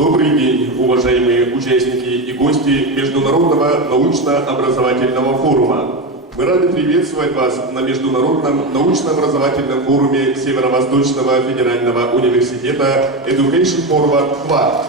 Добрый день, уважаемые участники и гости Международного научно-образовательного форума. Мы рады приветствовать вас на Международном научно-образовательном форуме Северо-Восточного федерального университета Education Forward 2.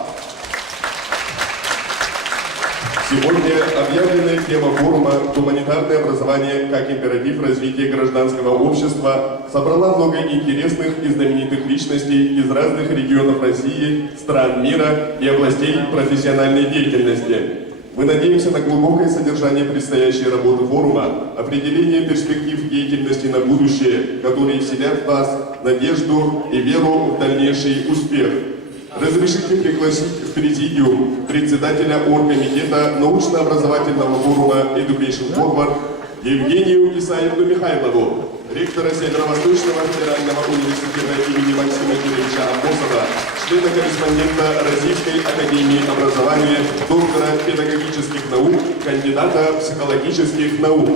Сегодня объявленная тема форума «Гуманитарное образование как императив развития гражданского общества» собрала много интересных и знаменитых личностей из разных регионов России, стран мира и областей профессиональной деятельности. Мы надеемся на глубокое содержание предстоящей работы форума, определение перспектив деятельности на будущее, которые вселят в вас надежду и веру в дальнейший успех. Разрешите пригласить в президиум председателя оргкомитета научно-образовательного форума Education Forward Евгению Исаевну Михайлову, ректора Северо-Восточного федерального университета имени Максима Кирилловича Амосова, члена-корреспондента Российской академии образования, доктора педагогических наук, кандидата психологических наук.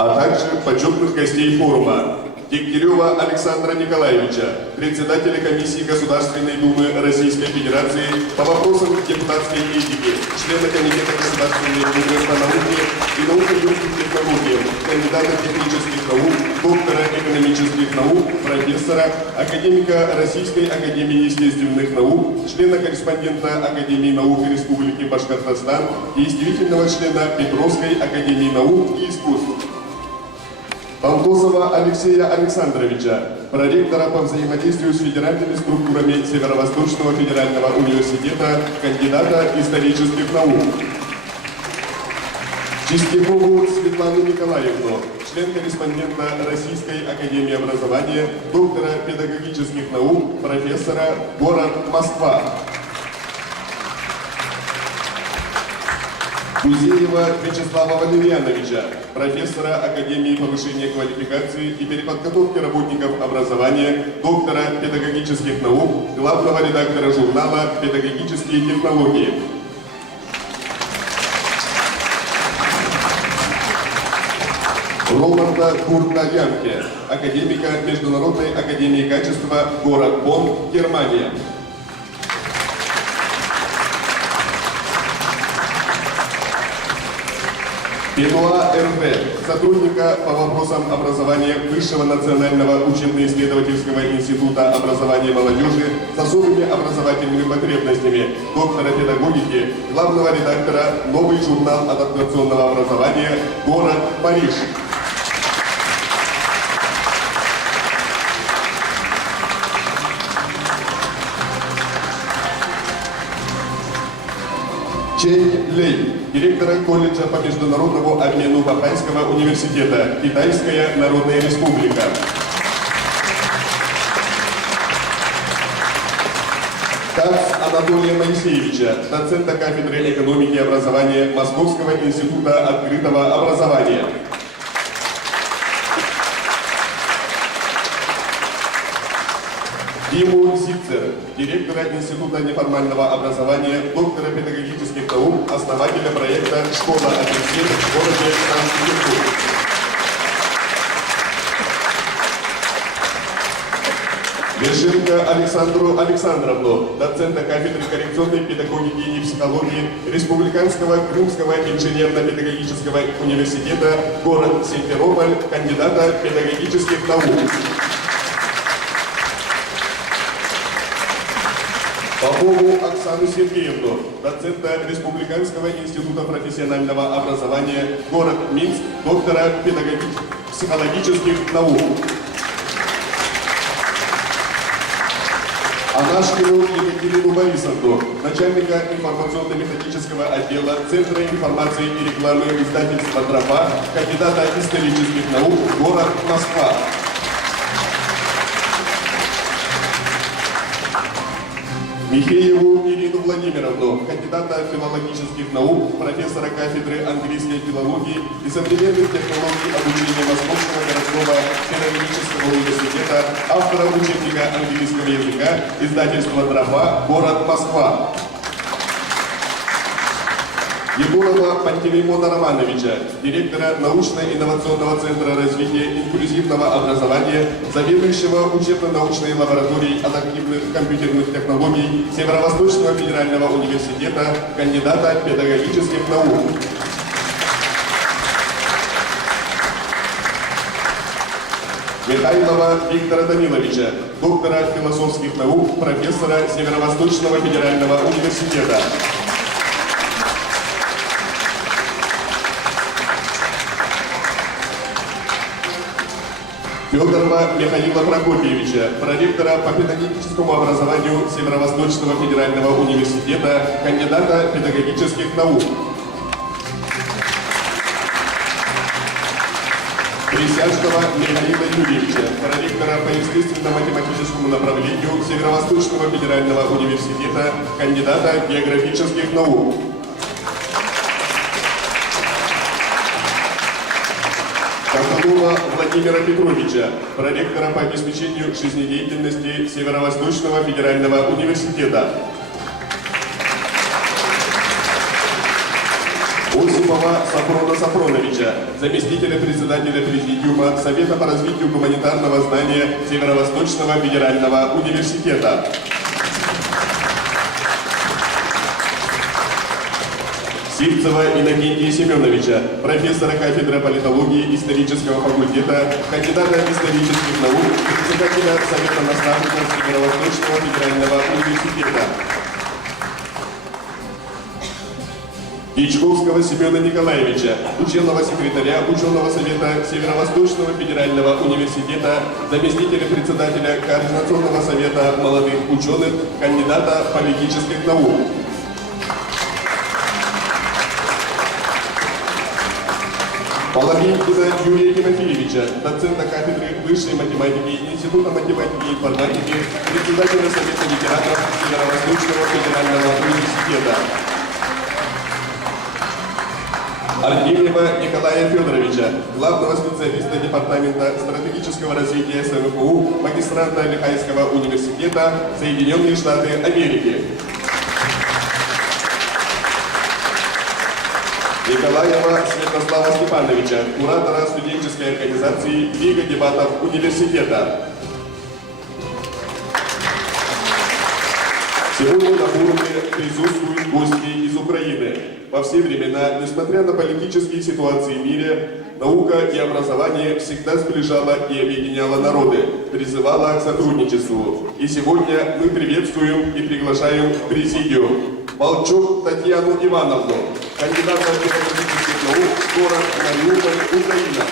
А также почетных гостей форума: Дегтярева Александра Николаевича, председателя комиссии Государственной Думы Российской Федерации по вопросам депутатской этики, члена комитета Государственной Думы по науке и научно-юридическим технологиям, кандидата технических наук, доктора экономических наук, профессора, академика Российской академии естественных наук, члена-корреспондента Академии наук Республики Башкортостан, действительного члена Петровской академии наук и искусств. Пантосова Алексея Александровича, проректора по взаимодействию с федеральными структурами Северо-Восточного федерального университета, кандидата исторических наук. Чистякову Светлану Николаевну, член-корреспондента Российской академии образования, доктора педагогических наук, профессора, город Москва. Гузеева Вячеслава Валерьяновича, профессора Академии повышения квалификации и переподготовки работников образования, доктора педагогических наук, главного редактора журнала «Педагогические технологии». Роберта Куртаянке, академика Международной академии качества, город Бонн, Германия. Бенуа РВ, сотрудника по вопросам образования Высшего национального учебно-исследовательского института образования молодежи с особыми образовательными потребностями, доктора педагогики, главного редактора «Новый журнал адаптационного образования», город Париж. Чэнь Лэй, директора колледжа по международному обмену Бахайского университета, Китайская Народная Республика. Тац Анатолия Моисеевича, доцента кафедры экономики и образования Московского института открытого образования. Диму Зицер, директора Института неформального образования, доктора педагогических наук, основателя проекта «Школа Офицер» в городе Санкт-Петербург. Вершинко Александру Александровну, доцента кафедры коррекционной педагогики и психологии Республиканского Крымского инженерно-педагогического университета, город Симферополь, кандидата педагогических наук. Попову Оксану Сергеевну, доцента Республиканского института профессионального образования, город Минск, доктора психологических наук. Анашкину Екатерину Борисовну, начальника информационно-методического отдела Центра информации и рекламы издательства «Тропа», кандидата исторических наук, город Москва. Михееву Ирину Владимировну, кандидата филологических наук, профессора кафедры английской филологии и современных технологий обучения Московского городского педагогического университета, автора учебника английского языка, издательства «Тропа», город Москва. Егорова Пантелеймона Романовича, директора научно-инновационного центра развития инклюзивного образования, заведующего учебно-научной лабораторией адаптивных компьютерных технологий Северо-Восточного федерального университета, кандидата педагогических наук. Михайлова Виктора Даниловича, доктора философских наук, профессора Северо-Восточного федерального университета. Федорова Михаила Прокопьевича, проректора по педагогическому образованию Северо-Восточного федерального университета, кандидата педагогических наук. Присяжного Михаила Юрьевича, проректора по естественно-математическому направлению Северо-Восточного федерального университета, кандидата географических наук. Косолова Владимира Петровича, проректора по обеспечению жизнедеятельности Северо-Восточного федерального университета. Осипова Сафрона Сафроновича, заместителя председателя Президиума Совета по развитию гуманитарного знания Северо-Восточного федерального университета. Сивцева Иннокентия Семеновича, профессора кафедры политологии исторического факультета, кандидата исторических наук, председателя Совета наставников Северо-Восточного федерального университета. Ячковского Семена Николаевича, ученого секретаря Ученого совета Северо-Восточного федерального университета, заместителя председателя Координационного совета молодых ученых, кандидата политических наук. Половинкина Юрия Тимофеевича, доцента кафедры высшей математики Института математики и информатики, председателя Совета ветеранов Северо-Восточного федерального университета. Артемьева Николая Федоровича, главного специалиста Департамента стратегического развития СМФУ, магистранта Лихайского университета, Соединенные Штаты Америки. Николаева Святослава Степановича, куратора студенческой организации Лига дебатов университета. Сегодня на форуме присутствуют гости из Украины. Во все времена, несмотря на политические ситуации в мире, наука и образование всегда сближала и объединяла народы, призывала к сотрудничеству. И сегодня мы приветствуем и приглашаем в президиум Волчок Татьяну Ивановну, кандидата педагогических наук, город Мариуполь, Украина.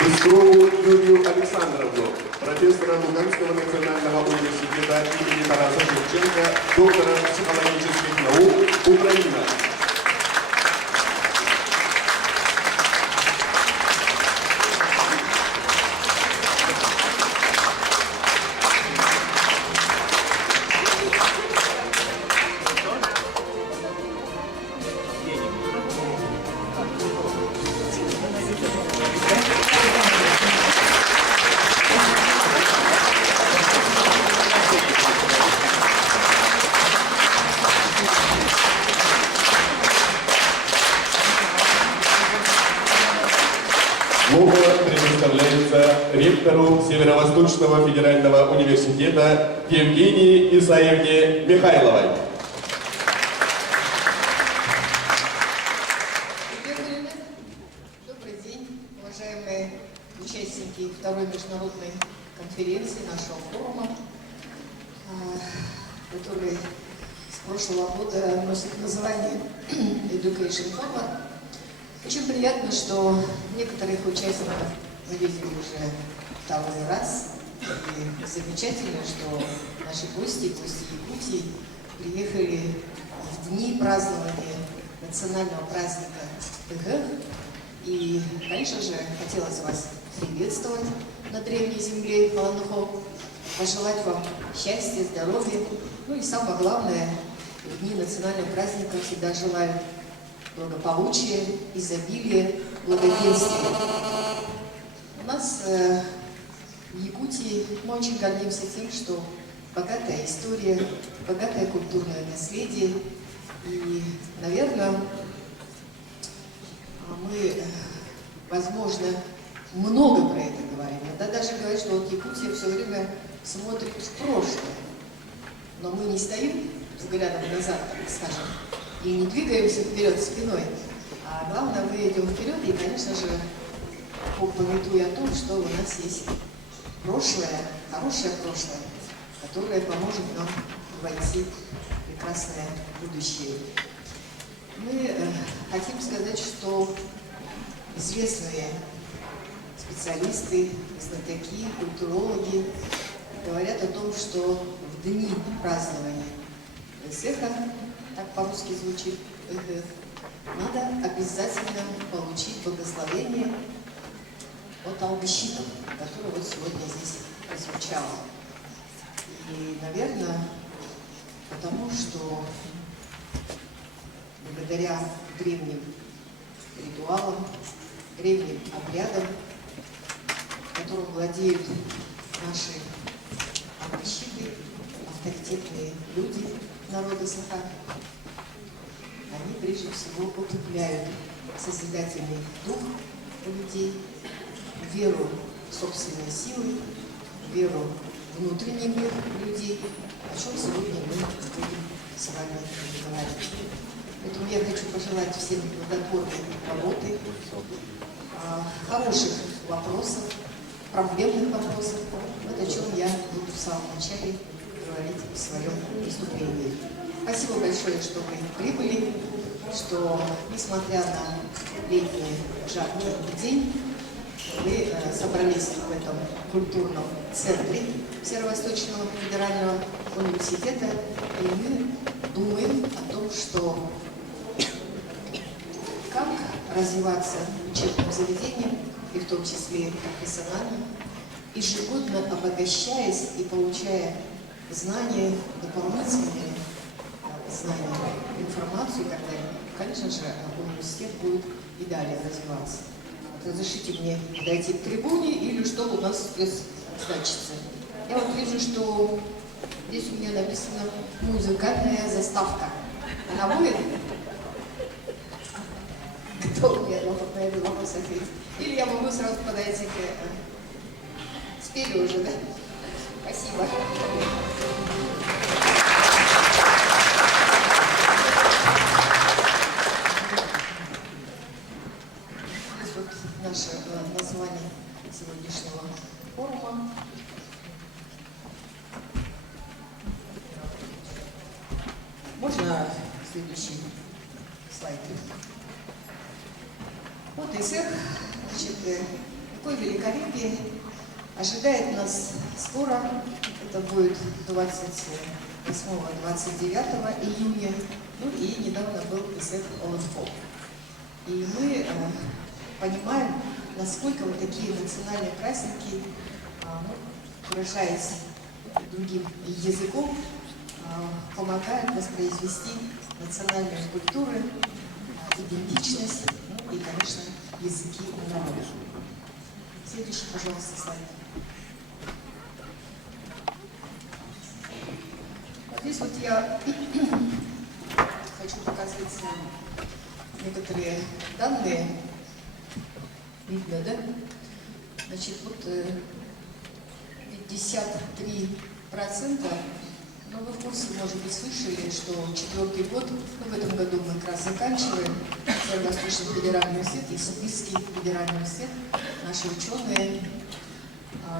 Быстрову Юлию Александровну, профессора Луганского национального университета имени Тараса Шевченко, доктора психологических наук, Украина. Слово предоставляется ректору Северо-Восточного федерального университета Евгении Исаевне Михайловой. Добрый день, уважаемые участники второй международной конференции нашего форума, который с прошлого года носит название Education Forum. Очень приятно, что некоторых участников мы видим уже второй раз. И замечательно, что наши гости Якутии, приехали в дни празднования национального праздника ТГ. И, конечно же, хотелось вас приветствовать на древней земле Паланухов, пожелать вам счастья, здоровья. Ну и самое главное, в дни национального праздника всегда желаю благополучия, изобилия, благоденствия. У нас в Якутии мы очень гордимся тем, что богатая история, богатое культурное наследие. И, наверное, мы, возможно, много про это говорим. Иногда даже говорят, что вот Якутия все время смотрит в прошлое. Но мы не стоим взглядом назад, так скажем, и не двигаемся вперед спиной. А главное, мы идем вперед и, конечно же, памятуя о том, что у нас есть прошлое, хорошее прошлое, которое поможет нам войти в прекрасное будущее. Мы хотим сказать, что известные специалисты, знатоки, культурологи говорят о том, что в дни празднования Весеха, так по-русски звучит, надо обязательно получить благословение от Албищитов, которое вот сегодня здесь прозвучало. И, наверное, потому что благодаря древним ритуалам, древним обрядам, которым владеют наши Албищиты, авторитетные люди народа Саха, они прежде всего укрепляют созидательный дух у людей, веру в собственные силы, веру в внутренний мир людей, о чем сегодня мы будем с вами говорить. Поэтому я хочу пожелать всем плодотворной работы, хороших вопросов, проблемных вопросов, вот о чем я буду в самом начале говорить в своем выступлении. Спасибо большое, что вы прибыли, что, несмотря на летний жаркий день, вы собрались в этом культурном центре Северо-Восточного федерального университета, и мы думаем о том, что как развиваться учебным заведением, и в том числе профессионально, ежегодно обогащаясь и получая знания, дополнительные знания, информацию и так далее. Конечно же, университет будет и далее развиваться. Разрешите мне подойти к трибуне или что у нас здесь значится. Я вот вижу, что здесь у меня написано музыкальная заставка. Она будет? Кто мне на этот вопрос ответит? Или я могу сразу подойти к... Спели уже, да? Спасибо. Здесь вот наше название сегодняшнего форума. Можно следующий слайд? Вот и всех, значит, какое великолепие ожидает нас скоро. Это будет 28-29 июня. Ну и недавно был ИСЭК Олафо. И мы понимаем, насколько вот такие национальные праздники, выражаясь другим языком, помогают воспроизвести национальную культуру, идентичность, ну и, конечно, языки народа. Следующий, пожалуйста, слайд. Вот здесь вот я хочу показать некоторые данные. Видно, да? Значит, вот 53%, ну вы в курсе, может быть, слышали, что 4-й год, ну в этом году мы как раз заканчиваем Северо-Восточный федеральный университет и Сибирский федеральный университет. Наши ученые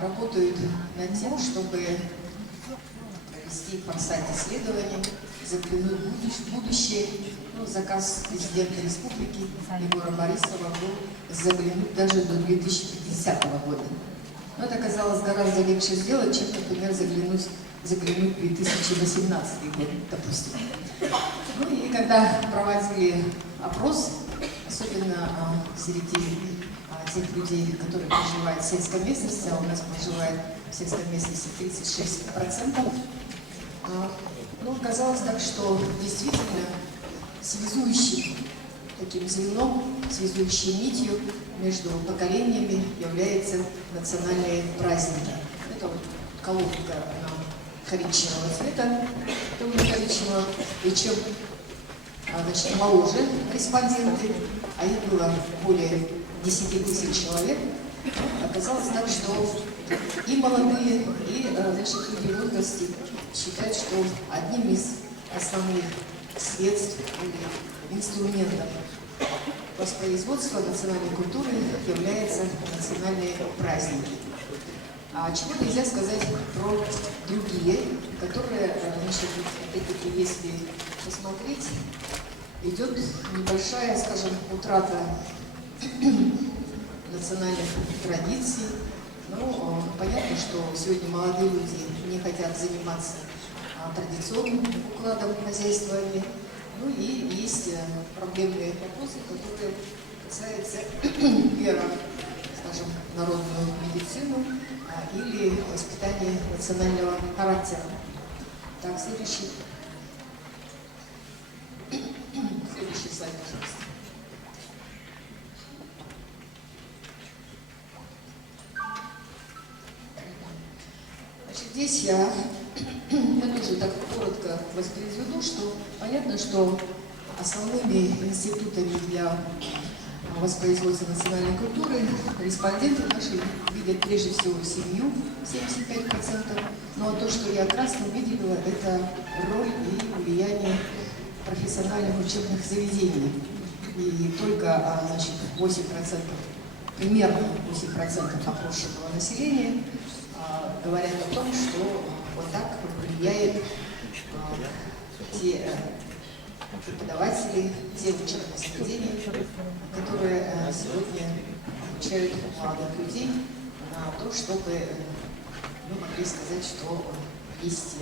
работают над тем, чтобы провести форсайт-исследования, заглянуть в будущее. Ну, заказ президента республики Егора Борисова был заглянуть даже до 2050 года. Но это оказалось гораздо легче сделать, чем, например, заглянуть в 2018 год, допустим. Ну и когда проводили опрос, особенно среди тех людей, которые проживают в сельской местности, а у нас проживает в сельской местности 36%, ну, оказалось так, что действительно связующим таким звеном, связующей нитью между поколениями являются национальные праздники. Это вот колонка на коричневого цвета, темно-коричневого, и чем значит, моложе респонденты, а их было более 10 тысяч человек, оказалось так, что и молодые, и значит, люди в возрасте считают, что одним из основных средств или инструментов воспроизводства национальной культуры являются национальные праздники. А чего нельзя сказать про другие, которые, значит, опять-таки, если посмотреть, идет небольшая, скажем, утрата национальных традиций. Ну, понятно, что сегодня молодые люди не хотят заниматься традиционным укладом хозяйствования. Ну и есть проблемные вопросы, которые касаются вера, скажем, в народную медицину или воспитания национального характера. Так, следующий слайд, пожалуйста. Значит, здесь я тоже так коротко воспроизведу, что понятно, что основными институтами для воспроизводства национальной культуры респонденты наши видят прежде всего семью, 75%, ну а то, что я красным видела, это роль и влияние профессиональных учебных заведений. И только, значит, 8%, примерно 8% опрошенного населения говорят о том, что вот так влияет те преподаватели, те учебные заведения, которые сегодня обучают молодых людей на то, чтобы мы могли сказать, что есть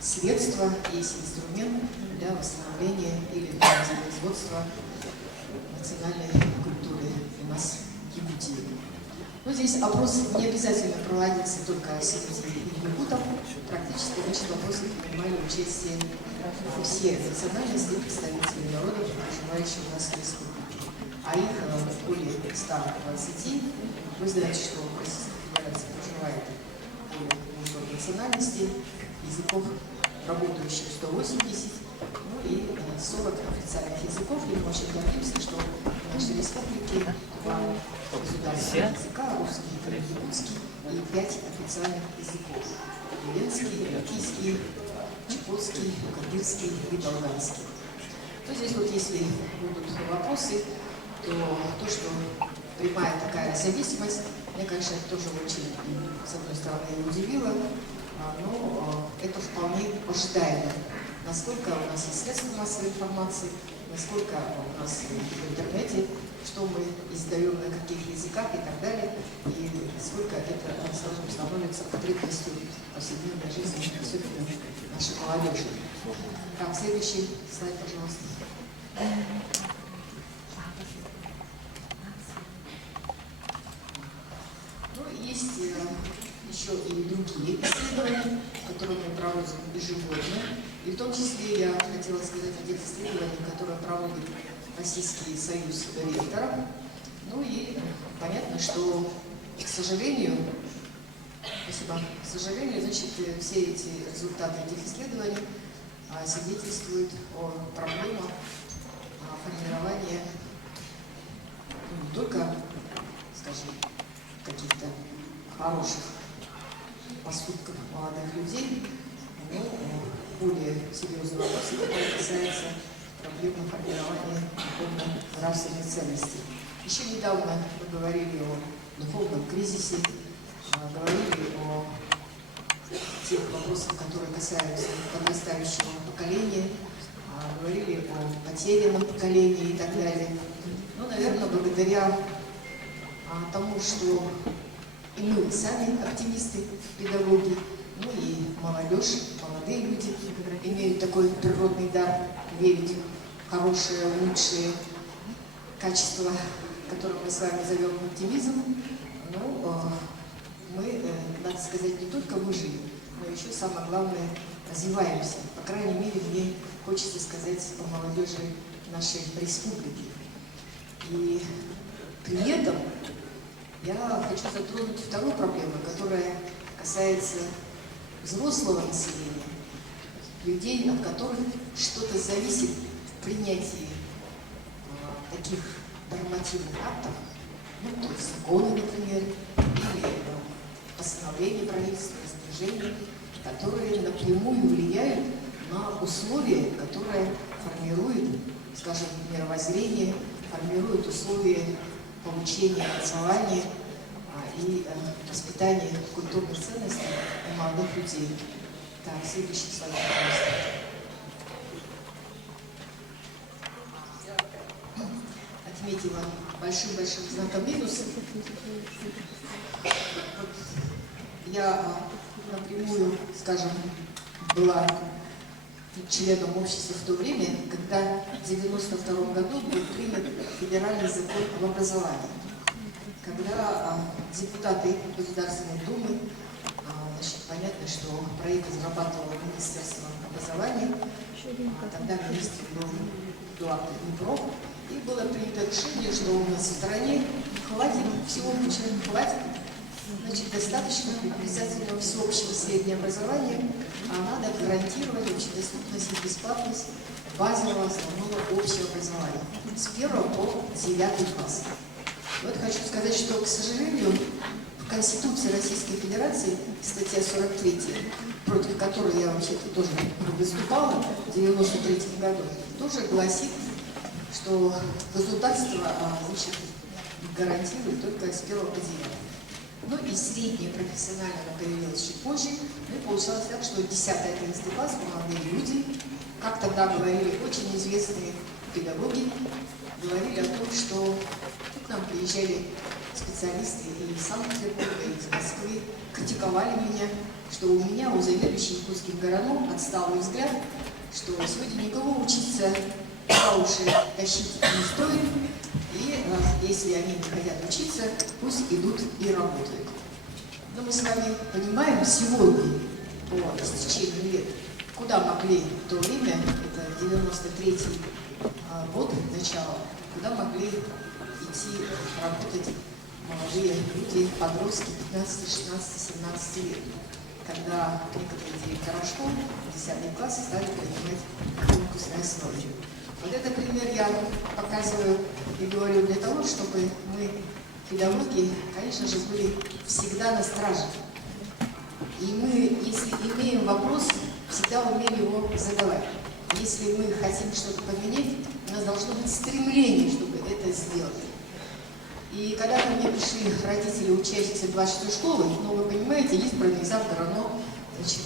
средства, есть инструмент для восстановления или для воспроизводства национальной культуры у нас в Якутии. Но здесь опрос не обязательно проводится только среди якутов. Практически в наших вопросах принимали участие все национальности, представители народов, проживающих у нас в республике. А их более 120. Вы знаете, что в Российской Федерации проживает более 200 национальностей, языков работающих 180, ну и 40 официальных языков. И мы очень гордимся, что в нашей республике два государственных языка, русский и якутский, и 5 официальных языков: венский, латвийский, чукотский, кадырский и болгарский. То здесь вот, если будут вопросы, то что прямая такая зависимость, мне, конечно, это тоже очень, с одной стороны, удивило, но это вполне ожидаемо. Насколько у нас есть средства массовой информации, насколько у нас в интернете, что мы издаем на каких языках и так далее, и сколько это, скажем, становится потребностью повседневной жизни, особенно нашей молодежи. Так, следующий слайд, пожалуйста. Ну, есть еще и другие исследования, которые мы проводим ежегодно. И в том числе я хотела сказать о тех исследованиях, которые проводит Российский союз риэлторов. Ну и понятно, что, к сожалению, значит, все эти результаты этих исследований свидетельствуют о проблемах формирования не только, скажем, каких-то хороших поступков молодых людей, но более серьезный вопрос, который касается проблемы формирования духовно-нравственных ценностей. Еще недавно мы говорили о духовном кризисе, говорили о тех вопросах, которые касаются подрастающего поколения, говорили о потерянном поколении и так далее. Ну, наверное, благодаря тому, что и мы сами оптимисты, педагоги, ну и молодежь, молодые люди имеют такой природный дар верить в хорошее, лучшее качество, которое мы с вами зовем оптимизм. Но мы, надо сказать, не только выжили, но еще самое главное развиваемся. По крайней мере, мне хочется сказать о молодежи нашей республики. И при этом я хочу затронуть вторую проблему, которая касается взрослого населения, людей, от которых что-то зависит в принятии таких нормативных актов, ну, то есть законы, например, или постановления правительства, распоряжения, которые напрямую влияют на условия, которые формируют, скажем, мировоззрение, формируют условия получения образования и воспитания культурных ценностей у молодых людей. Так, следующий слайд, пожалуйста. Отметила большим-большим знаком минус. Вот я напрямую, скажем, была членом общества в то время, когда в 1992 году был принят федеральный закон об образовании, когда депутаты Государственной Думы, значит, понятно, что проект разрабатывало Министерство образования, тогда министр был Эдуард Днепров, и было принято решение, что у нас в стране хватит всего, почему хватит, значит, достаточно обязательного всеобщего среднего образования, а надо гарантировать общедоступность и бесплатность базового основного общего образования с 1 по 9 класс. Вот хочу сказать, что, к сожалению, в Конституции Российской Федерации, статья 43, против которой я вообще-то тоже выступала в 1993 году, тоже гласит, что государство, значит, гарантирует только с 1 по 9. Ну и среднее профессиональное появилось чуть позже. Ну и получалось так, что 10-11 класс молодые люди, как тогда говорили очень известные педагоги, говорили о том, что к нам приезжали специалисты и из Санкт-Петербурга, и из Москвы, критиковали меня, что у меня, у заведующей Якутским городом, отсталый взгляд, что сегодня никого учиться за уши тащить не стоит, и если они не хотят учиться, пусть идут и работают. Но мы с вами понимаем сегодня, по истечению лет, куда могли в то время, это 93-й год, начало, куда могли идти работать молодые люди, подростки 15, 16, 17 лет, когда некоторые директора школ, 10 класс, стали принимать конкурсные основы. Вот этот пример я показываю и говорю для того, чтобы мы, педагоги, конечно же, были всегда на страже. И мы, если имеем вопрос, всегда умели его задавать. Если мы хотим что-то поменять, у нас должно быть стремление, чтобы это сделать. И когда ко мне пришли родители учащиеся 26-й школы, ну, вы понимаете, есть организатор, но, значит,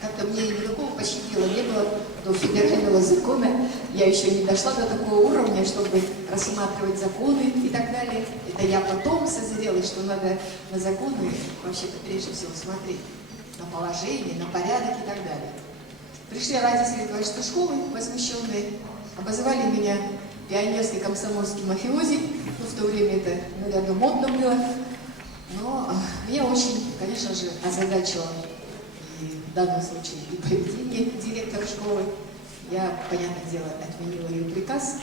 как-то мне никакого почти дела не было до федерального закона. Я еще не дошла до такого уровня, чтобы рассматривать законы и так далее. Это я потом созрела, что надо на законы вообще-то прежде всего смотреть. На положение, на порядок и так далее. Пришли родители 26-й школы, возмущенные, обозвали меня пионерский комсомольский мафиози. Ну, в то время это, наверное, модно было. Но меня очень, конечно же, озадачило и в данном случае и поведение директора школы. Я, понятное дело, отменила ее приказ.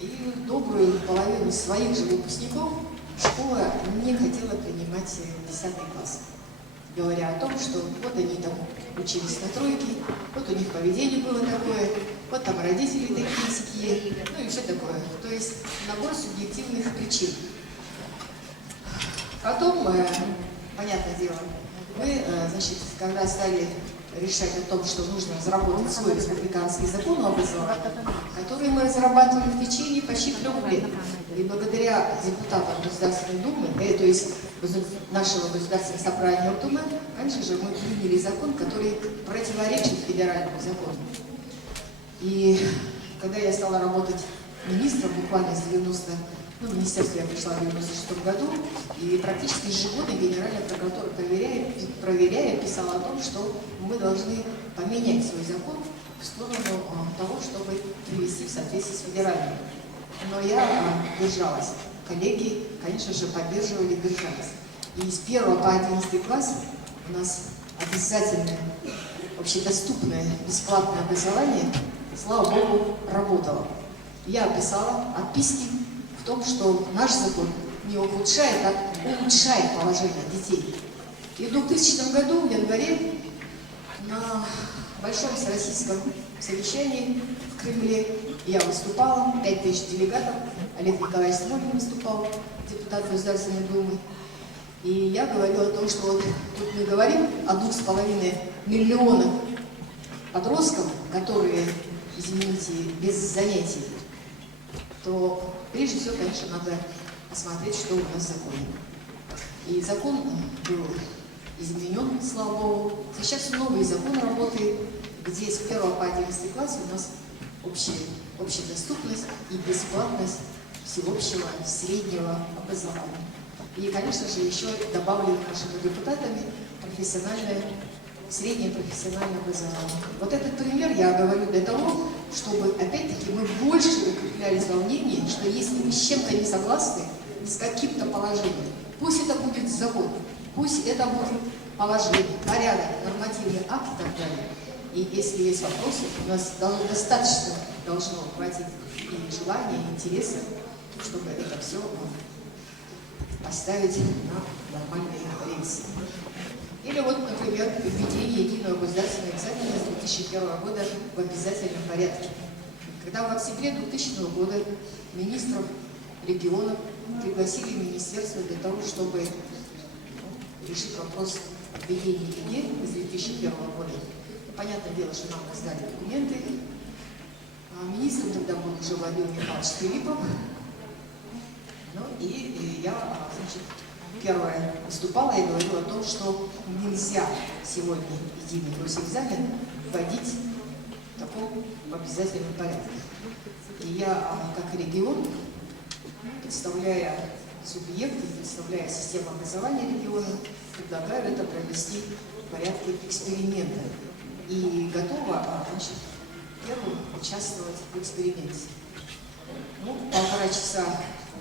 И добрую половину своих же выпускников школа не хотела принимать 10 класс. Говоря о том, что вот они там учились на тройке, вот у них поведение было такое, вот там родители такие-сякие, ну и все такое. То есть набор субъективных причин. Потом, понятное дело, мы, значит, когда стали решать о том, что нужно разработать свой республиканский закон об образовании, который мы разрабатывали в течение почти 3 лет. И благодаря депутатам Государственной Думы, то есть нашего Государственного собрания ОТУМ, конечно же, мы приняли закон, который противоречит федеральному закону. И когда я стала работать министром, буквально с 90, в министерство я пришла в 96 году, и практически ежегодно Генеральная прокуратура, проверяя, писала о том, что мы должны поменять свой закон в сторону того, чтобы привести в соответствие с федеральным. Но я держалась. Коллеги, конечно же, поддерживали, держались. И с 1 по 11 класс у нас обязательное, общедоступное, бесплатное образование, слава Богу, работало. Я писала отписки в том, что наш закон не ухудшает, а улучшает положение детей. И в 2000 году, в январе, На большом всероссийском совещании в Кремле я выступала, 5000 делегатов, Олег Николаевич Смолин выступал, депутат Государственной Думы. И я говорила о том, что вот тут мы говорим о 2,5 миллионах подростков, которые, извините, без занятий, то прежде всего, конечно, надо посмотреть, что у нас в законе. И закон был изменен, слава Богу. Сейчас новый закон работает, где с 1 по 11 класс у нас общедоступность и бесплатность всеобщего среднего образования. И, конечно же, еще добавлено нашими депутатами среднее профессиональное образование. Вот этот пример я говорю для того, чтобы, опять-таки, мы больше укреплялись во мнении, что если мы с чем-то не согласны, с каким-то положением, пусть это будет закон, пусть это будет положение, порядок, нормативный акт и так далее. И если есть вопросы, у нас достаточно должно хватить и желания, и интереса, чтобы это все поставить на нормальные рельсы. Или вот, например, введение единого государственного экзамена с 2001 года в обязательном порядке. Когда в октябре 2000 года министров регионов пригласили в министерство для того, чтобы решить вопрос введения ЕГЭ с 2001 года. Понятное дело, что нам раздали документы. Министром тогда был уже Владимир Михайлович Филиппов. Ну и я, значит, первая выступала и говорила о том, что нельзя сегодня единый госэкзамен вводить в таком обязательном порядке. И я, как регион, представляя субъекты, представляя систему образования региона, предлагаю это провести в порядке эксперимента. И готова, значит, первым участвовать в эксперименте. Ну, 1,5 часа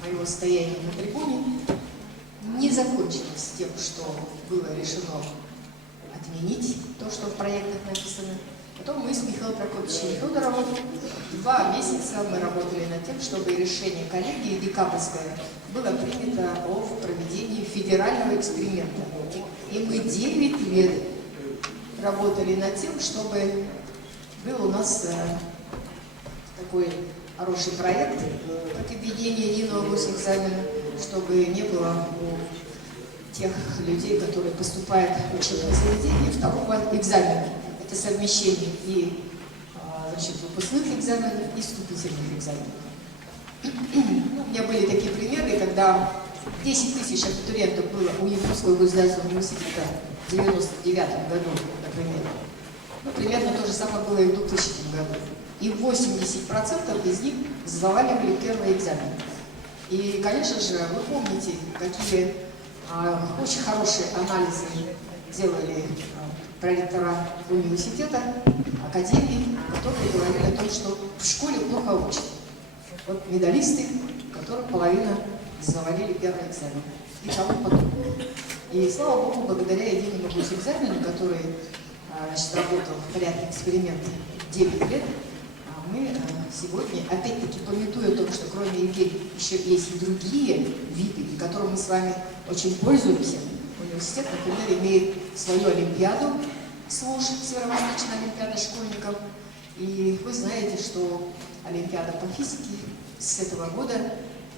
моего стояния на трибуне не закончилось тем, что было решено отменить то, что в проектах написано. Потом мы с Михаилом Прокопьевичем Федоровым 2 месяца мы работали над тем, чтобы решение коллегии декабрьское было принято о проведении федерального эксперимента. И мы 9 лет работали над тем, чтобы был у нас такой хороший проект, как и введение единого госэкзамена, чтобы не было у тех людей, которые поступают в учебное заведение, второго экзамена. Это совмещение и значит, выпускных экзаменов и вступительных экзаменов. У меня были такие примеры, когда 10 тысяч абитуриентов было у Якутского государственного университета в 1999 году, например. Ну, примерно то же самое было и в 2000 году. И 80% из них заваливали первый экзамен. И, конечно же, вы помните, какие очень хорошие анализы делали проректора университета, академии, которые говорили о том, что в школе плохо учат. Вот медалисты, которых половина завалили первый экзамен. И тому подобное. И, слава Богу, благодаря единому госэкзамену, который значит, работал в порядке эксперимента 9 лет, мы сегодня, опять-таки, памятуя о том, что кроме ЕГЭ еще есть и другие виды, которыми мы с вами очень пользуемся. Университет, например, имеет свою олимпиаду, СВОШ, Северо-Восточная олимпиада школьников. И вы знаете, что олимпиада по физике с этого года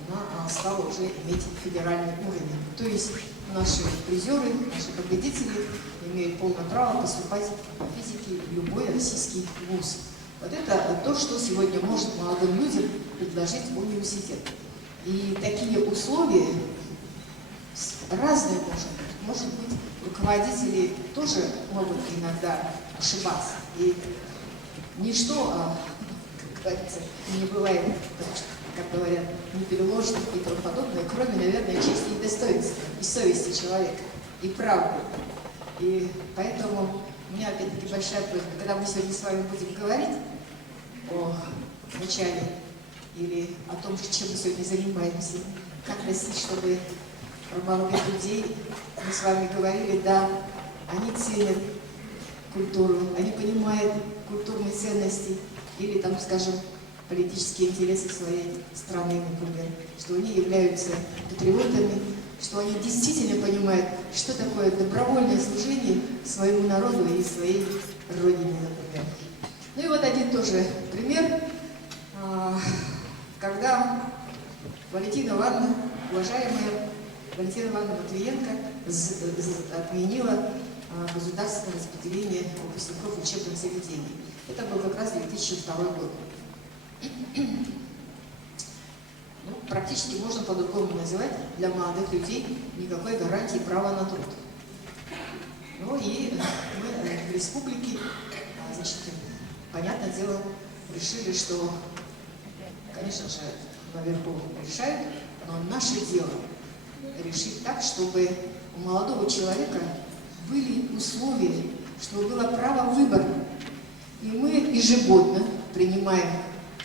она стала уже иметь федеральный уровень. То есть наши призеры, наши победители имеют полное право поступать по физике в любой российский вуз. Вот это то, что сегодня может молодым людям предложить университет. И такие условия разные может быть, руководители тоже могут иногда ошибаться. И ничто, как говорится, не бывает, как говорят, непереложных и тому подобное, кроме, наверное, чести и достоинства, и совести человека, и правды. И поэтому у меня, опять-таки, большая просьба, когда мы сегодня с вами будем говорить о начале или о том, чем мы сегодня занимаемся, как достичь, чтобы молодых людей, мы с вами говорили, да, они ценят культуру, они понимают культурные ценности или, там, скажем, политические интересы своей страны, например, что они являются патриотами, что они действительно понимают, что такое добровольное служение своему народу и своей родине, например. Ну и вот один тоже пример, когда Валентина Ивановна, уважаемая Валентина Ивановна Матвиенко, отменила государственное распределение выпускников учебных заведений. Это был как раз 2002 год. Ну, практически можно по-другому называть, для молодых людей никакой гарантии права на труд. Ну и мы в республике, значит, понятное дело, решили, что, конечно же, наверху решают, но наше дело решить так, чтобы у молодого человека были условия, чтобы было право выбора. И мы ежегодно принимаем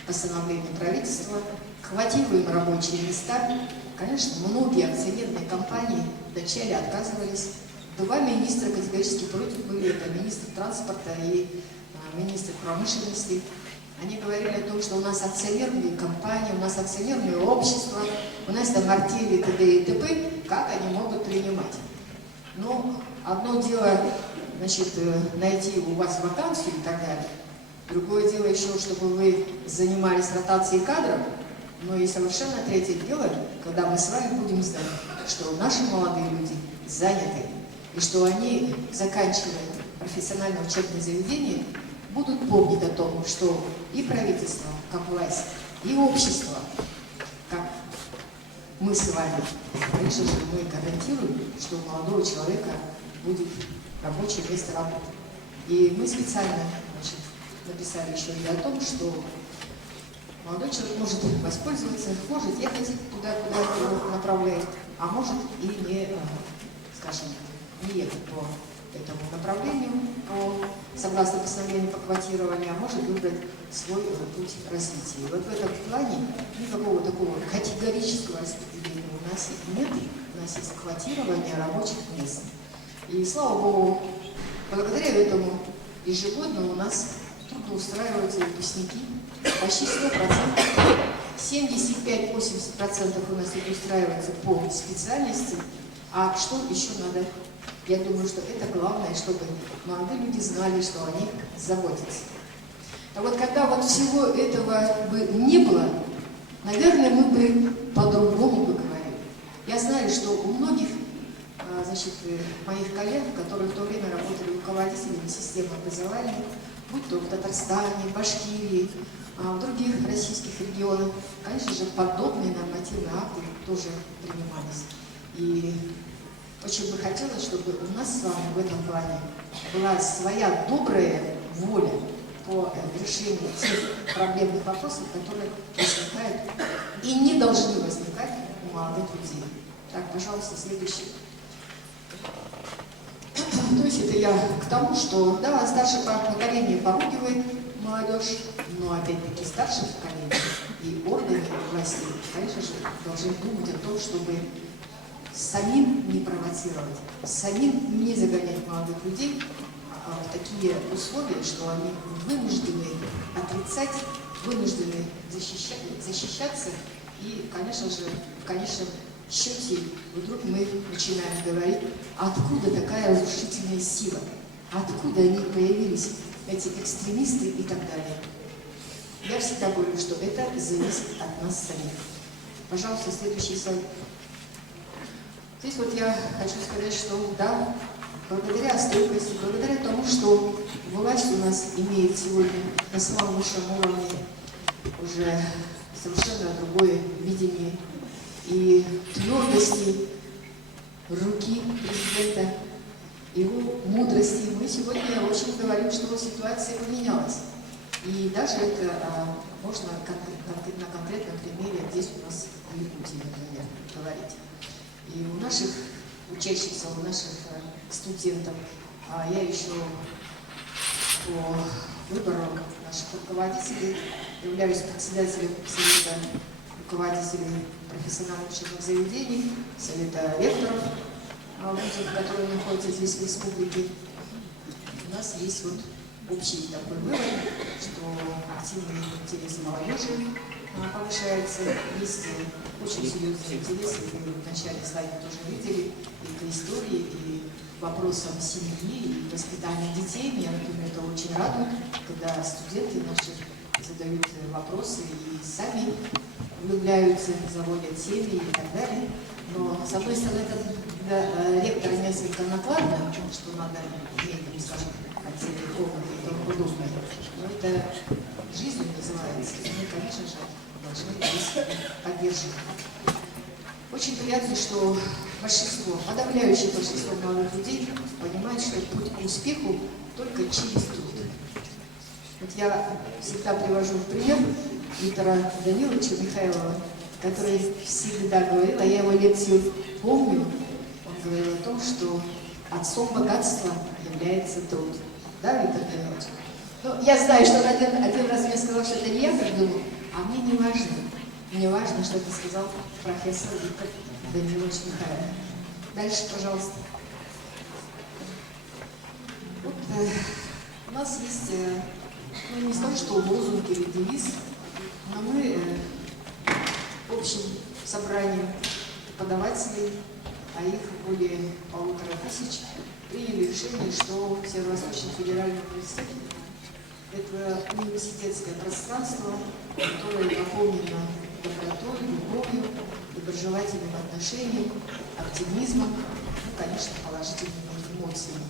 постановление правительства, квотируем рабочие места. Конечно, многие акционерные компании вначале отказывались. Два министра категорически против были, это министр транспорта и министр промышленности. Они говорили о том, что у нас акционерные компании, у нас акционерное общество, у нас там артели, т.д. и т.п. Как они могут принимать? Но одно дело, значит, найти у вас вакансию и так далее. Другое дело еще, чтобы вы занимались ротацией кадров. Но и совершенно третье дело, когда мы с вами будем знать, что наши молодые люди заняты, и что они, заканчивая профессиональное учебное заведение, будут помнить о том, что и правительство, как власть, и общество, как мы с вами, конечно же, мы гарантируем, что у молодого человека будет рабочее место работы. И мы специально, значит, написали еще и о том, что молодой человек может воспользоваться, может ехать туда, куда его направляет, а может и не, скажем, не ехать по этому направлению, согласно постановлению по квотированию, а может выбрать свой путь развития. И вот в этом плане никакого такого категорического распределения у нас нет, у нас есть квотирование рабочих мест. И слава Богу, благодаря этому ежегодно у нас трудоустраиваются выпускники почти 100%. 75-80% у нас устраивается по специальности. А что еще надо? Я думаю, что это главное, чтобы молодые люди знали, что о них заботятся. А вот когда вот всего этого бы не было, наверное, мы бы по-другому бы говорили. Я знаю, что у многих, значит, моих коллег, которые в то время работали руководителями системы образования, будь то в Татарстане, Башкирии, в других российских регионах, конечно же, подобные нормативные акты тоже принимались. И очень бы хотелось, чтобы у нас с вами в этом плане была своя добрая воля по решению тех проблемных вопросов, которые возникают и не должны возникать у молодых людей. Так, пожалуйста, следующий. То есть это я к тому, что, да, старшее поколение поругивает молодежь, но опять-таки старшее поколение и органы власти, конечно же, должны думать о том, чтобы самим не провоцировать, самим не загонять молодых людей в такие условия, что они вынуждены отрицать, вынуждены защищаться. И, конечно же, в конечном счете вдруг мы начинаем говорить, откуда такая разрушительная сила, откуда они появились, эти экстремисты и так далее. Я всегда говорю, что это зависит от нас самих. Пожалуйста, следующий слайд. Здесь вот я хочу сказать, что да, благодаря стойкости, благодаря тому, что власть у нас имеет сегодня на самом высшем уровне уже совершенно другое видение и твердости руки президента, его мудрости, мы сегодня очень говорим, что ситуация поменялась. И даже это можно на конкретном примере здесь у нас в Якутии, например, говорить. И у наших учащихся, у наших студентов, я еще по выборам наших руководителей являюсь председателем Совета руководителей профессиональных учебных заведений, Совета ректоров вузов, которые находятся здесь в республике. У нас есть вот общий такой вывод, что активный интерес молодежи повышается, есть очень серьезный интерес, и вы в начале слайда тоже видели, и к истории, и к вопросам семьи, и воспитания детей. Меня, например, это очень радует, когда студенты наши задают вопросы и сами влюбляются, заводят семьи и так далее. Но, с одной стороны, это для ректора несколько накладно, что надо иметь, скажем, отдельные комнаты и тому подобное. Но это жизнью называется. И мы, конечно же, должны здесь поддерживать. Очень приятно, что большинство, подавляющее большинство молодых людей понимает, что путь к успеху только через труд. Вот я всегда привожу в пример Виктора Даниловича Михайлова, который всегда говорил, а я его лекцию помню, он говорил о том, что отцом богатства является труд. Да, Виктор Данилович? Ну, я знаю, что он один раз мне сказал, что это не я так думал, а мне не важно. Мне важно, что это сказал профессор Виктор Данилович Михайлов. Дальше, пожалуйста. Вот, у нас есть, ну, не скажу, что лозунг или девиз, но мы общим собранием преподавателей, а их более 1500, приняли решение, что Северо-Восточный федеральный университет – это университетское пространство, которое наполнено добротой, любовью, доброжелательным отношением, оптимизмом, ну, конечно, положительными эмоциями.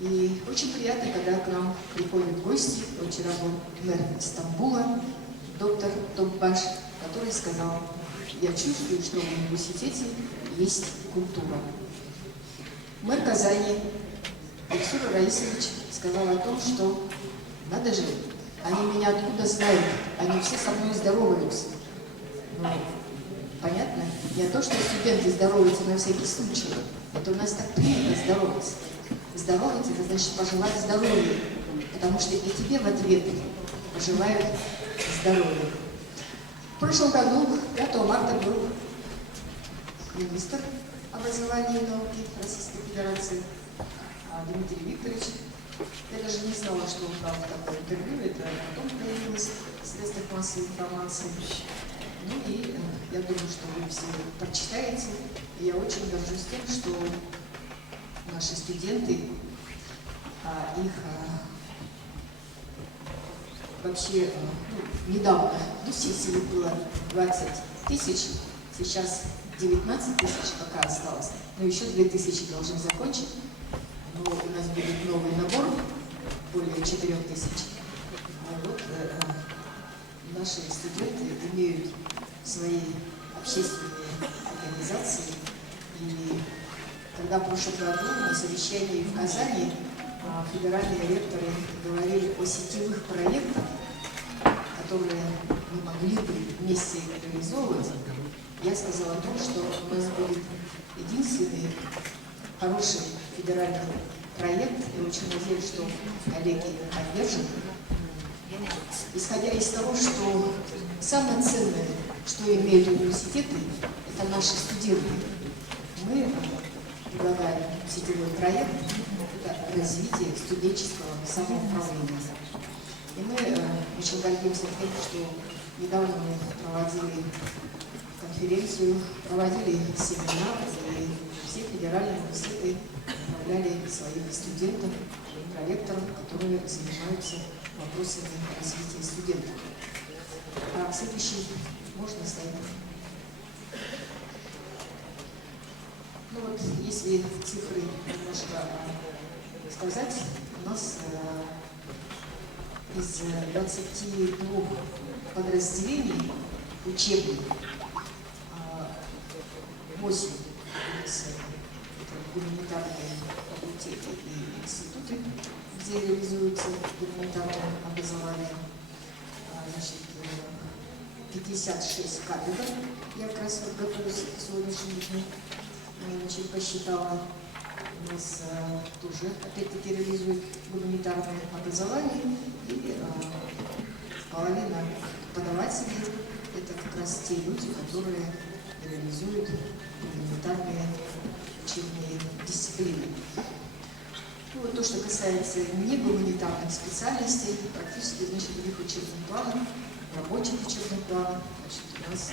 И очень приятно, когда к нам приходят гости. Вчера был мэр Стамбула, доктор Топбаш, который сказал: я чувствую, что в университете есть культура. Мэр Казани Алексей Раисович сказал о том, что надо же, они меня откуда знают, они все со мной здороваются. Ну, понятно? Не то, что студенты здороваются на всякий случай, это у нас так принято здороваться. Здороваться — это значит пожелать здоровья, потому что и тебе в ответ пожелают здоровья. В прошлом году, 5 марта, был министр образования и науки Российской Федерации Дмитрий Викторович. Я даже не знала, что он дал такое интервью, это потом появилось в средствах массовой информации. Ну и я думаю, что вы все прочитаете. И я очень горжусь тем, что наши студенты, их вообще недавно, до сессии было 20 тысяч, сейчас 19 тысяч пока осталось, но еще 2000 должны закончить. Но у нас будет новый набор, более 4000. Вот наши студенты имеют свои общественные организации. И когда в прошлом году на совещании в Казани федеральные ректоры говорили о сетевых проектах, которые мы могли бы вместе реализовывать, я сказала о том, что у нас будет единственный хороший федеральный проект, и очень надеюсь, что коллеги поддержат. Исходя из того, что самое ценное, что имеют университеты, это наши студенты. Мы предлагаем сетевой проект – это развитие студенческого самоуправления. И мы очень гордимся тем, что недавно мы проводили конференцию, проводили семинар, и все федеральные университеты направляли своих студентов, проректоров, которые занимаются вопросами развития студентов. А следующий можно ставить. Ну вот, если цифры немножко сказать, у нас из 22 подразделений учебных 8 гуманитарные факультеты и институты, где реализуется гуманитарное образование. Значит, 56 кафедр. Я как раз готовлюсь к сегодняшнему дню. Значит, посчитала, у нас тоже опять-таки реализует гуманитарное образование. И половина преподавателей — это как раз те люди, которые реализуют гуманитарные учебные дисциплины. Ну, вот то, что касается негуманитарных специальностей, практически, значит, в их учебных планах рабочих учебных планах, значит, у нас,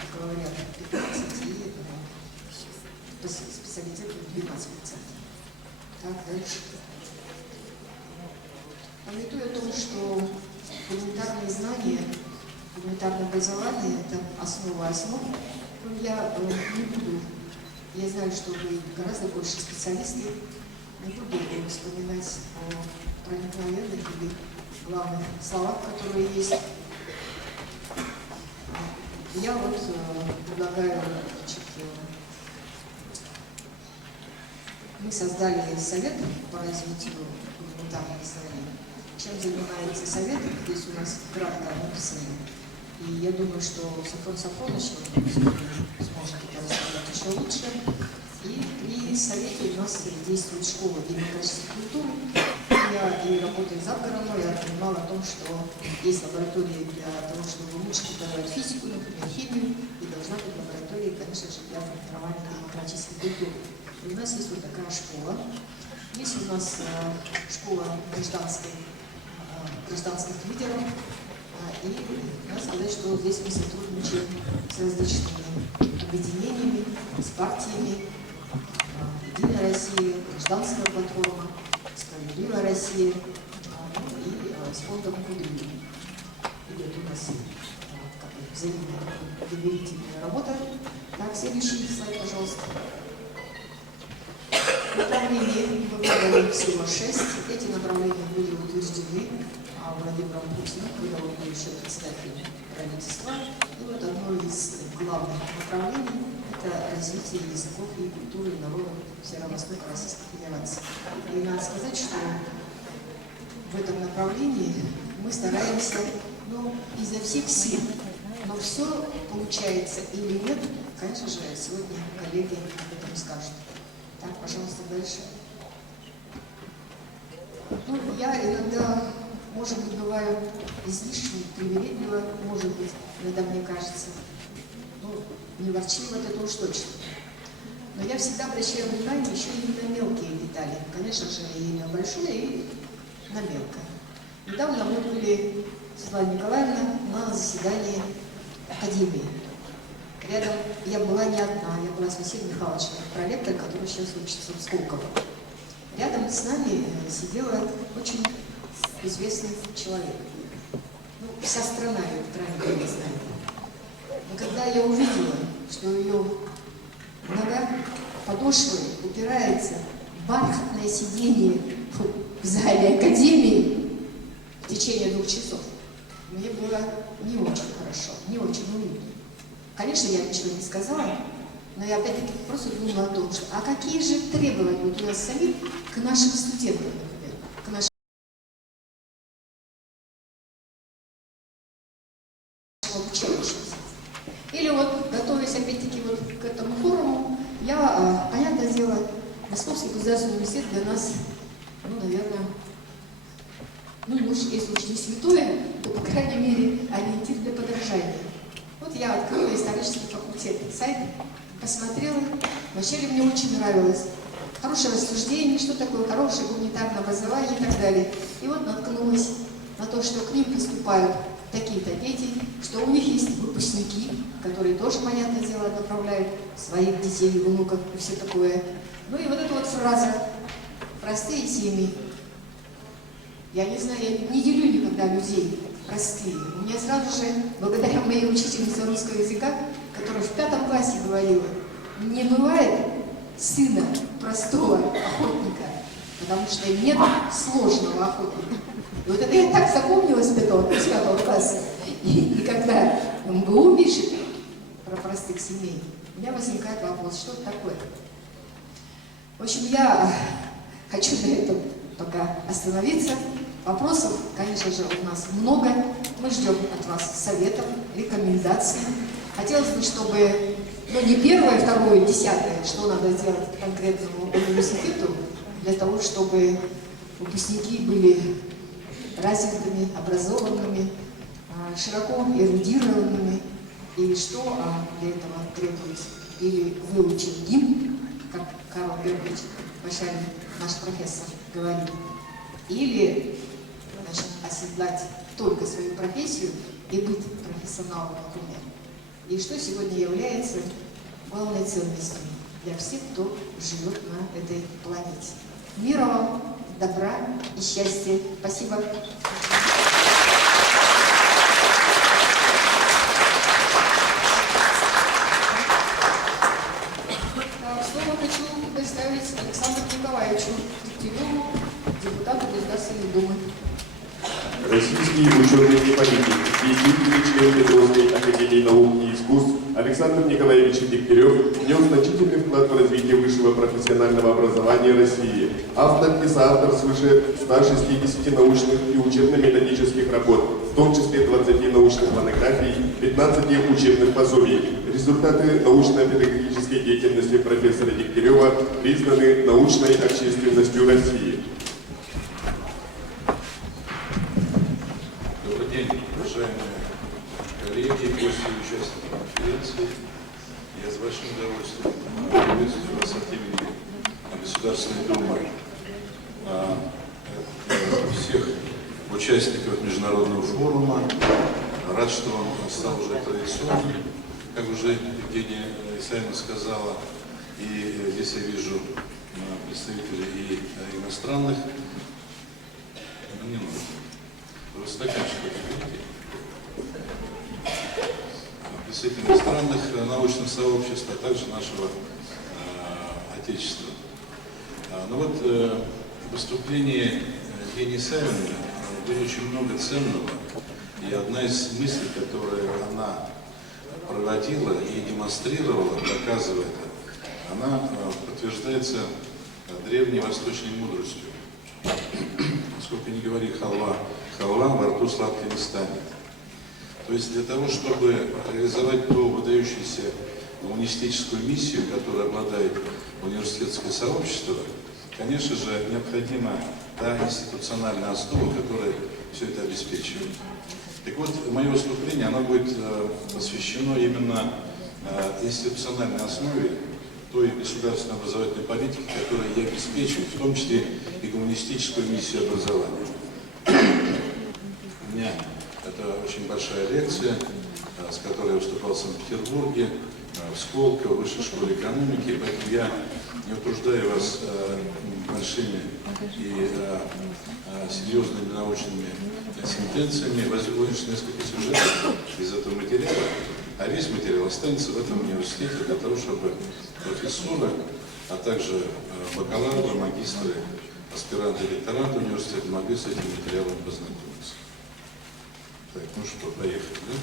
как говорят, 15 и специалитетов 12%. Так, дальше. Пометуя о том, что гуманитарные знания, гуманитарное образование – это основа основ, я не буду, я знаю, что вы гораздо больше специалисты, не буду вспоминать о проникновенных или главных словах, которые есть. Я вот предлагаю, значит, мы создали совет по развитию гуманитарных знаний. Чем занимается совет? Здесь у нас кратко написано. И я думаю, что Сафон Сафонович сможет это рассказать еще лучше. И при совете у нас действует школа демократической культуры. Я и работая завгородом, я понимала о том, что есть лаборатории для того, чтобы лучше преподавать физику, например, химию, и должна быть лаборатория, конечно же, для формирования демократической культуры. И у нас есть вот такая школа. Есть у нас школа гражданских лидеров. И надо сказать, что здесь мы сотрудничаем с различными объединениями, с партиями, Единая Россия, Гражданская платформа, Справедливая Россия и с фондом Кудрина. Идет у нас взаимная доверительная работа. Так, следующий слайд, пожалуйста. Направления мы выбрали всего 6. Эти направления были утверждены Владимиром Путиным, когда он был еще председателем правительства. И вот одно из главных направлений – это развитие языков и культуры народов Северо-Востока Российской Федерации. И надо сказать, что в этом направлении мы стараемся, изо всех сил. Но все получается или нет, конечно же, сегодня коллеги об этом скажут. Так, пожалуйста, дальше. Я иногда, может быть, бываю излишне, привередлива, может быть, иногда мне кажется, не ворчливо, это уж точно. Но я всегда обращаю внимание еще и на мелкие детали. Конечно же, и на большое, и на мелкое. Недавно мы были, Светлана Николаевна, на заседании Академии. Рядом я была не одна, я была с Василием Михайловичем, проректор, который сейчас учится в Сколково. Рядом с нами сидела очень известный человек. Вся страна ее правильно не знает. Но когда я увидела, что ее нога подошвой упирается в бархатное сиденье в зале Академии в течение 2 часов, мне было не очень хорошо, не очень уютно. Конечно, я ничего не сказала, но я опять-таки просто думала о том, что какие же требования у нас самих к нашим студентам, например, к нашим учащимся. Или вот, готовясь опять-таки вот к этому форуму, я, понятное дело, Московский государственный университет для нас, наверное, если уж не святое, то, по крайней мере, ориентир для подражания. Вот я открыла исторический факультет сайт, посмотрела. Вначале мне очень нравилось. Хорошее рассуждение, что такое хорошее гуманитарное образование и так далее. И вот наткнулась на то, что к ним поступают такие-то дети, что у них есть выпускники, которые тоже, понятное дело, направляют своих детей, внуков и все такое. И вот эта вот фраза «простые семьи». Я не знаю, я не делю никогда людей простые. У меня сразу же, благодаря моей учительнице русского языка, которая в 5 классе говорила, не бывает сына простого охотника, потому что нет сложного охотника. И вот это я так запомнила с 5 класса. И когда МГУ пишет про простых семей, у меня возникает вопрос, что это такое? В общем, я хочу на этом пока остановиться. Вопросов, конечно же, у нас много. Мы ждем от вас советов, рекомендаций. Хотелось бы, чтобы, не 1, 2, 10, что надо сделать конкретному университету, для того, чтобы выпускники были развитыми, образованными, широко эрудированными. И что для этого требуется? Или выучить гимн, как Карл Георгиевич Башарин, наш профессор, говорит, или значит, оседлать только свою профессию и быть профессионалом, например. И что сегодня является главной ценностью для всех, кто живет на этой планете. Мира вам, добра и счастья. Спасибо. Слово хочу представить Александру Николаевичу Дегтяреву, депутату Государственной Думы. Российский ученый и политик, деятельный член Петровской академии наук и искусств Александр Николаевич Дегтярев внес значительный вклад в развитие высшего профессионального образования России. Автор и соавтор свыше 160 научных и учебно-методических работ, в том числе 20 научных монографий, 15 учебных пособий. Результаты научно-педагогической деятельности профессора Дегтярева признаны научной общественностью России. Добрый день, уважаемые коллеги, гости и участники конференции. Я с большим удовольствием приветствую вас от имени Государственной Думы, всех участников международного форума. Рад, что он стал уже традиционным, как уже Евгения Исаевна сказала. И здесь я вижу представителей и иностранных. Не нужно. Вы стаканчик отберите. Представители иностранных научных сообществ, а также нашего Отечества. Ну вот, в выступлении Евгении Исаевны было очень много ценного, и одна из мыслей, которую она проводила и демонстрировала, доказывая это, она подтверждается древней восточной мудростью. Сколько ни говори халва, во рту сладкой не станет. То есть для того, чтобы реализовать ту выдающуюся гуманистическую миссию, которой обладает университетское сообщество, конечно же, необходима та институциональная основа, которая все это обеспечивает. Так вот, мое выступление, оно будет посвящено именно институциональной основе той государственной образовательной политики, которая и обеспечивает, в том числе и гуманистическую миссию образования. У меня это очень большая лекция, с которой я выступал в Санкт-Петербурге, в Сколково, в Высшей школе экономики, поэтому я не утруждаю вас большими и серьезными научными сентенциями, возьму лишь несколько сюжетов из этого материала, а весь материал останется в этом университете для того, чтобы профессоры, а также бакалавры, магистры, аспиранты и докторанты университета могли с этим материалом познакомиться. Так, ну что, поехали, да?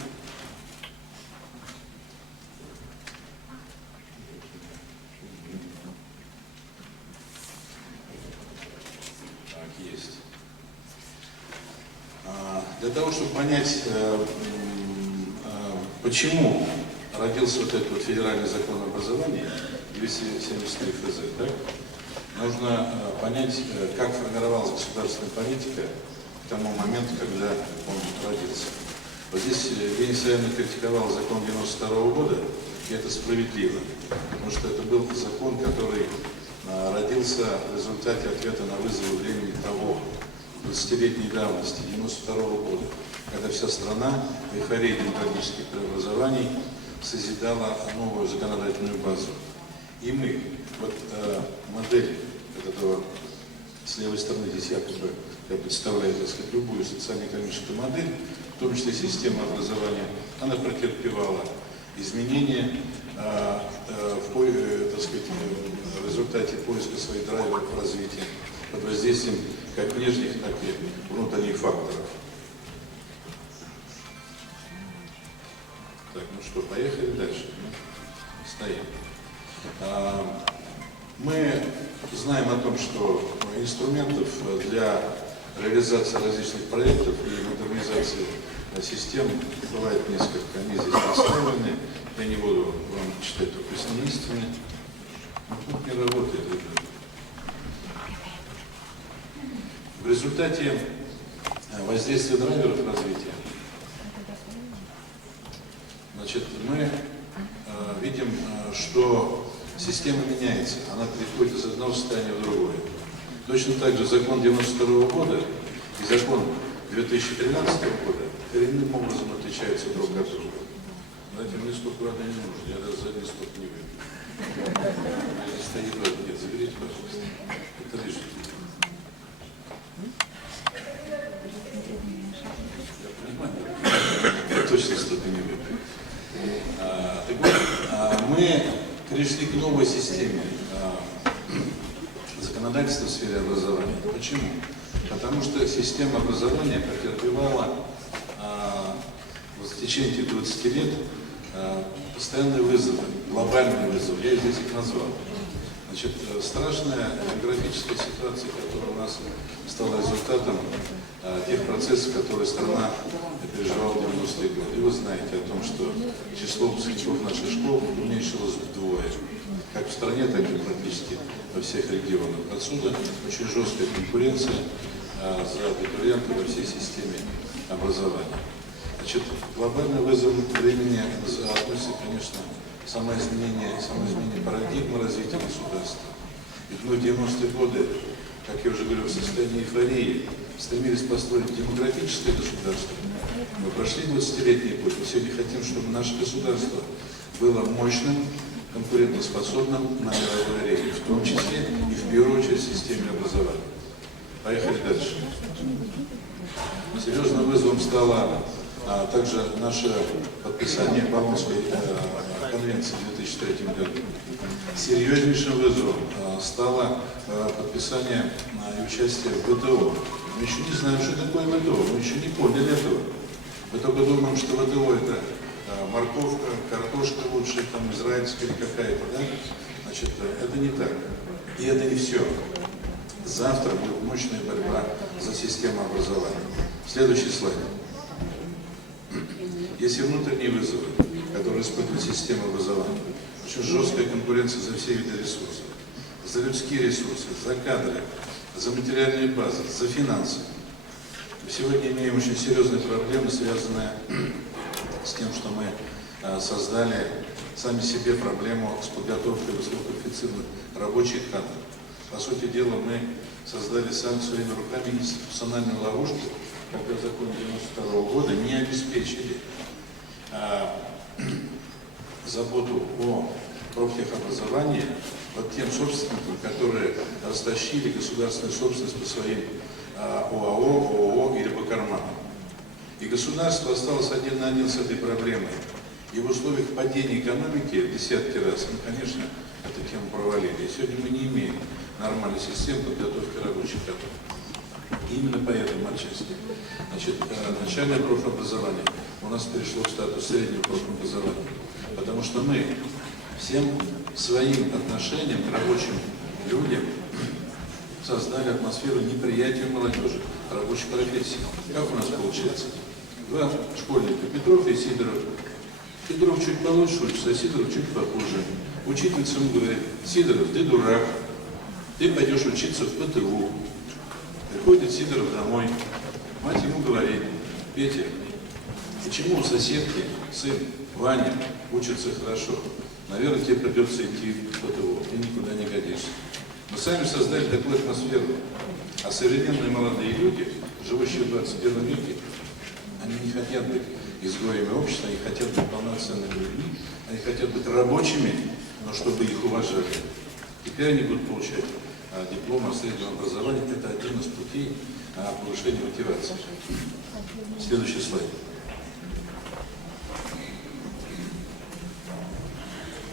Так, есть. Для того, чтобы понять, почему родился вот этот вот федеральный закон образования, 273 ФЗ, так? Нужно понять, как формировалась государственная политика к тому моменту, когда он родился. Вот здесь Евгения Исаевна критиковала закон 92 года, и это справедливо, потому что это был закон, который родился в результате ответа на вызовы времени того, 20-летней давности, 92 года, когда вся страна в эйфории демократических преобразований созидала новую законодательную базу. И мы, вот модель вот этого, с левой стороны здесь якобы я представляю, так сказать, любую социально-экономическую модель, в том числе система образования, она претерпевала изменения так сказать, в результате поиска своих драйверов развития под воздействием как внешних, так и внутренних факторов. Так, ну что, поехали дальше. Стоим. Мы знаем о том, что инструментов для реализации различных проектов и модернизации систем бывает несколько. Они здесь представлены. Я не буду вам читать только истины. Но тут не работает это. В результате воздействия драйверов развития, значит, мы видим, что система меняется, она переходит из одного состояния в другое. Точно так же закон 92 года и закон 2013 года коренным образом отличаются друг от друга. Знаете, мне столько воды не нужно, я даже за один столько не выпью. Здесь стоит вода. Нет, заберите, пожалуйста. Это лишнее. Я понимаю, я точно столько не выпью. Так вот, мы перешли к новой системе законодательства в сфере образования. Почему? Потому что система образования претерпевала в течение этих 20 лет постоянные вызовы, глобальные вызовы, я здесь их назвал. Значит, страшная демографическая ситуация, которая у нас стала результатом тех процессов, которые страна переживала в 90-е годы. И вы знаете о том, что число выпускников нашей школы уменьшилось вдвое, как в стране, так и практически во всех регионах. Отсюда очень жесткая конкуренция за абитуриентов во всей системе образования. Значит, глобальный вызов времени относится, конечно, самоизменение парадигмы развития государства. Ведь мы в 90-е годы, как я уже говорил, в состоянии эйфории стремились построить демократическое государство. Мы прошли 20-летний путь. Мы сегодня хотим, чтобы наше государство было мощным, конкурентоспособным на мировой арене, в том числе и в первую очередь в системе образования. Поехали дальше. Серьезным вызовом стало также наше подписание Боннской конвенции в 2003 году. Серьезнейшим вызовом стало подписание и участие в ВТО. Мы еще не знаем, что такое ВТО, мы еще не поняли этого. Мы только думаем, что ВТО это морковка, картошка лучшая, там израильская или какая-то, да? Значит, это не так. И это не все. Завтра будет мощная борьба за систему образования. Следующий слайд. Есть и внутренние вызовы, которые испытывает система образования. Очень жесткая конкуренция за все виды ресурсов. За людские ресурсы, за кадры, за материальные базы, за финансы. Мы сегодня имеем очень серьезные проблемы, связанные с тем, что мы создали сами себе проблему с подготовкой высококвалифицированных рабочих кадров. По сути дела, мы создали сами своими руками институциональную ловушку, когда закон 92 года не обеспечили заботу о профтехобразовании вот тем собственникам, которые растащили государственную собственность по своим ОАО, ООО или по карманам. И государство осталось один на один с этой проблемой. И в условиях падения экономики десятки раз, мы, конечно, эту тему провалили. И сегодня мы не имеем нормальной системы подготовки рабочих кадров. Именно поэтому отчасти. Значит, начальное профобразование у нас перешло в статус среднего профобразования. Потому что мы всем своим отношением к рабочим людям создали атмосферу неприятия молодежи, рабочих профессий. Как у нас получается? Два школьника, Петров и Сидоров. Петров чуть получше учится, а Сидоров чуть попозже. Учительница ему говорит: Сидоров, ты дурак, ты пойдешь учиться в ПТУ. Приходит Сидоров домой, мать ему говорит: Петя, почему у соседки сын Ваня учится хорошо? Наверное, тебе придется идти в ПТУ, ты никуда не годишься. Мы сами создали такую атмосферу. А современные молодые люди, живущие в 21 веке, они не хотят быть изгоями общества, они хотят быть полноценными людьми, они хотят быть рабочими, но чтобы их уважали. Теперь они будут получать диплом о среднем образовании. Это один из путей повышения мотивации. Следующий слайд.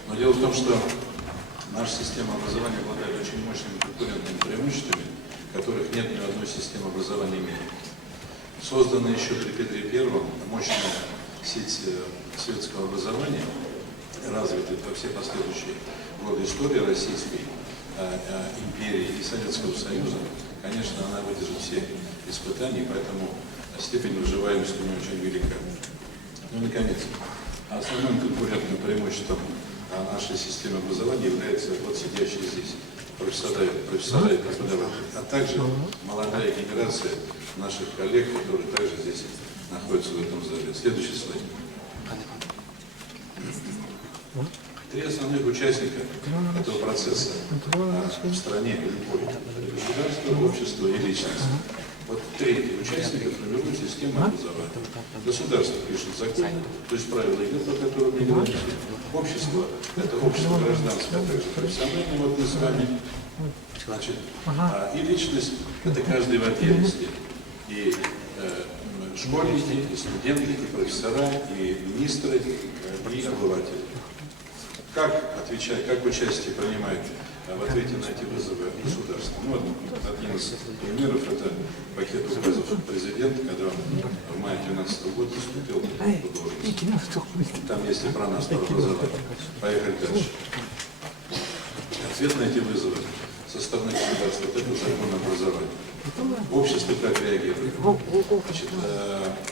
Но дело в том, что наша система образования обладает очень мощными конкурентными преимуществами, которых нет ни в одной системе образования в мире. Создана еще при Петре I мощная сеть светского образования, развитая во все последующие годы истории Российской империи и Советского Союза. Конечно, она выдержит все испытания, поэтому степень выживаемости у нее очень велика. Ну, наконец, основным конкурентным преимуществом нашей системы образования является вот сидящие здесь профессора и преподаватели, а также молодая генерация наших коллег, которые также здесь находятся в этом зале. Следующий слайд. Три основных участника этого процесса в стране любой: государство, общество и личность. Вот третий участник формирует систему образования. Государство пишет закон, то есть правила игры, по которым мы говорим. Общество, это общество гражданское, а также профессиональное, вот мы с вами. Значит, и личность, это каждый в отдельности. И школьники, и студенты, и профессора, и министры, и обыватели. Как отвечать, как участие принимает в ответе на эти вызовы государства? Ну, один из примеров – это пакет указов президента, когда он в мае 2012 года вступил в должность. Там есть и про нас, про образование. Поехали дальше. Ответ на эти вызовы со стороны государства – это закон образования. Общество как реагирует? Значит,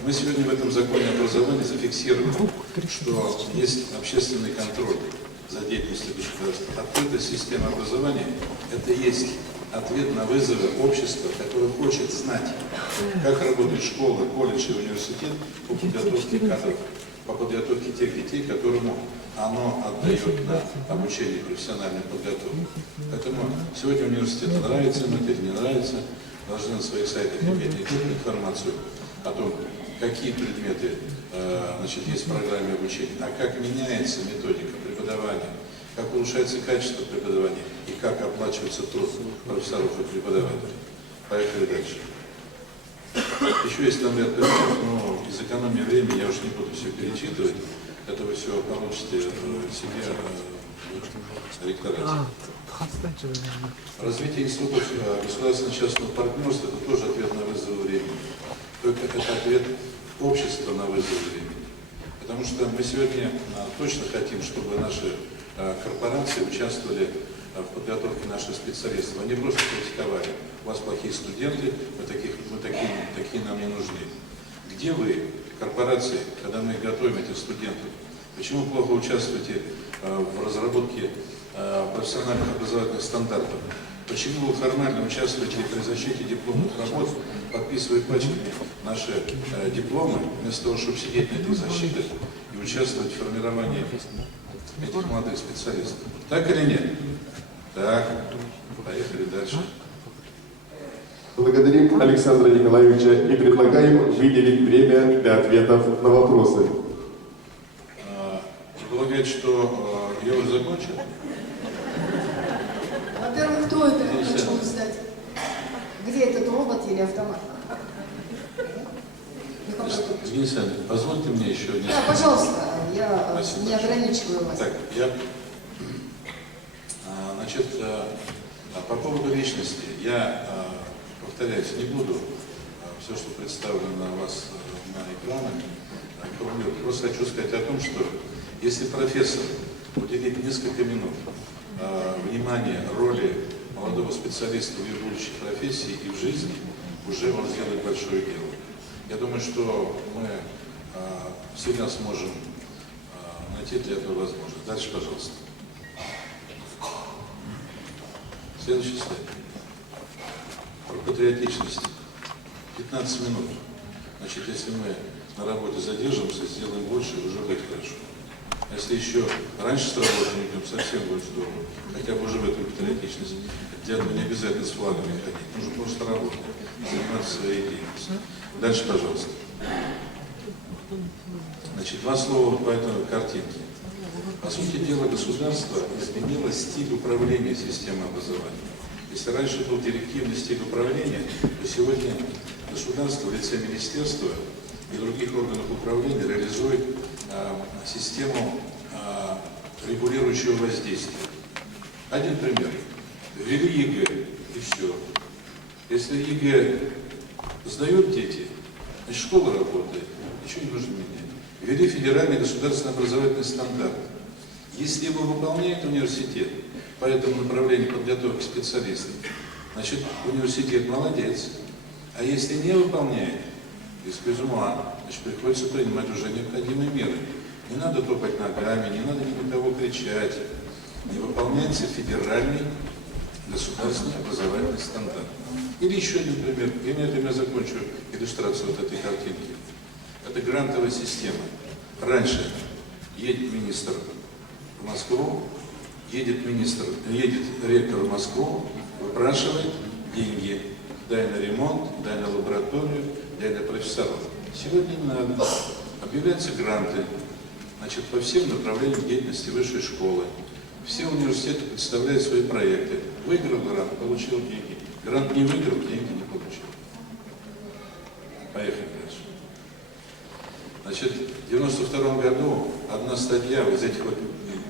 мы сегодня в этом законе образования зафиксировали, что есть общественный контроль за деятельностью государства. Открытая система образования – это есть ответ на вызовы общества, которое хочет знать, как работает школа, колледж и университет по подготовке кадров, по подготовке тех детей, которому оно отдает на обучение, профессиональную подготовку. Поэтому сегодня университету нравится, но это не нравится, должны на своих сайтах иметь информацию о том, какие предметы есть в программе обучения, а как меняется методика преподавания, как улучшается качество преподавания и как оплачивается труд профессоров и преподавателей. Поехали дальше. Еще есть там ряд примеров, но из экономии времени я уж не буду все перечитывать. Это вы все получите себе в ректорате. Развитие институтов государственно-частного партнерства – это тоже ответ на вызовы времени. Только это ответ общества на вызовы времени. Потому что мы сегодня точно хотим, чтобы наши корпорации участвовали в подготовке наших специалистов. Они просто критиковали. У вас плохие студенты, вы такие нам не нужны. Где вы, корпорации, когда мы готовим этих студентов? Почему плохо участвуете в разработке профессиональных образовательных стандартов? Почему вы формально участвуете при защите дипломных работ, подписывая пачками наши дипломы, вместо того, чтобы сидеть на этих защитах и участвовать в формировании этих молодых специалистов? Так или нет? Так. Поехали дальше. Благодарим Александра Николаевича и предлагаем выделить время для ответов на вопросы. Предполагает, что я уже закончил? Во-первых, кто это? Хочу узнать. Где этот робот или автомат? Евгений Александрович, позвольте мне еще один. Да, пожалуйста, я Спасибо. не ограничиваю вас. Так, значит, по поводу личности, я, повторяюсь, не буду все, что представлено на вас на экранах, формулировать. Просто хочу сказать о том, что если профессор уделит несколько минут внимания роли молодого специалиста в ее будущей профессии и в жизни, уже он сделает большое дело. Я думаю, что мы всегда сможем найти для этого возможность. Дальше, пожалуйста. Следующий слайд. Про патриотичность. 15 минут. Значит, если мы на работе задержимся, сделаем больше, уже будет хорошо. А если еще раньше с работы уйдем, совсем будет здорово. Хотя бы уже в эту патриотичность. Для этого не обязательно с флагами ходить. Нужно просто работать, заниматься своей деятельностью. Дальше, пожалуйста. Значит, два слова по этой картинке. По сути дела, государство изменило стиль управления системой образования. Если раньше был директивный стиль управления, то сегодня государство в лице министерства и других органов управления реализует систему регулирующего воздействия. Один пример. Ввели ЕГЭ, и все. Если ЕГЭ сдают дети, значит, школа работает, ничего не нужно менять. Ввели федеральный государственный образовательный стандарт. Если его выполняет университет по этому направлению подготовки специалистов, значит, университет молодец. А если не выполняет, значит, приходится принимать уже необходимые меры. Не надо топать ногами, не надо ни на кого кричать. Не выполняется федеральный государственный образовательный стандарт. Или еще один пример. И на этом я закончу иллюстрацию вот этой картинки. Это грантовая система. Раньше едет министр в Москву, едет ректор в Москву, выпрашивает деньги. дай на ремонт, дай на лабораторию, дай на профессоров. Сегодня не надо. Объявляются гранты, значит, по всем направлениям деятельности высшей школы. Все университеты представляют свои проекты. Выиграл грант, получил деньги. Грант не выиграл, деньги не получил. Поехали дальше. Значит, в 1992 году одна статья из этих вот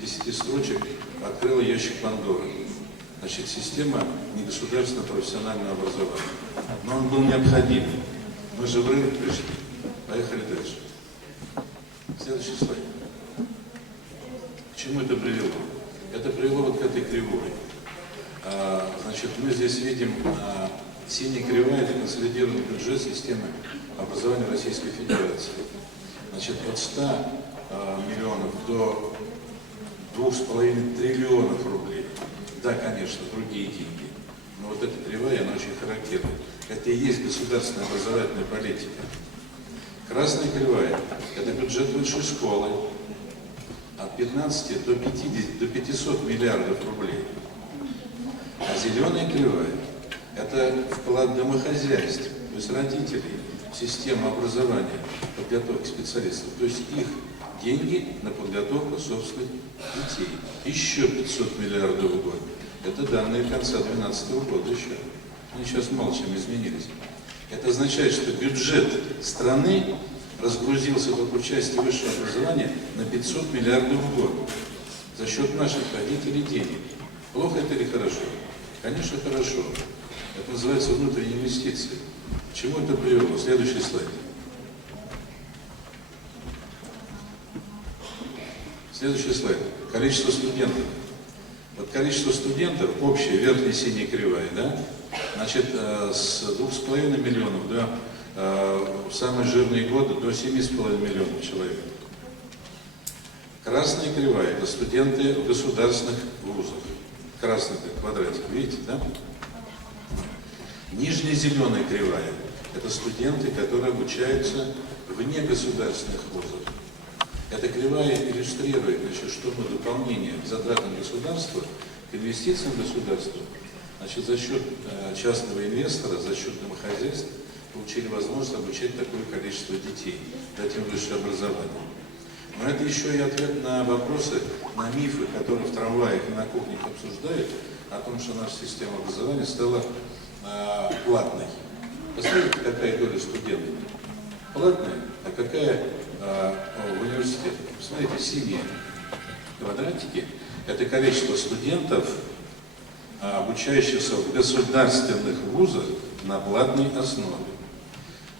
10 строчек открыла ящик Пандоры. Значит, система негосударственного профессионального образования. Но он был необходим. Мы же в рынок пришли. Поехали дальше. Следующий слайд. К чему это привело? Это привело вот к этой кривой. Значит, мы здесь видим синяя кривая, это консолидированный бюджет системы образования Российской Федерации. Значит, от 100 миллионов до 2,5 триллионов рублей. Да, конечно, другие деньги. Но вот эта кривая, она очень характерна. Это и есть государственная образовательная политика. Красная кривая – это бюджет высшей школы от 15 до 50, до 500 миллиардов рублей. А зеленая кривая – это вклад домохозяйств, то есть родителей, в систему образования, подготовки специалистов, то есть их деньги на подготовку собственных детей. Еще 500 миллиардов в год. Это данные конца 2012 года еще. Они сейчас мало чем изменились. Это означает, что бюджет страны разгрузился только в части высшего образования на 500 миллиардов в год за счет наших родителей денег. Плохо это или хорошо? Конечно, хорошо. Это называется внутренние инвестиции. К чему это привело? Следующий слайд. Следующий слайд. Количество студентов. Вот количество студентов, общая верхняя синяя кривая, да? Значит, с 2,5 миллионов до в самые жирные годы до 7,5 миллионов человек. Красная кривая – это студенты в государственных вузах. Красный квадратик, видите, да? Нижняя зеленая кривая – это студенты, которые обучаются вне государственных вузов. Эта кривая иллюстрирует, значит, что мы дополнение к затратам государства, к инвестициям государства, значит, за счет частного инвестора, за счет домохозяйств получили возможность обучать такое количество детей, дать им высшее образование. Но это еще и ответ на вопросы, на мифы, которые в трамваях и на кухнях обсуждают, о том, что наша система образования стала платной. Посмотрите, какая доля студентов. Платная, а какая в университете. Посмотрите, синие квадратики – это количество студентов, обучающихся в государственных вузах на платной основе.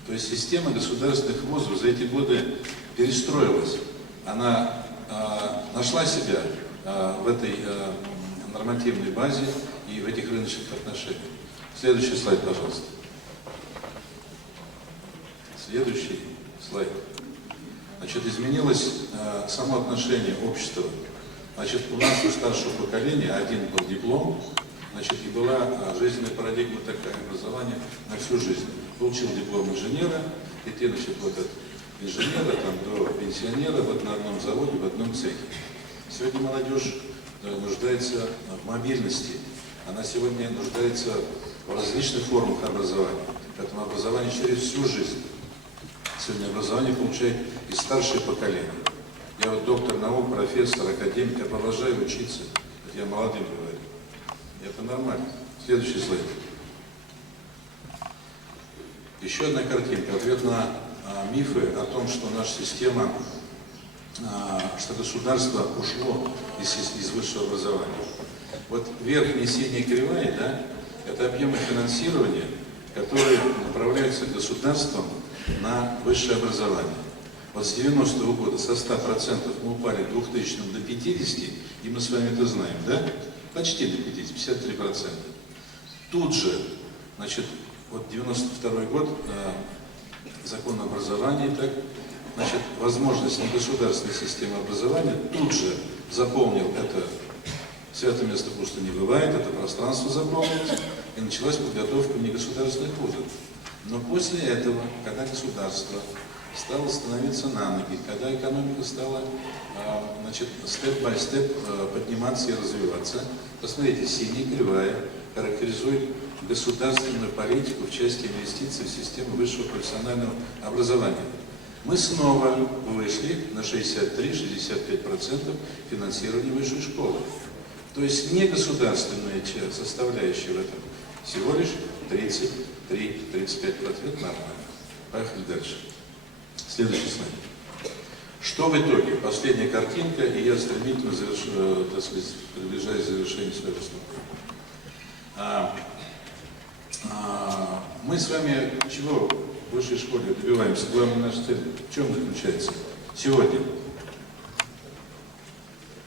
То есть система государственных вузов за эти годы перестроилась. Она нашла себя в этой нормативной базе и в этих рыночных отношениях. Следующий слайд, пожалуйста. Следующий слайд. Значит, изменилось само отношение общества. Значит, у нас у старшего поколения один был диплом, значит, и была жизненная парадигма такая, образование на всю жизнь. Получил диплом инженера, и ты, значит, вот от инженера там, до пенсионера вот на одном заводе, в одном цехе. Сегодня молодежь нуждается в мобильности, она сегодня нуждается в различных формах образования. Поэтому образование через всю жизнь. Сегодня образование получает и старшее поколение. Я вот доктор наук, профессор, академик, я продолжаю учиться. Это я молодым говорю. И это нормально. Следующий слайд. Еще одна картинка. Ответ на мифы о том, что наша система, что государство ушло из высшего образования. Вот верхняя синяя кривая, да, это объемы финансирования, которые направляются государством на высшее образование. Вот с 90-го года со 100% мы упали к 2000 до 50%, и мы с вами это знаем, да? Почти до 50%, 53%. Тут же, значит, вот 92-й год, закон об образовании, так, значит, возможность негосударственной системы образования тут же заполнил это, святое место пусто не бывает, это пространство заполнилось, и началась подготовка негосударственных вузов. Но после этого, когда государство стало становиться на ноги, когда экономика стала, значит, степ-бай-степ подниматься и развиваться, посмотрите, синяя кривая характеризует государственную политику в части инвестиций в систему высшего профессионального образования. Мы снова вышли на 63-65% финансирования высшей школы. То есть негосударственная составляющая в этом всего лишь 33-35%. Нормально. Поехали дальше. Следующий слайд. Что в итоге? Последняя картинка, и я стремительно приближаюсь к завершению своего выступления. Мы с вами чего в высшей школе добиваемся? Главная наша цель в чем заключается? Сегодня.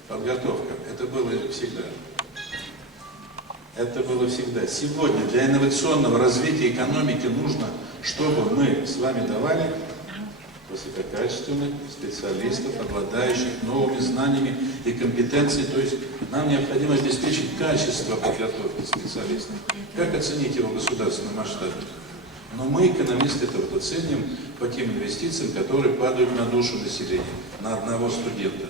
Подготовка. Это было всегда. Это было всегда. Сегодня для инновационного развития экономики нужно, чтобы мы с вами давали высококачественных специалистов, обладающих новыми знаниями и компетенциями. То есть нам необходимо обеспечить качество подготовки специалистов. Как оценить его в государственном масштабе? Но мы, экономисты, это вот оценим по тем инвестициям, которые падают на душу населения, на одного студента.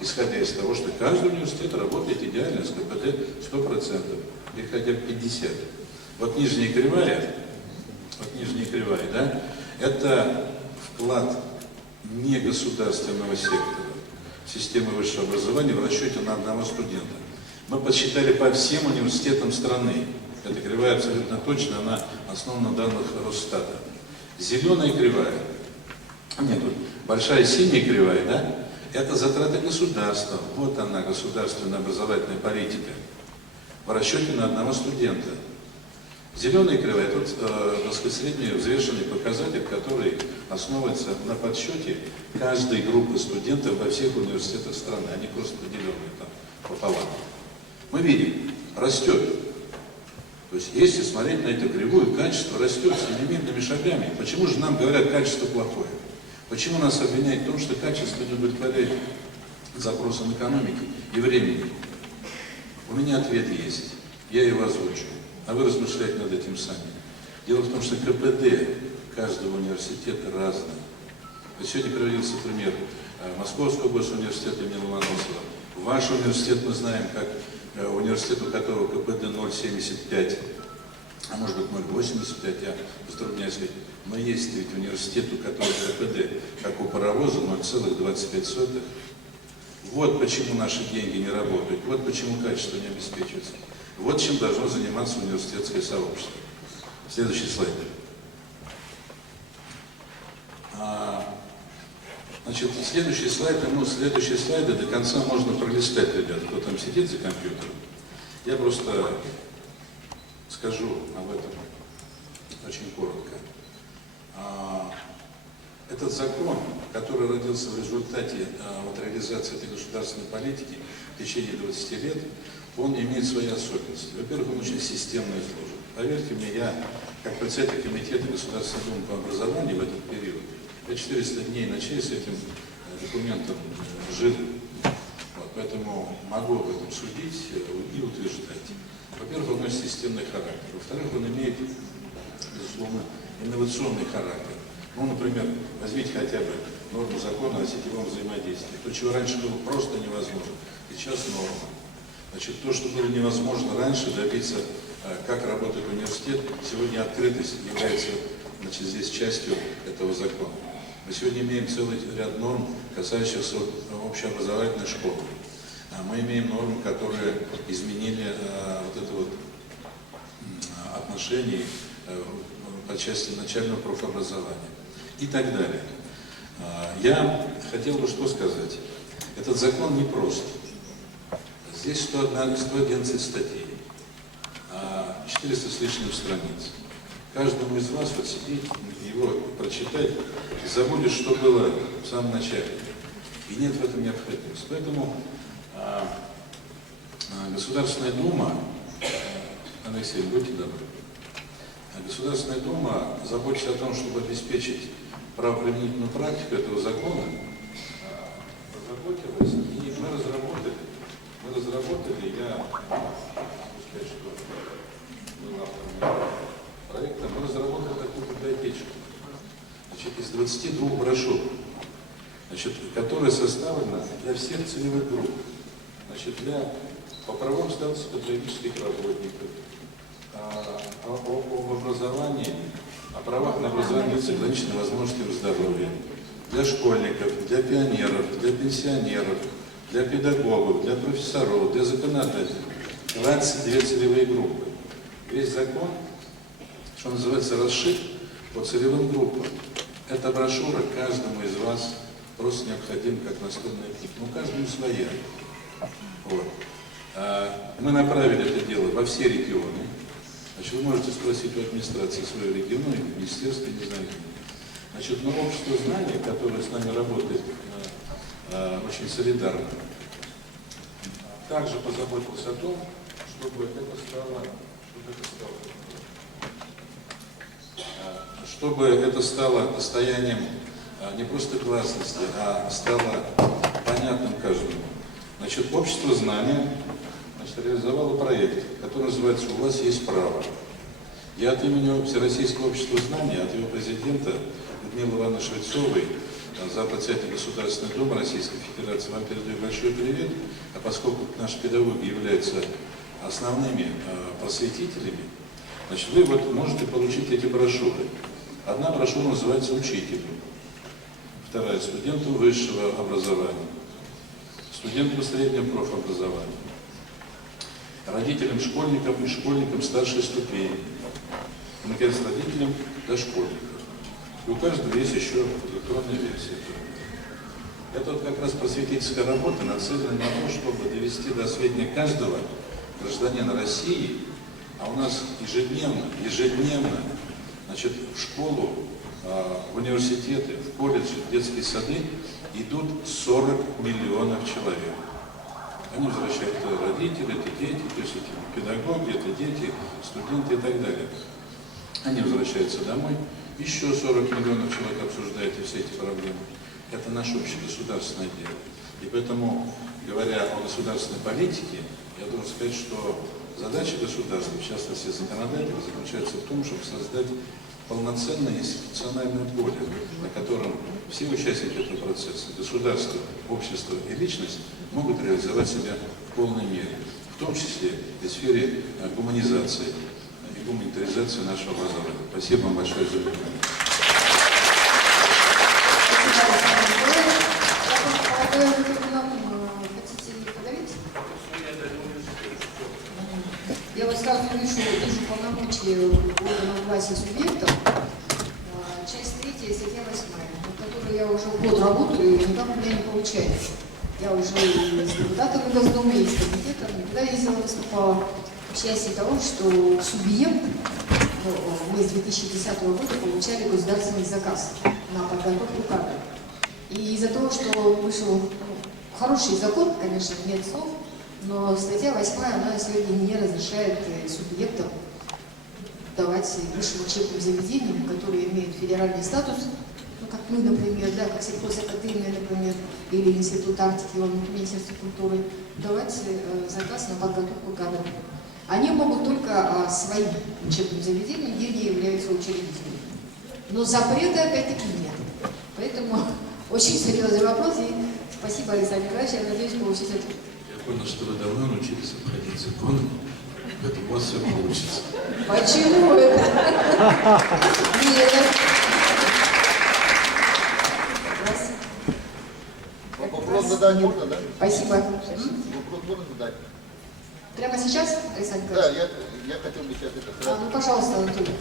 Исходя из того, что каждый университет работает идеально с КПД 100%, или хотя бы 50%. Вот нижняя кривая, да, это вклад негосударственного сектора в систему высшего образования в расчете на одного студента. Мы подсчитали по всем университетам страны. Эта кривая абсолютно точно, она основана на данных Росстата. Зеленая кривая, нет, тут большая синяя кривая, да, это затраты государства. Вот она, государственная образовательная политика в расчете на одного студента. Зеленая кривая, тут, средний взвешенный показатель, который основывается на подсчете каждой группы студентов во всех университетах страны. Они просто поделенные там пополам. Мы видим, растет. То есть, если смотреть на эту кривую, качество растет семимильными шагами. Почему же нам говорят, качество плохое? Почему нас обвиняют в том, что качество не удовлетворяет запросам экономики и времени? У меня ответ есть. Я его озвучу. А вы размышляйте над этим сами. Дело в том, что КПД каждого университета разное. Вот сегодня приводился пример Московского госуниверситета имени Ломоносова. Ваш университет мы знаем как университет, у которого КПД 0,75, а может быть 0,85, я затрудняюсь сказать. Но есть ведь университет, у которого КПД, как у паровоза, 0,25. Вот почему наши деньги не работают, вот почему качество не обеспечивается. Вот чем должно заниматься университетское сообщество. Следующий слайд. Значит, следующие слайды до конца можно пролистать, ребят, кто там сидит за компьютером. Я просто скажу об этом очень коротко. Этот закон, который родился в результате реализации этой государственной политики в течение 20 лет, он имеет свои особенности. Во-первых, он очень системно изложен. Поверьте мне, я, как председатель комитета Государственной Думы по образованию в этот период, я 400 дней ночей с этим документом жил. Вот, поэтому могу об этом судить и утверждать. Во-первых, он носит системный характер. Во-вторых, он имеет, безусловно, инновационный характер. Ну, например, возьмите хотя бы норму закона о сетевом взаимодействии. То, чего раньше было просто невозможно, сейчас норма. Значит, то, что было невозможно раньше добиться, как работает университет, сегодня открытость является, значит, здесь частью этого закона. Мы сегодня имеем целый ряд норм, касающихся общеобразовательной школы. Мы имеем нормы, которые изменили вот это вот отношение по части начального профобразования и так далее. Я хотел бы что сказать. Этот закон непрост. Здесь 111 статей, 400 с лишним страниц. Каждому из вас вот сидеть, его прочитать, забудешь, что было в самом начале. И нет в этом необходимости. Поэтому Государственная Дума, Алексей, будьте добры, Государственная Дума заботится о том, чтобы обеспечить правоприменительную практику этого закона, разработалась, и мы разработали, я могу сказать, что был автором проекта, мы разработали такую библиотечку, значит, из 22 брошюр, значит, которая составлена для всех целевых групп, значит, по правовому статусу педагогических работников, об образовании, о правах на образование с ограниченными возможностями здоровья. Для школьников, для пионеров, для пенсионеров, для педагогов, для профессоров, для законодателей. 22 целевые группы. Весь закон, что называется, расшит по целевым группам. Эта брошюра каждому из вас просто необходима как настольная книга. Ну, каждому своя. Вот. Мы направили это дело во все регионы. Значит, вы можете спросить у администрации своего региона, или в министерстве, не знаю. Значит, но общество знаний, которое с нами работает очень солидарно, также позаботился о том, чтобы это стало достоянием не просто гласности, а стало понятным каждому. Значит, общество знания реализовало проект, который называется «У вас есть право». Я от имени Всероссийского общества знаний, от его президента Людмилы Ивановны Швецовой, зампредседателя Государственной Думы Российской Федерации, вам передаю большой привет. А поскольку наши педагоги являются основными просветителями, значит, вы вот можете получить эти брошюры. Одна брошюра называется «Учителю», вторая – студенту высшего образования, студенту среднего профобразования, родителям школьников и школьникам старшей ступени, и, наконец, родителям дошкольников. И у каждого есть еще электронная версия. Это вот как раз просветительская работа, нацелена на то, чтобы довести до сведения каждого гражданина России, а у нас ежедневно, значит, в школу, в университеты, в колледжи, в детские сады идут 40 миллионов человек. Они возвращают родители, это дети, то есть это педагоги, это дети, студенты и так далее. Они возвращаются домой, еще 40 миллионов человек обсуждают все эти проблемы. Это наше общегосударственное дело. И поэтому, говоря о государственной политике, я должен сказать, что задача государства, в частности законодателя, заключается в том, чтобы создать полноценное институциональное поле, на котором все участники этого процесса, государство, общество и личность, могут реализовать себя в полной мере, в том числе и в сфере гуманизации и гуманитаризации нашего образования. Спасибо вам большое за внимание. Я вот сразу вижу полномочия органов власти субъектов, часть 3, статья 8, в которой я уже год работаю, и никак у меня не получается. Я уже и с депутатом Госдумы, и с комитетом, никуда ездила, выступала в части того, что субъект, мы с 2010 года получали государственный заказ на подготовку кадров. И из-за того, что вышел хороший закон, конечно, нет слов, но статья 8, она сегодня не разрешает субъектам давать высшим учебным заведениям, которые имеют федеральный статус, ну, как мы, например, да, как сельхозакадемия, например, или Институт Арктики, Министерство культуры, давать заказ на подготовку кадров. Они могут только своим учебным заведениям, где они являются учредителями. Но запрета, опять-таки, нет. Поэтому очень серьезный вопрос, и спасибо, Александр Николаевич, я надеюсь получить ответ. Я понял, что вы давно научились обходить законы, поэтому у вас все получится. Почему это? Нет. Вопрос задать можно, да? Спасибо. Вопрос можно задать? Прямо сейчас, Александр Да, Николаевич? я хотел бы сейчас это сразу. Ну, пожалуйста, Анатолий.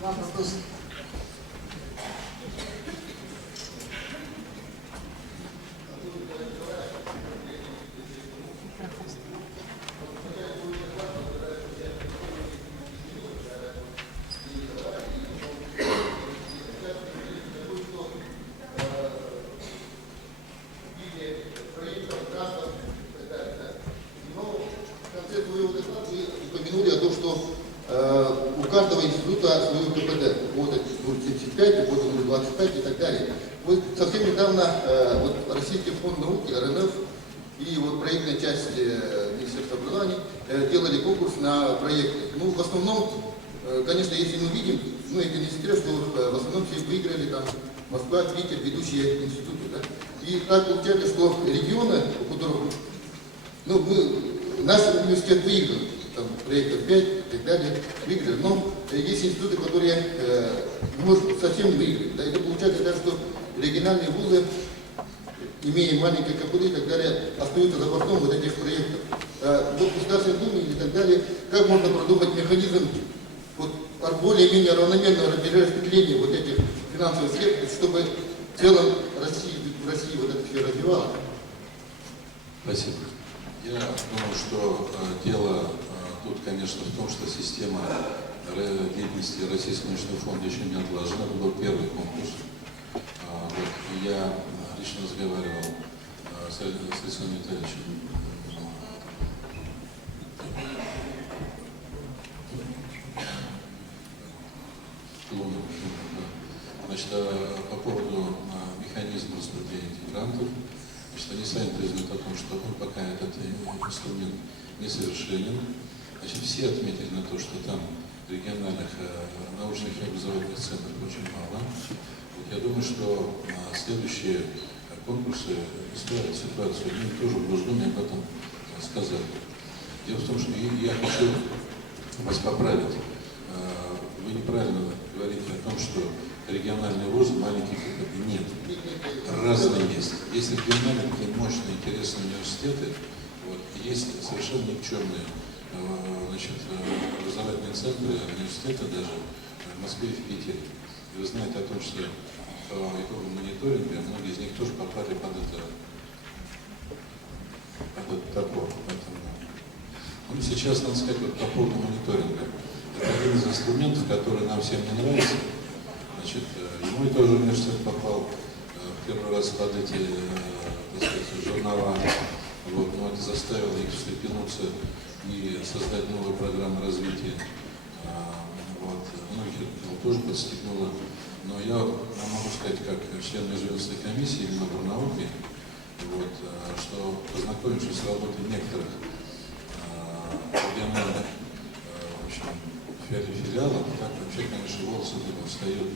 Вам вопрос. Упомянули о том, что у каждого института свой КПД, года 0,75, года 0,25 и так далее. Вот совсем недавно вот Российский фонд науки, РНФ, и вот проектная часть Министерства образования делали конкурс на проекты. Ну, в основном, конечно, если мы видим, ну, это не секрет, что в основном все выиграли там Москва, Питер, ведущие институты, да? И так получается, что регионы, у которых, ну, наш университет выиграл, там, проектов 5, и так далее, выиграли. Но есть институты, которые, может, совсем не выиграли. Да, это получается так, что региональные вузы, имея маленькие КПД и так далее, остаются за бортом вот этих проектов. В Государственной Думе и так далее, как можно продумать механизм вот, более-менее равномерного распределения вот этих финансовых средств, чтобы в целом в России вот это все развивалось. Спасибо. Я думаю, что дело тут, конечно, в том, что система деятельности Российского научного фонда еще не отлажена. Это был первый конкурс. И я лично разговаривал с Александром Витальевичем. Значит, по поводу механизма распределения этих грантов, значит, они сами признают о том, что пока этот инструмент несовершенен. Значит, все отметили на то, что там региональных научных и образовательных центров очень мало. Вот я думаю, что следующие конкурсы исправят ситуацию. Они тоже в Госдуме об этом сказали. Дело в том, что я хочу вас поправить. Вы неправильно говорите о том, что региональные вузы маленьких нет. Разные есть. Есть региональные такие мощные, интересные университеты, вот, есть совершенно никчемные образовательные центры, университеты даже в Москве и в Питере. И вы знаете о том, что по итогам мониторинга многие из них тоже попали под этот топор. Ну, сейчас, надо сказать, вот по поводу мониторинга. Это один из инструментов, который нам всем не нравится. Значит, мой тоже университет попал в первый раз под эти, так сказать, журнала. Вот, но это заставило их встрепенуться и создать новые программы развития. Вот, многих это тоже подстегнуло. Но я могу сказать, как член межведомственной комиссии Минобрнауки, вот, что познакомившись с работой некоторых региональных филиалов, так вообще, конечно, волосы дыбом встают.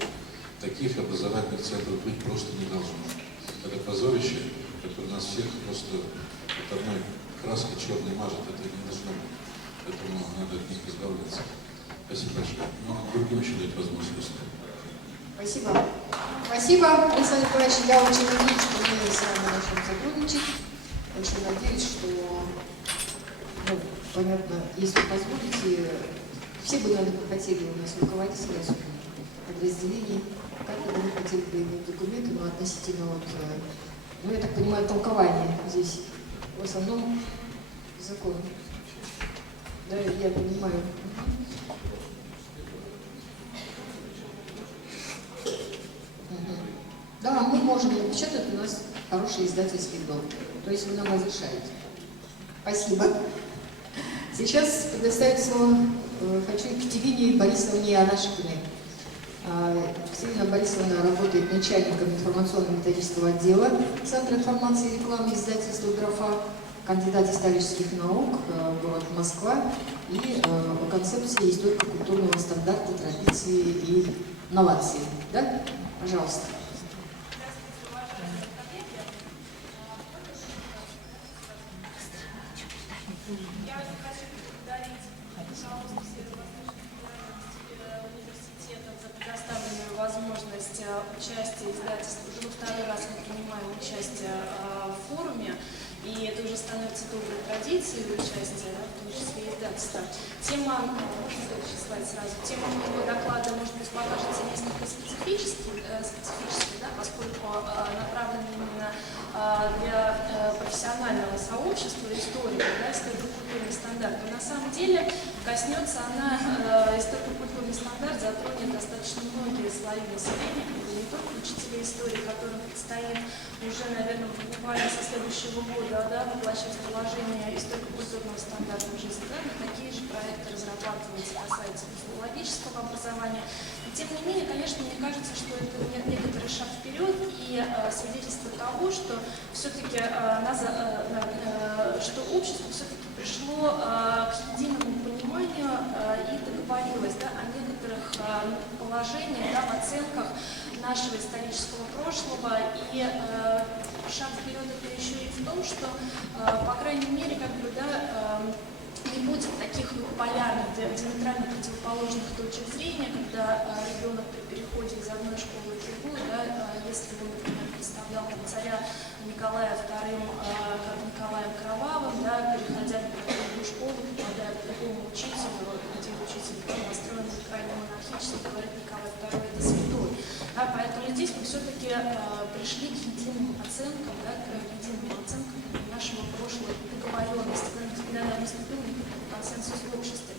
Таких образовательных центров быть просто не должно. Это позорище, которое нас всех просто от одной краской черной мажет, это не должно быть. Поэтому надо от них избавляться. Спасибо большое. Ну, другим еще дать возможность выступить. Спасибо. Спасибо, Александр Николаевич. Я очень надеюсь, что мы с вами начнем сотрудничать. Очень надеюсь, что, понятно, если позволите, все бы, наверное, хотели у нас руководители подразделений, как бы мы хотели бы иметь документы, но относительно я так понимаю, толкования здесь в основном закон. Да, я понимаю. Да, мы можем напечатать, у нас хороший издательский дом. То есть вы нам разрешаете. Спасибо. Сейчас предоставить слово хочу Екатерине Борисовне Анашкиной. Екатерина Борисовна работает начальником информационно-методического отдела Центра информации и рекламы издательства «Графа», кандидат исторических наук, город Москва, и по концепции историко-культурного стандарта, традиции и новации. Да? Пожалуйста. Я хочу поблагодарить руководство Северо-Восточного университета за предоставленную возможность участия издательства. Уже во второй раз мы принимаем участие в форуме, и это уже становится доброй традицией участия, в том числе издательства. Тема, следующий слайд сразу, тема моего доклада, может быть, покажется несколько специфической, да, поскольку направлена именно для профессионального сообщества истории, да, историко-культурный стандарт. Но на самом деле коснется она, историко-культурный стандарт затронет достаточно многие слои населения, не только учителей истории, которым предстоит уже, наверное, буквально со следующего года, да, воплощать положение историко-культурного стандарта в жизнь. Да, такие же проекты разрабатываются, касаются филологического образования. Но, тем не менее, конечно, мне кажется, что это некоторый шаг вперед и свидетельство того, что все-таки что общество все-таки пришло к единому пониманию и договорилось, да, о некоторых положениях, да, в оценках нашего исторического прошлого. И шаг вперед это еще и в том, что, по крайней мере, как бы, да, мы не будет таких полярных, диаметрально противоположных точек зрения, когда ребенок при переходе из одной школы в другую, да, если он, например, представлял там, царя Николая II как Николаем Кровавым, да, переходя в другую школу, попадая к другому учителю, где учитель настроен крайне монархически, говорит Николай II это святой. Да, поэтому здесь мы все-таки пришли к единым оценкам, да, к единым оценкам нашего прошлого договоренности, когда наступил консенсус в обществе.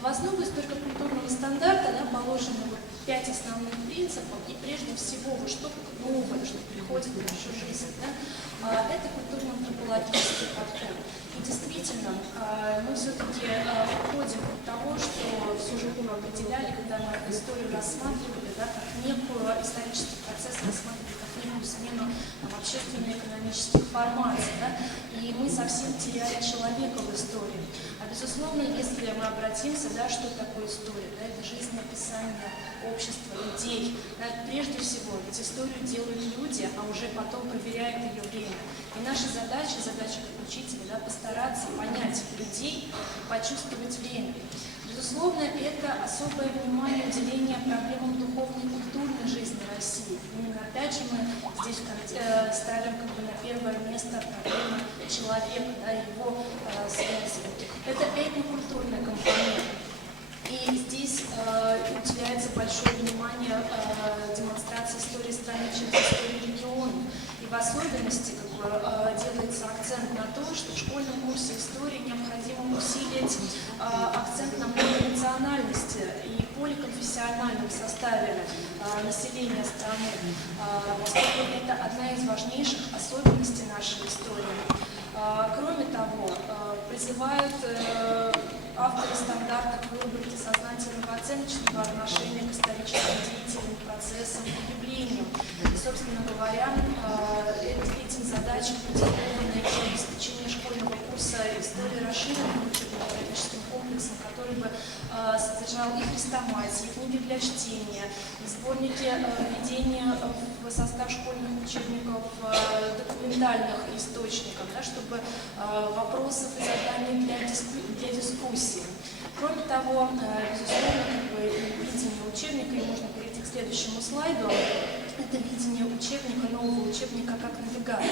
В основу историко-культурного стандарта, да, положено 5 основных принципов, и прежде всего, что новое, что приходит в нашу жизнь, да, это культурно-антропологический подход. И действительно, мы все-таки выходим от того, что всю жизнь мы определяли, когда мы историю рассматривали, да, как некую исторический процесс, рассматривали как некую смену общественно-экономических формаций. Да, и мы совсем теряли человека в истории. А безусловно, если мы обратимся, да, что такое история, да, это жизнеописание общества, людей. Да, прежде всего, ведь историю делают люди, а уже потом проверяет ее время. И наша задача как учителя, да, постараться понять людей, почувствовать время. Безусловно, это особое внимание уделение проблемам духовной и культурной жизни России. Именно опять же мы здесь ставим как бы на первое место проблемы человека, да, его связи. Это этнокультурная компонента. И здесь уделяется большое внимание демонстрации истории страны через историю региона. И в особенности делается акцент на то, что в школьном курсе истории необходимо усилить акцент на полинациональности и поликонфессиональном составе населения страны, поскольку это одна из важнейших особенностей нашей истории. Кроме того, призывают авторы стандарта к выработке сознательного оценочного отношения к историческим деятельным процессам и явлениям. И, собственно говоря, этим задачам предусмотрено обеспечение школьного курса истории расширенным учебно-методическим комплексом, который бы содержал и хрестоматии, и книги для чтения, и сборники введения в состав школьных учебников документальных источников, да, чтобы вопросов и заданий для дискуссии. Кроме того, безусловно, видение учебника, и можно перейти к следующему слайду, это видение учебника, нового учебника как навигатор.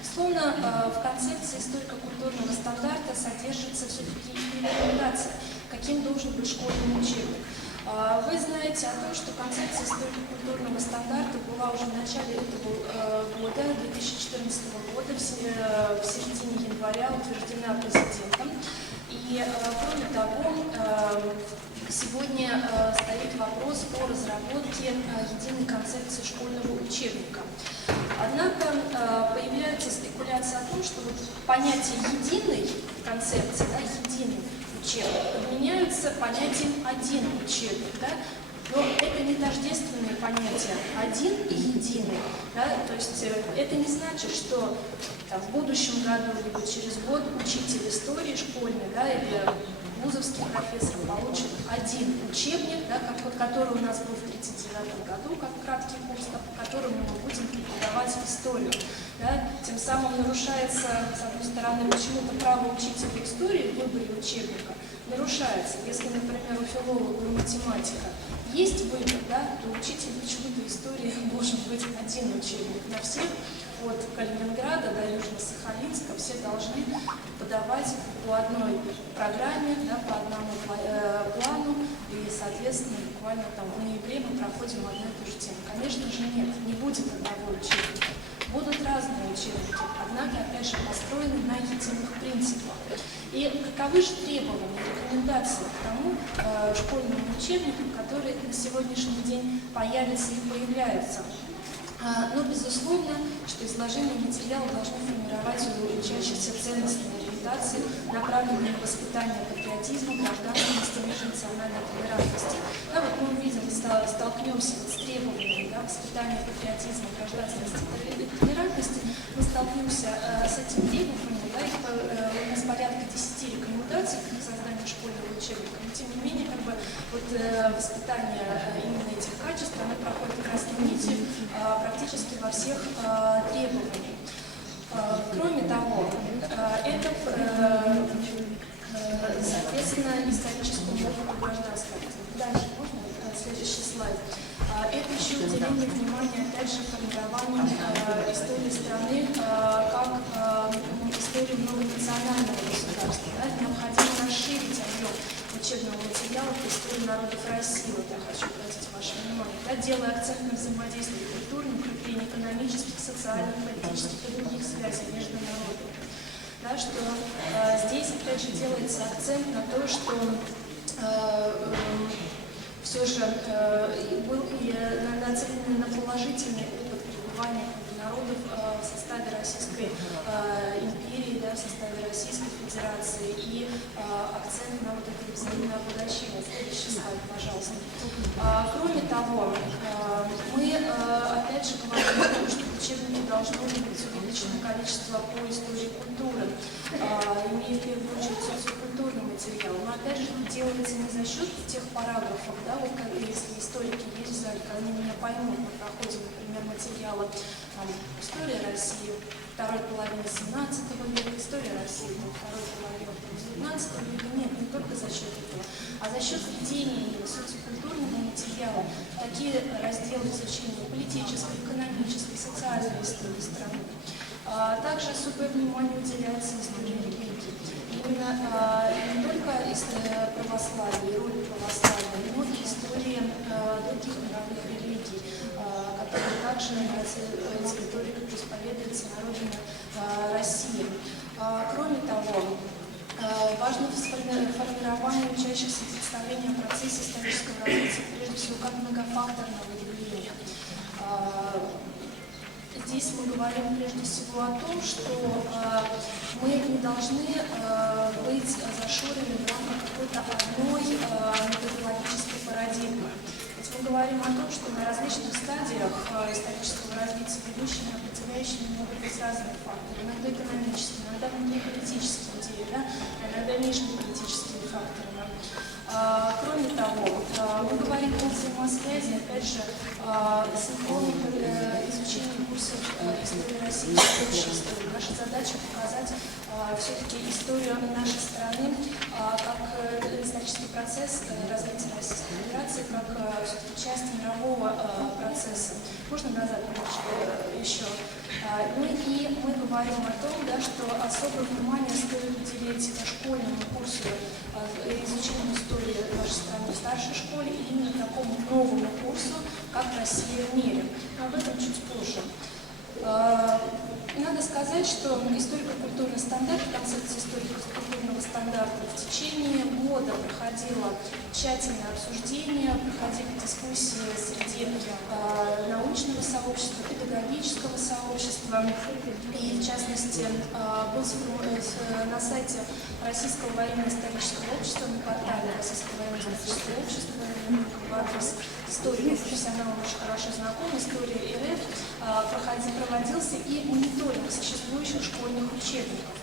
Безусловно, в концепции историко-культурного стандарта содержится все-таки рекомендация, каким должен быть школьный учебник. Вы знаете о том, что концепция историко-культурного стандарта была уже в начале этого года, 2014 года, в середине января утверждена президентом. И, кроме того, сегодня стоит вопрос о разработке единой концепции школьного учебника. Однако появляется спекуляция о том, что вот понятие единой концепции, да, единый учебник, подменяются понятием один учебник. Да? Но это не тождественные понятия один и единый. Да? То есть это не значит, что там, в будущем году либо через год учитель истории школьный, да, или вузовский профессор получит один учебник, да, который у нас был в 1939 году, как краткий курс, по которому мы будем преподавать историю. Да. Тем самым нарушается, с одной стороны, почему-то право учителя истории в выборе учебника нарушается. Если, например, у филолога и математика есть выбор, да, то учитель почему-то истории должен быть один учебник на всех. От Калининграда до Южно-Сахалинска все должны подавать по одной программе, да, по одному плану, и, соответственно, буквально там в ноябре мы проходим одну и ту же тему. Конечно же, нет, не будет одного учебника. Будут разные учебники, однако, опять же, построены на единых принципах. И каковы же требования, рекомендации к тому школьному учебнику, который на сегодняшний день появится и появляется? Но, безусловно, что изложение материала должно формировать у учащихся ценностные ориентации, направленные на воспитание патриотизма, гражданственности, межнациональной толерантности. Да, вот мы увидим, столкнемся с требованиями, да, воспитания патриотизма, гражданственности и толерантности, мы столкнемся с этим требованием, да, у нас порядка 10 рекомендаций к созданию школьного учебника, но тем не менее, воспитание именно этих качеств, оно проходит красной нитью практически во всех требованиях. Кроме того, это Соответственно, историческому опыту гражданской активности. Дальше можно? Следующий слайд. Это еще уделение внимания, опять же, формированию истории страны как истории многонационального государства. Да? Необходимо расширить объем учебного материала по истории народов России. Вот я хочу обратить ваше внимание. Да? Делая акцент на взаимодействие культурных, укрепление экономических, социальных, политических и других связей между народами. Да, что здесь, опять же, делается акцент на то, что все же был и нацелен на положительный опыт пребывания народов в составе Российской империи, да, в составе Российской Федерации, и акцент на вот это взаимное обогащение. Следующий слайд, пожалуйста. Кроме того, мы опять же говорим о том, что в учебнике должно быть увеличено количество по истории культуры, имея в первую очередь социокультурный материал. Но опять же делается не за счет тех параграфов, да, вот как если историки есть в зале, они меня поймут, мы проходим, например, материалы история России второй половины 17 века, история России второй половины 19 века. Нет, не только за счет этого, а за счет введения социокультурного материала, такие разделы изучения политической, экономической, социальной истории страны. Также особое внимание уделяется истории религии. Именно не только православия, роли православия, но и истории других мировых религий, которые также на территории исповедуются народами России. Кроме того, важно формирование учащихся представления о процессе исторического развития, прежде всего, как многофакторного явления. Здесь мы говорим прежде всего о том, что мы не должны быть зашорены в рамках какой-то одной методологической парадигмы. Ведь мы говорим о том, что на различных стадиях исторического развития ведущими и определяющими могут быть разные факторы, иногда экономические, иногда внутриполитические идеи, да, иногда внешнеполитические факторы. Кроме того, мы говорим о взаимосвязи, опять же, синхронном изучении курсов истории России и общей истории. Наша задача показать все-таки историю нашей страны как исторический процесс развития Российской Федерации, как все-таки часть мирового процесса. Можно назад немножко еще? Ну и мы говорим о том, да, что особое внимание стоит уделить дошкольному курсу изучения истории нашей страны в старшей школе и именно такому новому курсу, как «Россия в мире». Но об этом чуть позже. Надо сказать, что историко-культурный стандарт, концепция историко-культурного стандарта в течение года проходило тщательное обсуждение, проходили дискуссии среди научного сообщества, педагогического сообщества. И, в частности, был на сайте Российского военно-исторического общества, на портале Российского военно-исторического общества, адрес историков, профессионалам очень хорошо знаком, история РФ, проводился и мониторинг существующих школьных учебников.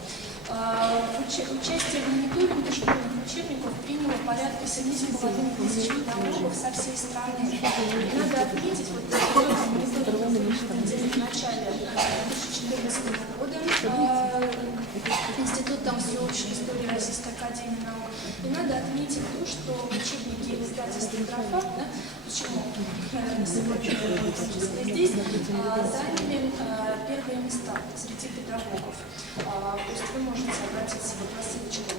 Участие в мониторинге школьных учебников приняло порядка 7,5 тысяч педагогов со всей страны. И надо отметить, вот этот мониторинг в начале 2014 года Институтом всеобщей истории Российской академии наук. И надо отметить то, что учебники издательства «Графа», да, почему, наверное, сегодня здесь, заняли первые места среди педагогов. То есть вы можете обратиться по ссылочке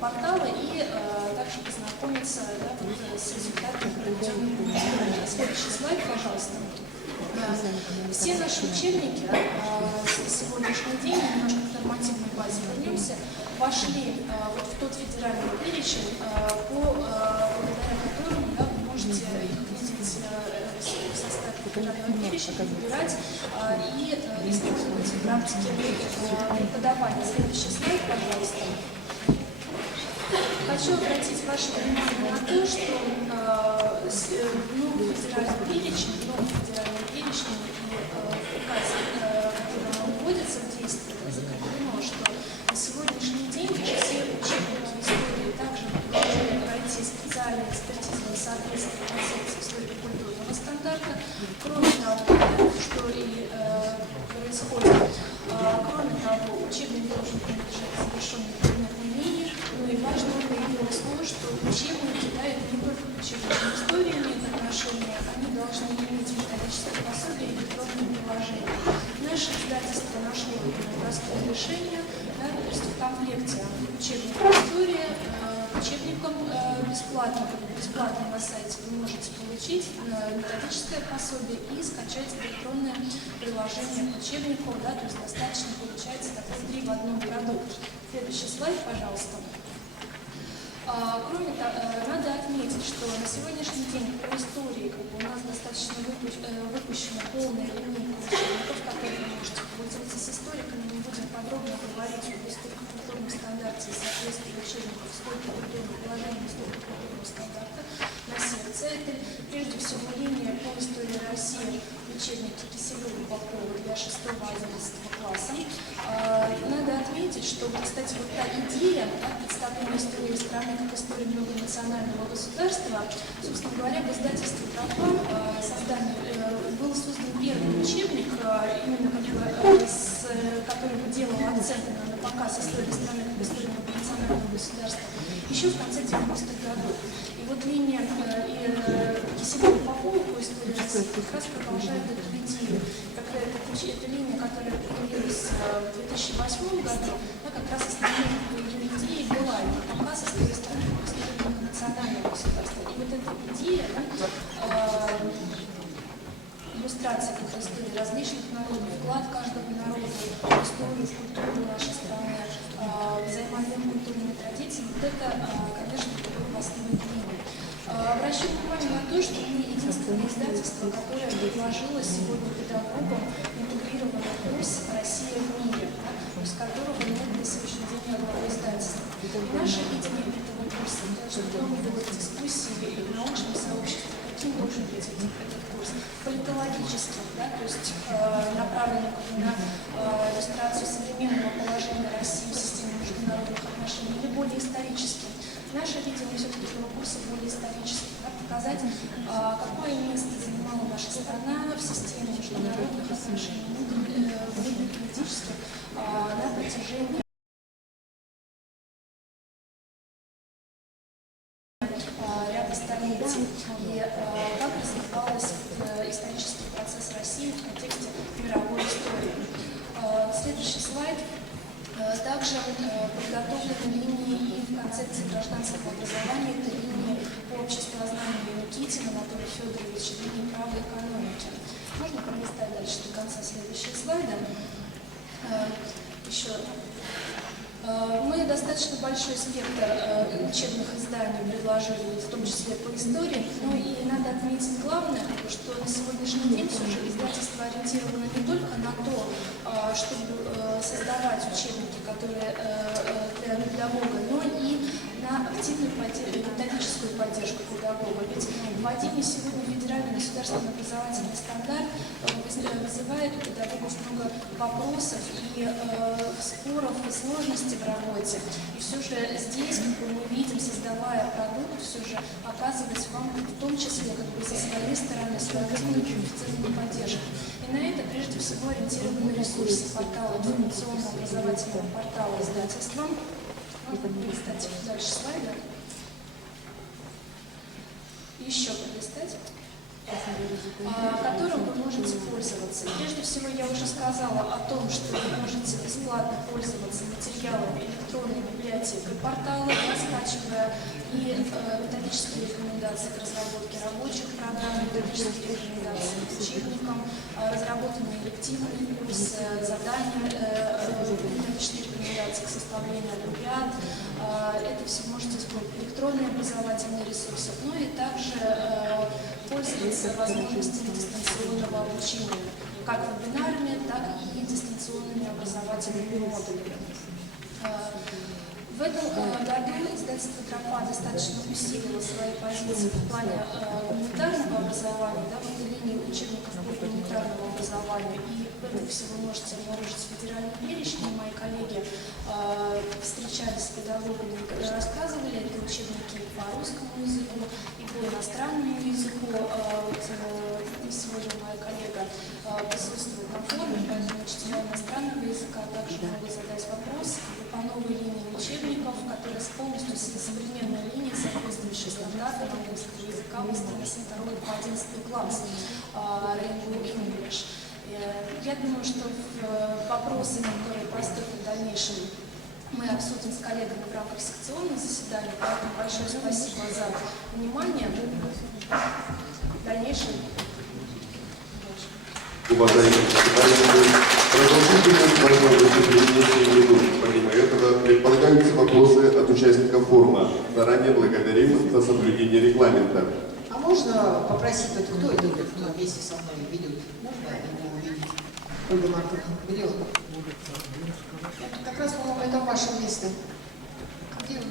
портала и также познакомиться, да, с результатами проведенных. Следующий слайд, пожалуйста. Все наши учебники на сегодняшний день, немножко к нормативной базе вернемся, вошли вот в тот федеральный перечень, благодаря которому, да, вы можете их видеть в составе федерального перечня, выбирать и использовать в практике преподавания. Следующий слайд, пожалуйста. Хочу обратить ваше внимание на то, что новый федеральный перечень и указ, который вводится в действие, закреплено, что на сегодняшний день все учебники истории также должны пройти специальную экспертизу на соответствие концепции историко-культурного стандарта, кроме того, что и происходит. Кроме того, учебник должен принадлежать завершенной предметной линии, но наше издательство нашло простое решение, да, то есть в комплекте учебник истории, учебником бесплатно на сайте вы можете получить методическое пособие и скачать электронное приложение к учебнику, да, то есть достаточно получается такой 3 в одном продукт. Следующий слайд, пожалуйста. Кроме того, надо отметить, что на сегодняшний день по истории у нас достаточно выпущена полная линейка учебников, которые вы можете пользоваться. С историками мы будем подробно говорить об историко-культурном стандарте и соответствии учебников историко-культурного положения историко-культурного стандарта на секции. Это прежде всего линия по истории России, учебники Киселева-Попова для 6-11 класса. Надо отметить, что, кстати, вот та идея представления истории страны как истории многонационального государства, собственно говоря, в издательстве «Тропа» был создан первый учебник, именно который бы делал акцент на показ истории страны как истории многонационального государства, еще в конце 90-х годов. И вот линия Киселева-Попова по истории России как раз продолжает эту идею. Эта линия, которая появилась в 2008 году, как раз основной ее идеей была показ истории страны как истории национального государства. И вот эта идея, иллюстрация как истории различных народов, вклад каждого народа в историю, в культуру нашей страны, взаимообмен культурными традициями, вот это, конечно, такое основное линия. Обращаю внимание на то, что мы единственное издательство, которое предложило сегодня педагогам интегрированный курс «Россия в мире», из которого нет на сегодняшний день ни одного издательства. Наше видение этого курса, что много было дискуссий и в научном сообществе, каким должен быть этот курс, политологический, да, то есть направленный на иллюстрацию современного положения России в системе международных отношений, или более исторический. Наше видение все-таки этого курса более исторически, да, показать, какое место занимала наша страна в системе международных отношений, внутриполитических, на протяжении ряда столетий, и как развивался исторический процесс России в контексте мировой истории. Следующий слайд. Также подготовлены линии и в концепции гражданского образования, это линии по обществознанию Никитина Анатолия Федоровича, линии права экономики. Можно пролистать дальше до конца следующие слайды. Еще мы достаточно большой спектр учебных изданий предложили, в том числе по истории, но и надо отметить главное, что на сегодняшний день все же издательство ориентировано не только на то, чтобы создавать учебники, которые для педагога, но и на активную методическую поддержку педагога. Ведь вводение сегодня федеральный государственный образовательный стандарт вызывает у педагогов много вопросов и споров и сложностей в работе. И все же здесь, как мы видим, создавая продукт, все же оказывать вам в том числе со своей стороны свою активную квалифицированную поддержку. И на это прежде всего ориентированы ресурсы портала, информационного образовательного портала издательства. Можно пролистать дальше слайды. Еще пролистать. Которым вы можете пользоваться. Прежде всего, я уже сказала о том, что вы можете бесплатно пользоваться материалами электронной библиотеки портала, скачивая и методические рекомендации к разработке рабочих программ, методические рекомендации к учебникам, разработанные элективные курсы, задания, методические рекомендации к составлению олимпиад. Это все можете использовать электронные образовательные ресурсы, ну и также пользоваться возможностями дистанционного обучения, как вебинарами, так и дистанционными образовательными модулями. В этом году издательство «Тропа» достаточно усилило свои позиции в плане гуманитарного образования, да, в этой линии учебников по гуманитарному образованию. И это все вы можете обнаружить в федеральном перечне. Мои коллеги встречались с педагогами, которые рассказывали, это учебники и по русскому языку, и по иностранному языку. Сегодня моя коллега присутствует на форуме, поэтому учителя иностранного языка также могут задать вопрос по новой линии учебников, которая полностью современная линия, соответствующая стандартам английского языка, выставлена с 2 по 11 класс Rainbow English. Я Я думаю, что вопросы, которые поступят в дальнейшем, мы обсудим с коллегами в рамках секционного заседания. Поэтому большое спасибо за внимание. В дальнейшем. Уважаемые председатели, продолжительность вашего выступления 7 минут. Помимо этого, предполагаются вопросы от участников форума. Заранее благодарим за соблюдение регламента. А можно попросить, вот кто это, кто вместе со мной ведет? Можно его увидеть? Ольга Марковна, берем. Как раз, по-моему, это ваше место. Где вы?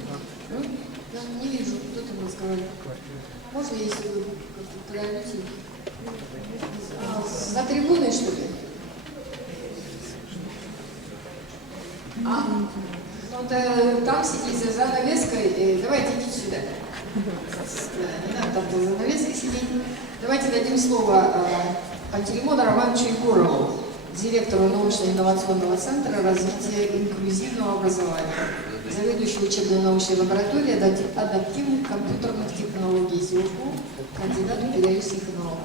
Ну, я не вижу, кто там разговаривает. Можно, если вы как-то подойдете? За трибуной, что ли? Ну, там сидите за навеской. Давайте идите сюда. Не надо там за навеской сидеть. Давайте дадим слово Пантелеймону Романовичу Егорову, директору научно-инновационного центра развития инклюзивного образования, заведующему учебно-научной лабораторией адаптивных компьютерных технологий ЗИОФУ, кандидату педагогических наук.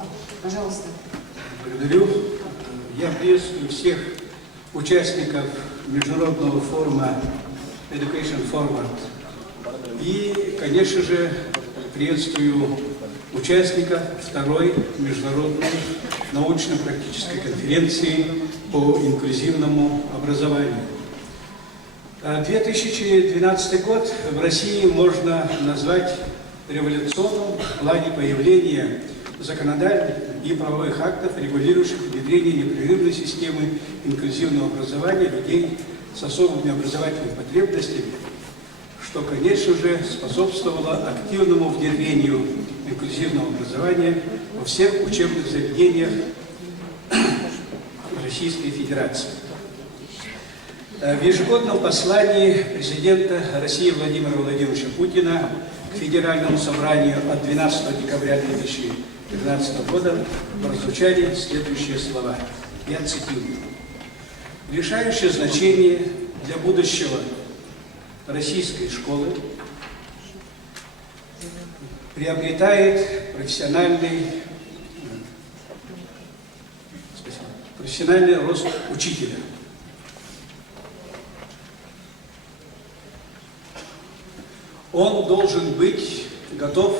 Пожалуйста. Благодарю. Я приветствую всех участников международного форума Education Forward. И, конечно же, приветствую участников второй международной научно-практической конференции по инклюзивному образованию. 2012 год в России можно назвать революционным в плане появления законодательных и правовых актов, регулирующих внедрение непрерывной системы инклюзивного образования людей с особыми образовательными потребностями, что, конечно же, способствовало активному внедрению инклюзивного образования во всех учебных заведениях Российской Федерации. В ежегодном послании президента России Владимира Владимировича Путина к Федеральному собранию от 12 декабря 2013 года прозвучали следующие слова. Я цитирую. «Решающее значение для будущего российской школы приобретает профессиональный рост учителя. Он должен быть готов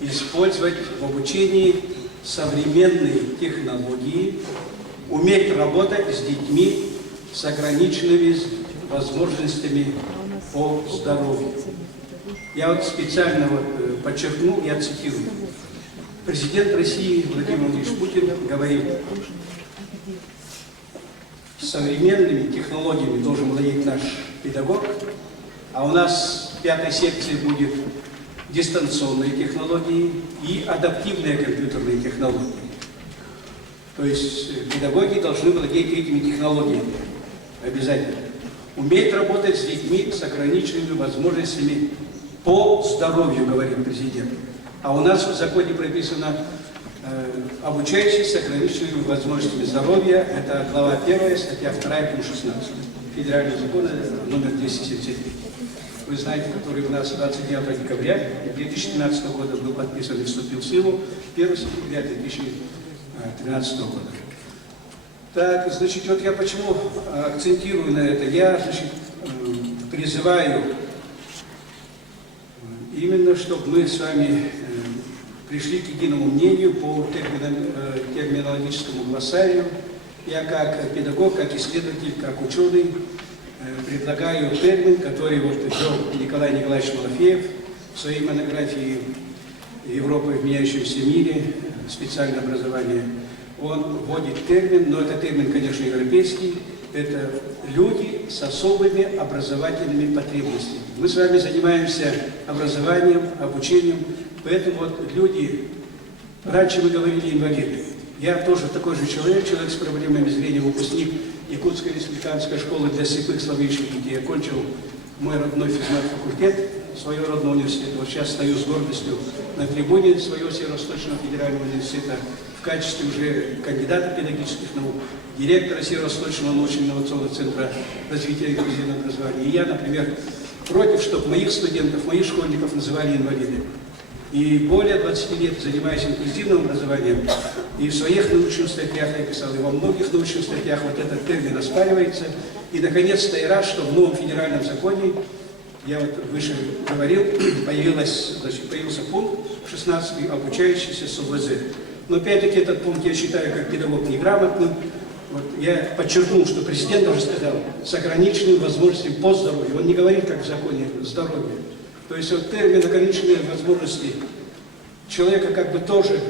использовать в обучении современные технологии, уметь работать с детьми с ограниченными возможностями по здоровью». Я вот специально подчеркну, я цитирую. Президент России Владимир Владимирович Путин говорит, современными технологиями должен владеть наш педагог, а у нас в 5-й секции будет дистанционные технологии и адаптивные компьютерные технологии. То есть педагоги должны владеть этими технологиями обязательно. Уметь работать с детьми с ограниченными возможностями по здоровью, говорит президент. А у нас в законе прописано обучающие с ограниченными возможностями здоровья. Это глава 1, статья 2, пункт 16. Федерального закона номер 273. Вы знаете, который у нас 29 декабря 2013 года был подписан и вступил в силу 1 сентября 2013 года. Так, значит, вот я почему акцентирую на это? Я, значит, призываю именно, чтобы мы с вами пришли к единому мнению по терминологическому глоссарию. Я как педагог, как исследователь, как ученый предлагаю термин, который вот ввел Николай Николаевич Малафеев в своей монографии «Европа в меняющемся мире. Специальное образование». Он вводит термин, но это термин, конечно, европейский, это люди с особыми образовательными потребностями. Мы с вами занимаемся образованием, обучением, поэтому вот люди, раньше мы говорили инвалиды, я тоже такой же человек с проблемами зрения, выпускник Якутской республиканской школы для слепых слабейших детей. Окончил мой родной физмат-факультет, своего родного университета. Вот сейчас стою с гордостью на трибуне своего Северо-Восточного федерального университета в качестве уже кандидата педагогических наук, директора Северо-Восточного научно-инновационного центра развития инклюзивного образования. И я, например, против, чтобы моих студентов, моих школьников называли инвалиды. И более 20 лет занимаюсь инклюзивным образованием, И в своих научных статьях я писал, и во многих научных статьях вот этот термин оспаривается. И, наконец-то, я рад, что в новом федеральном законе, я вот выше говорил, появился пункт 16, обучающийся с ОВЗ. Но, опять-таки, этот пункт я считаю как педагог неграмотным. Вот, я подчеркнул, что президент уже сказал, с ограниченными возможностями по здоровью. Он не говорит, как в законе, здоровье. То есть вот термин ограниченные возможности человека как бы тоже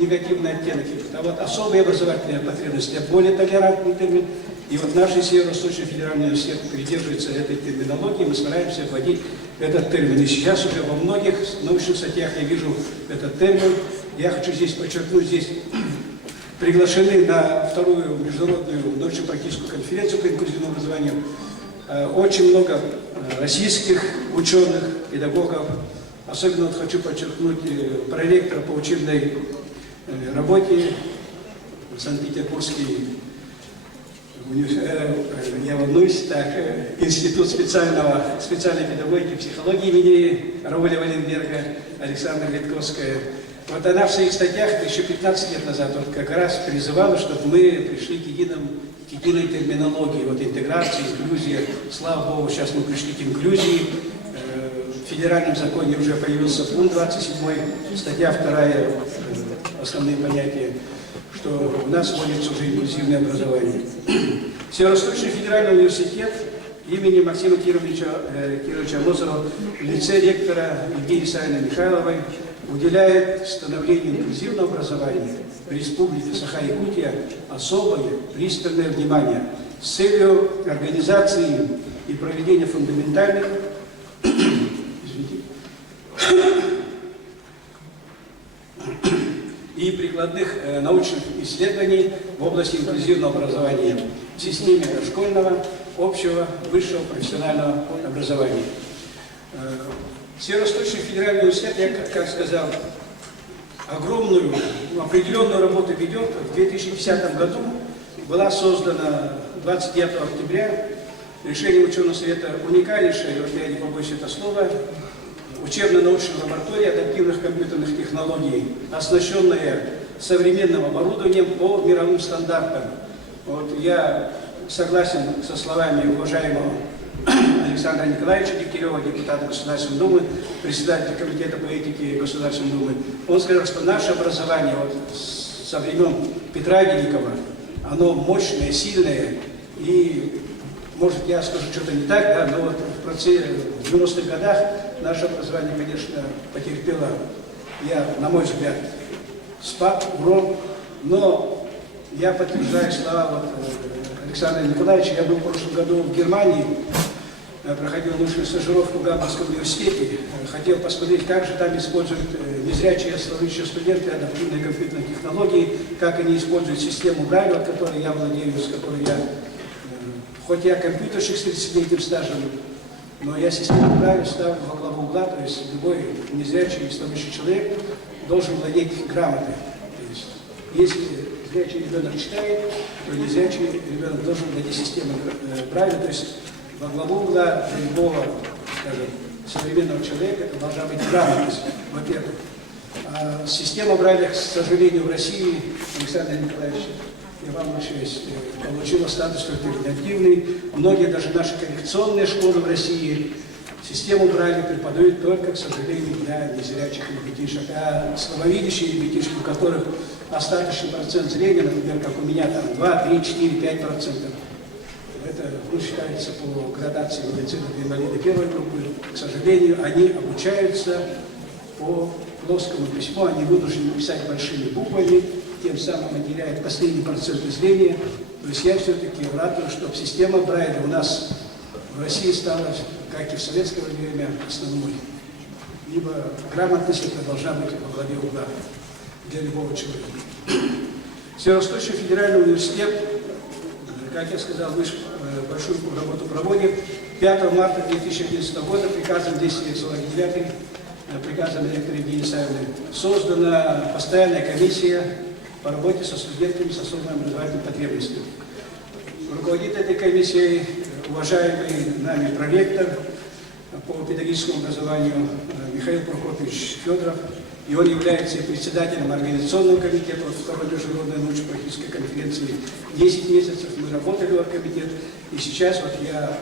негативный оттенок. А вот особые образовательные потребности, более толерантный термин. И вот наш Северо-Восточный федеральный университет придерживается этой терминологии, мы стараемся вводить этот термин. И сейчас уже во многих научных статьях я вижу этот термин. Я хочу здесь подчеркнуть, здесь приглашены на вторую международную научно-практическую конференцию по инклюзивному образованию очень много российских ученых, педагогов. Особенно вот хочу подчеркнуть проректора по учебной работе Санкт-Петербургский я волнуюсь, так, Институт специальной педагогики и психологии имени Рауля Валенберга, Александра Витковская. Вот она в своих статьях еще 15 лет назад вот как раз призывала, чтобы мы пришли к единой терминологии, вот интеграции, инклюзия. Слава Богу, сейчас мы пришли к инклюзии. В федеральном законе уже появился пункт 27, статья 2, основные понятия, что у нас вводится уже инклюзивное образование. Северо-Восточный федеральный университет имени Максима Кировича Лозерова в лице ректора Евгении Савельевны Михайловой уделяет становлению инклюзивного образования в Республике Саха-Якутия особое пристальное внимание с целью организации и проведения фундаментальных и прикладных научных исследований в области инклюзивного образования в системе дошкольного, общего, высшего профессионального образования. Северо-Восточный федеральный университет, я, как сказал, огромную, определенную работу ведет. В 2010 году была создана 29 октября решением ученого совета уникальнейшая, вот я не побоюсь это слова, учебно-научная лаборатория адаптивных компьютерных технологий, оснащенная современным оборудованием по мировым стандартам. Вот я согласен со словами уважаемого Александра Николаевича Дегтярева, депутата Государственной Думы, председателя комитета по этике Государственной Думы. Он сказал, что наше образование вот, со времен Петра Великого, оно мощное, сильное, и, может, я скажу что-то не так, да, но вот в 90-х годах наше образование, конечно, потерпело, на мой взгляд, спад, урон, но я подтверждаю слова Александра Николаевича. Я был в прошлом году в Германии, проходил научную стажировку в Гамбургском университете, хотел посмотреть, как же там используют незрячие слабовидящие студенты адаптивные компьютерные технологии, как они используют систему Брайля, которой я владею, с которой я, хоть я компьютерщик с 30-летним стажем, но я систему Брайля ставлю во главу угла, то есть любой незрячий и слабовидящий человек должен владеть грамотой. То есть, если зрячий ребенок читает, то незрячий ребенок должен владеть системой Брайля, то есть во главу угла для любого, скажем, современного человека это должна быть грамотность, во-первых. А система Брайля, к сожалению, в России, Александр Николаевич, я вам обращаюсь, получила статус альтернативный. Многие даже наши коррекционные школы в России систему Брайля преподают только, к сожалению, для незрячих ребятишек. А слабовидящие ребятишки, у которых остаточный процент зрения, например, как у меня, там 2, 3, 4, 5%, это считается по градации медицины для инвалида первой группы. К сожалению, они обучаются по плоскому письму, они вынуждены писать большими буквами, тем самым они теряют последний процент зрения. То есть я все-таки радуюсь, что система Брайля у нас в России стала, как и в советское время, основной. Либо грамотность это должна быть во главе угла для любого человека. Северо-Восточный федеральный университет, как я сказал, большую работу проводит. 5 марта 2011 года приказом 249, приказом ректора Евгении Савельевны, создана постоянная комиссия по работе со студентами с особыми образовательными потребностями. Руководит этой комиссией уважаемый нами проректор по педагогическому образованию Михаил Прокопьевич Федоров. И он является председателем организационного комитета второй международной научно-практической конференции. 10 месяцев мы работали в оргкомитет. И сейчас вот я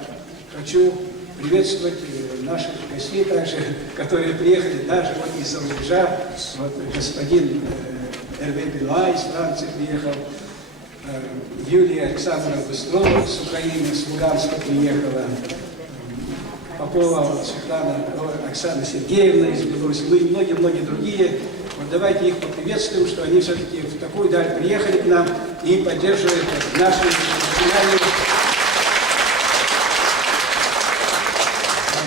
хочу приветствовать наших гостей также, которые приехали даже вот из-за рубежа. Вот господин Эрве Бенуа из Франции приехал, Юлия Александровна Быстрова с Украины, с Луганска приехала, Попова Светлана, Оксана Сергеевна из Беларуси, ну и многие-многие другие. Вот давайте их поприветствуем, что они все-таки в такую даль приехали к нам и поддерживают наши начинания.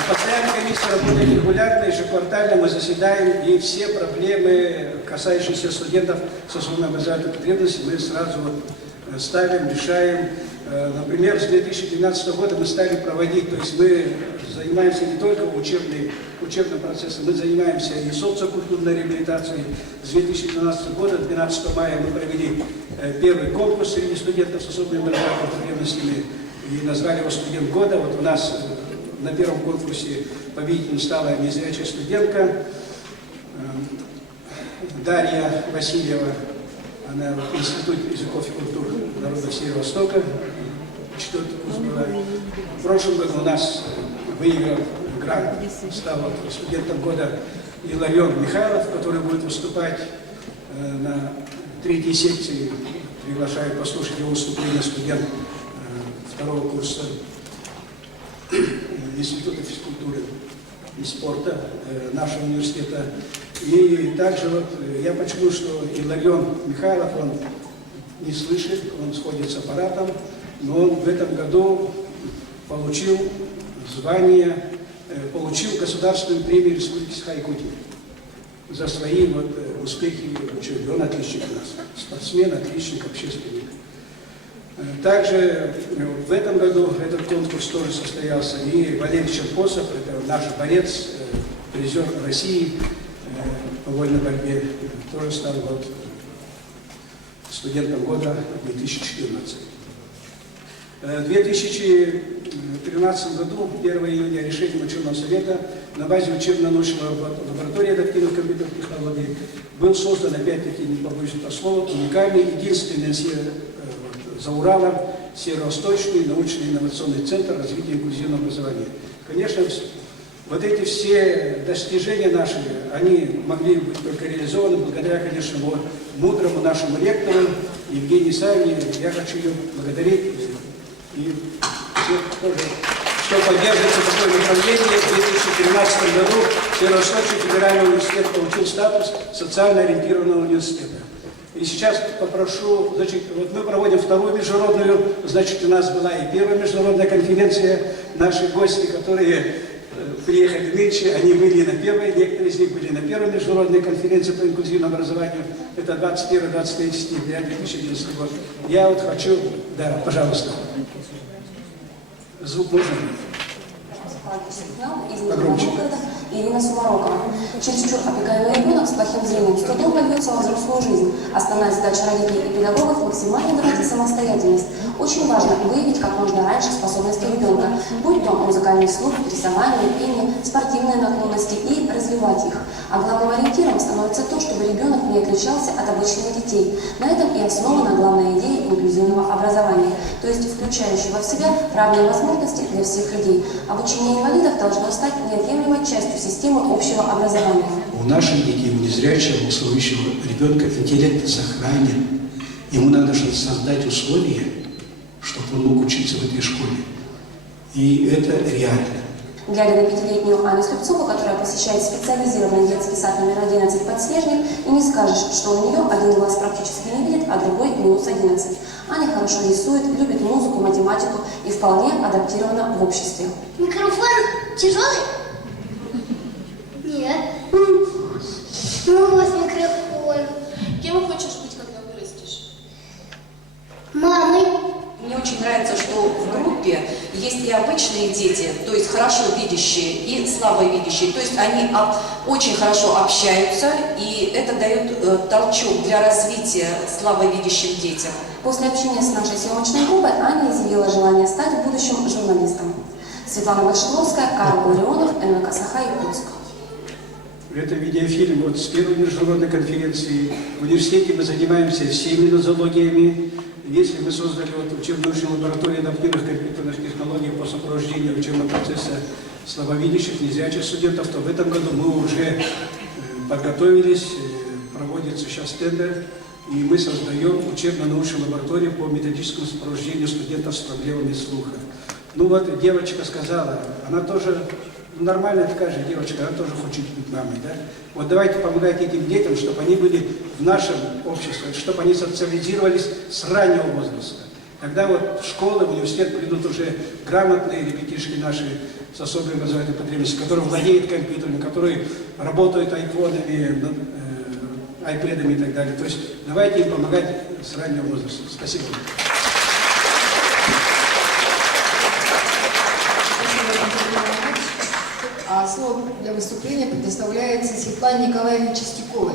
Постоянная комиссия работает регулярно, ежеквартально мы заседаем, и все проблемы, касающиеся студентов с особыми образовательными потребностями, мы сразу вот ставим, решаем. Например, с 2012 года мы стали проводить, то есть мы занимаемся не только учебным процессом, мы занимаемся и социокультурной реабилитацией. С 2012 года, 12 мая, мы провели первый конкурс среди студентов с особыми образовательными потребностями и назвали его «Студент года». Вот у нас на первом конкурсе победителем стала незрячая студентка Дарья Васильева. Она в Институте языков и культур народов Северо-Востока, 4-й курс была. В прошлом году у нас выиграл грант, стал вот студентом года Иларион Михайлов, который будет выступать на 3-й секции. Приглашаю послушать его выступление студент 2-го курса Института физкультуры и спорта нашего университета. И также вот я почему, что Иларион Михайлов, он не слышит, он сходит с аппаратом, но он в этом году получил звание, получил государственную премию Республики Саха-Якутия за свои вот успехи в учебе. Он отличник у нас, спортсмен, отличник, общественник. Также в этом году этот конкурс тоже состоялся, и Валерий Черкосов, это наш борец, призер России по вольной борьбе, тоже стал вот студентом года 2014. В 2013 году, 1 июня, решением учебного совета на базе учебно-научной лаборатории адаптивных компьютерных технологий был создан, опять-таки, не побоюсь этого слова, уникальный, единственный за Уралом северо-восточный научно-инновационный центр развития инклюзивного образования. Конечно, вот эти все достижения наши, они могли быть только реализованы благодаря, конечно, вот, мудрому нашему ректору Евгении Савине. Я хочу ее благодарить и всех тоже, что поддерживается такое направление. В 2013 году Северо-Восточный федеральный университет получил статус социально ориентированного университета. И сейчас попрошу, значит, вот мы проводим вторую международную, значит, у нас была и первая международная конференция. Наши гости, которые приехали нынче, они были на первой, некоторые из них были на первой международной конференции по инклюзивному образованию. Это 21-23 сентября 2011 год. Я вот хочу, да, пожалуйста. Звук можно? Погромче. Ирина Сумарокова. Чересчур опекаемый ребенок с плохим зрением с трудом вольется во взрослую жизнь. Основная задача родителей и педагогов – максимально давать самостоятельность. Очень важно выявить как можно раньше способности ребенка, будь то музыкальный слух, рисование, пение, спортивные наклонности, и развивать их. А главным ориентиром становится то, чтобы ребенок не отличался от обычных детей. На этом и основана главная идея инклюзивного образования, то есть включающего в себя равные возможности для всех людей. Обучение инвалидов должно стать неотъемлемой частью системы общего образования. У наших детей, у незрячего, у слабословящего ребенка интеллект сохранен. Ему надо создать условия, чтобы он мог учиться в этой школе. И это реально. Глядя на 5-летнюю Анну Слепцову, которая посещает специализированный детский сад номер 11 «Подснежник», и не скажешь, что у нее один глаз практически не видит, а другой минус 11. Аня хорошо рисует, любит музыку, математику и вполне адаптирована в обществе. Микрофон тяжелый? Нет. Ну вот микрофон. Кем хочешь быть, когда вырастешь? Мамой. Мне очень нравится, что в группе есть и обычные дети, то есть хорошо видящие, и слабовидящие. То есть они очень хорошо общаются, и это дает толчок для развития слабовидящим детям. После общения с нашей съемочной группой Аня изъявила желание стать в будущем журналистом. Светлана Большегловская, Карл Ларионов, НВК Саха-Якутск. Это видеофильм вот с первой международной конференции. В университете мы занимаемся всеми нозологиями. Если мы создали вот учебно-научную лабораторию адаптивных компьютерных технологий по сопровождению учебного процесса слабовидящих, незрячих студентов, то в этом году мы уже подготовились, проводится сейчас тендер, и мы создаем учебно-научную лабораторию по методическому сопровождению студентов с проблемами слуха. Ну вот девочка сказала, она тоже нормальная такая же девочка, она тоже хочет быть мамой, да? Вот давайте помогать этим детям, чтобы они были в нашем обществе, чтобы они социализировались с раннего возраста. Тогда вот в школы, в университет придут уже грамотные ребятишки наши с особой образовательной потребностью, которые владеют компьютерами, которые работают айфонами, айпэдами и так далее. То есть давайте им помогать с раннего возраста. Спасибо. А слово для выступления предоставляется Светлане Николаевне Чистяковой,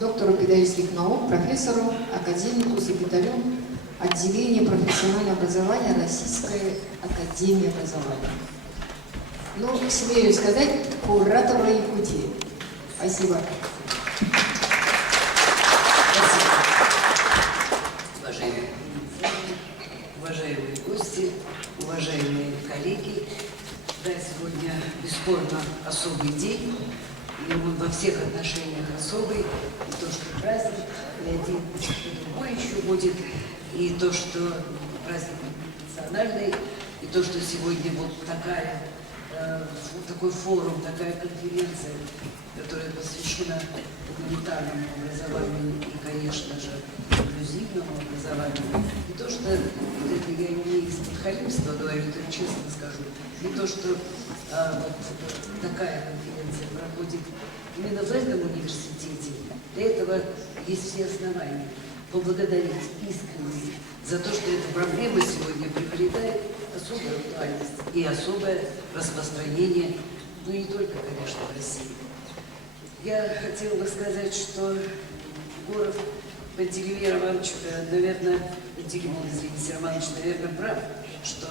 доктору педагогических наук, профессору, академику, секретарю отделения профессионального образования Российской академии образования. Ну, смею сказать, куратора Якутии. Спасибо. Уважаемые гости, уважаемые коллеги, да, сегодня бесспорно особый день, и он во всех отношениях особый, и то, что праздник, и один, и другой еще будет, и то, что праздник национальный, и то, что сегодня вот такой форум, такая конференция, которая посвящена гуманитарному образованию и, конечно же, инклюзивному образованию. Не то, что это я не из подхалимства говорю, это честно скажу, не то, что вот такая конференция проходит именно в этом университете. Для этого есть все основания поблагодарить искренне за то, что эта проблема сегодня приобретает особую актуальность и особое распространение, ну не только, конечно, в России. Я хотела бы сказать, что Гуров Пантелеймон Романович, наверное, Извините, Романович, наверное, прав, что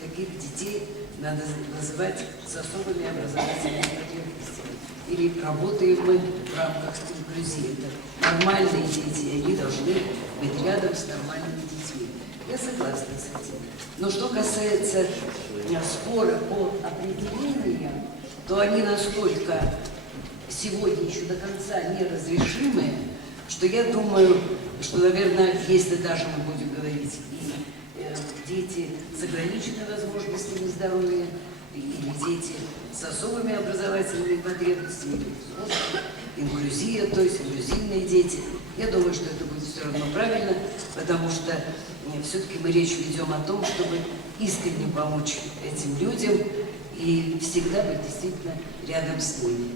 таких детей надо называть с особыми образовательными потребностями. Или работаем мы в рамках инклюзии. Это нормальные дети, и они должны быть рядом с нормальными детьми. Я согласна с этим. Но что касается спора по определениям, то они настолько сегодня еще до конца неразрешимые, что я думаю, что, наверное, если даже мы будем говорить и дети с ограниченными возможностями здоровья, или дети с особыми образовательными потребностями, инклюзия, то есть инклюзивные дети, я думаю, что это будет все равно правильно, потому что все-таки мы речь ведем о том, чтобы искренне помочь этим людям и всегда быть действительно рядом с ними.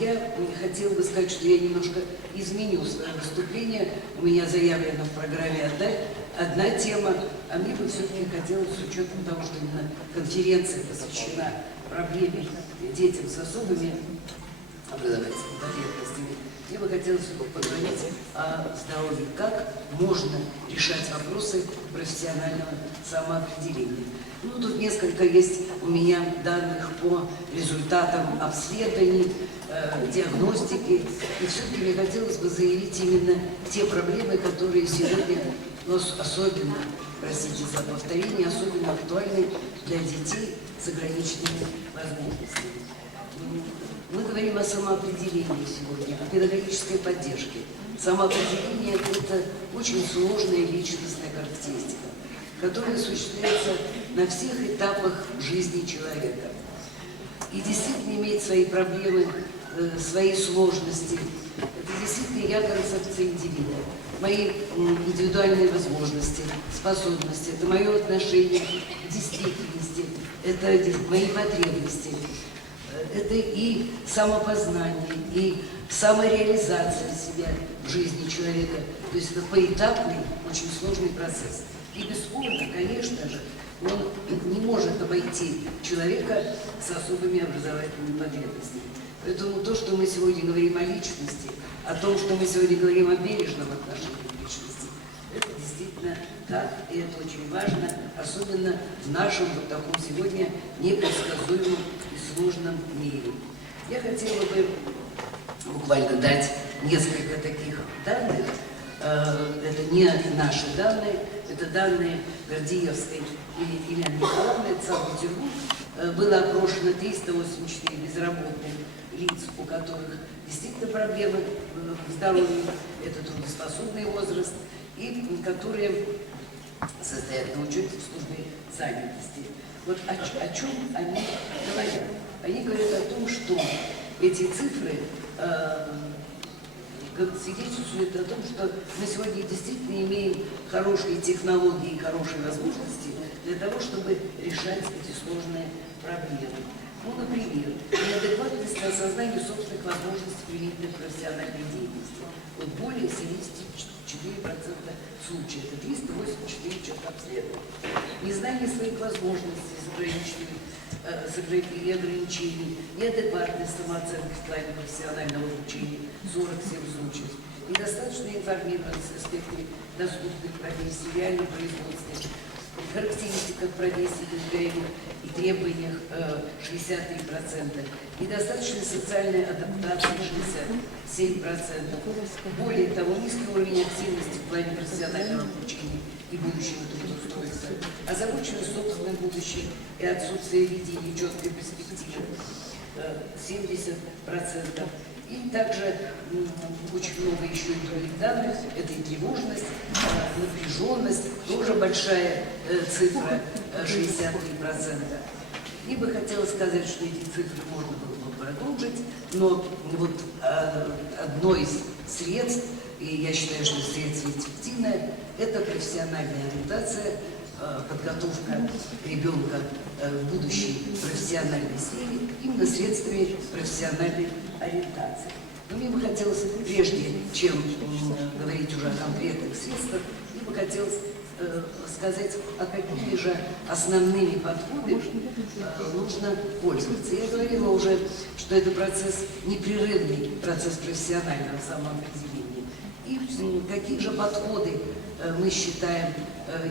Я хотела бы сказать, что я немножко изменю свое выступление. У меня заявлено в программе одна тема, а мне бы все-таки хотелось, с учетом того, что именно конференция посвящена проблеме детям с особыми образовательными потребностями, мне бы хотелось поговорить о здоровье, как можно решать вопросы профессионального самоопределения. Ну, тут несколько есть у меня данных по результатам обследований, диагностики. И все-таки мне хотелось бы заявить именно те проблемы, которые сегодня особенно, простите за повторение, особенно актуальны для детей с ограниченными возможностями. Мы говорим о самоопределении сегодня, о педагогической поддержке. Самоопределение – это очень сложная личностная характеристика, которая осуществляется на всех этапах жизни человека. И действительно имеет свои проблемы, свои сложности. Это действительно я концепция индивида. Мои индивидуальные возможности, способности, это мое отношение к действительности, это мои потребности. Это и самопознание, и самореализация себя в жизни человека. То есть это поэтапный, очень сложный процесс. И бесспорно, конечно же, он не может обойти человека с особыми образовательными потребностями. Поэтому то, что мы сегодня говорим о личности, о том, что мы сегодня говорим о бережном отношении к личности, это действительно так, и это очень важно, особенно в нашем вот таком сегодня непредсказуемом и сложном мире. Я хотела бы буквально дать несколько таких данных. Это не наши данные, это данные Гордеевской Елены Николаевны, Санкт-Петербург. Было опрошено 384 безработных лиц, у которых действительно проблемы в здоровье, это трудоспособный возраст, и которые состоят на учете в службе занятости. Вот о чем они говорят? Они говорят о том, что эти цифры свидетельствует о том, что мы сегодня действительно имеем хорошие технологии и хорошие возможности для того, чтобы решать эти сложные проблемы. Ну, например, неадекватность и осознание собственных возможностей применительной профессиональной деятельности. Вот более 74% случаев, это 384 человека обследования. Незнание своих возможностей и ограничений, неадекватность самооценки в плане профессионального обучения, 47 случаев, недостаточная информированность в аспекте доступных профессий, реальном производстве, характеристиках профессий и требованиях 63%, недостаточная социальная адаптация 67%, более того, низкий уровень активности в плане профессионального обучения и будущего трудоустройства, озабоченность собственным будущим и отсутствие видения четкой перспективы 70%. И также очень много еще и других данных, это и тревожность, напряженность, тоже большая цифра, 63%. И бы хотелось сказать, что эти цифры можно было бы продолжить, но вот одно из средств, и я считаю, что средство эффективное, это профессиональная ориентация, подготовка ребенка в будущей профессиональной сфере именно средствами профессиональной ориентации. Но мне бы хотелось, прежде чем говорить уже о конкретных средствах, мне бы хотелось сказать, а какими же основными подходами нужно пользоваться. Я говорила уже, что это процесс, непрерывный процесс профессионального самоопределения. И какие же подходы мы считаем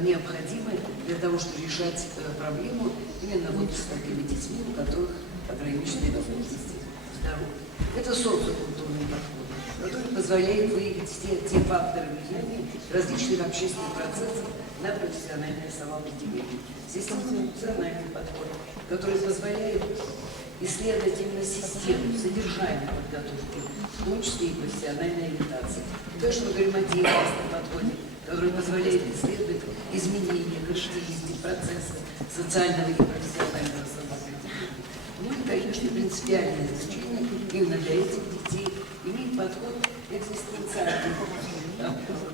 необходимы для того, чтобы решать проблему именно вот с такими детьми, у которых ограниченные возможности здоровья. Это социокультурный подход, который позволяет выявить те факторы влияния различных общественных процессов на профессиональное самоопределение. Системно-функциональный подход, который позволяет исследовать именно систему, содержание подготовки, в том числе и профессиональной ориентации. И то, что мы говорим о деятельностном подходе, который позволяет исследовать изменения, характеристик, процесса социального и профессионального самоопределения. Ну и, конечно, принципиальное значение именно для этих детей имеет подход экзистенциальный,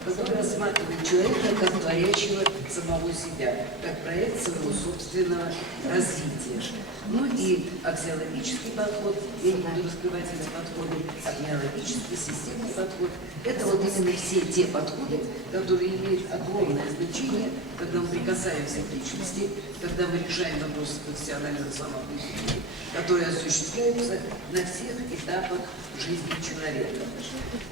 который рассматривает человека как творящего самого себя, как проект своего собственного развития. Ну и аксиологический подход, я не буду раскрывать эти подходы, аксиологический, системный подход, это вот именно все те подходы, которые имеют огромное значение, когда мы прикасаемся к личности, когда мы решаем вопросы профессионального самоопределения, которые осуществляются на всех этапах жизни человека.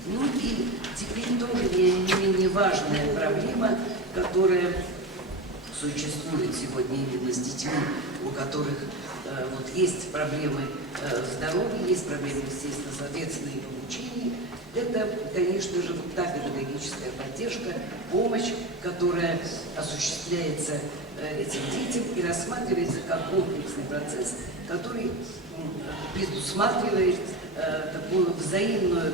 Ну и теперь тоже не менее важная проблема, которая существует сегодня именно с детьми, у которых вот есть проблемы здоровья, есть проблемы, естественно, соответственно, и в обучении. Это, конечно же, та педагогическая поддержка, помощь, которая осуществляется этим детям и рассматривается как комплексный процесс, который предусматривает такую взаимную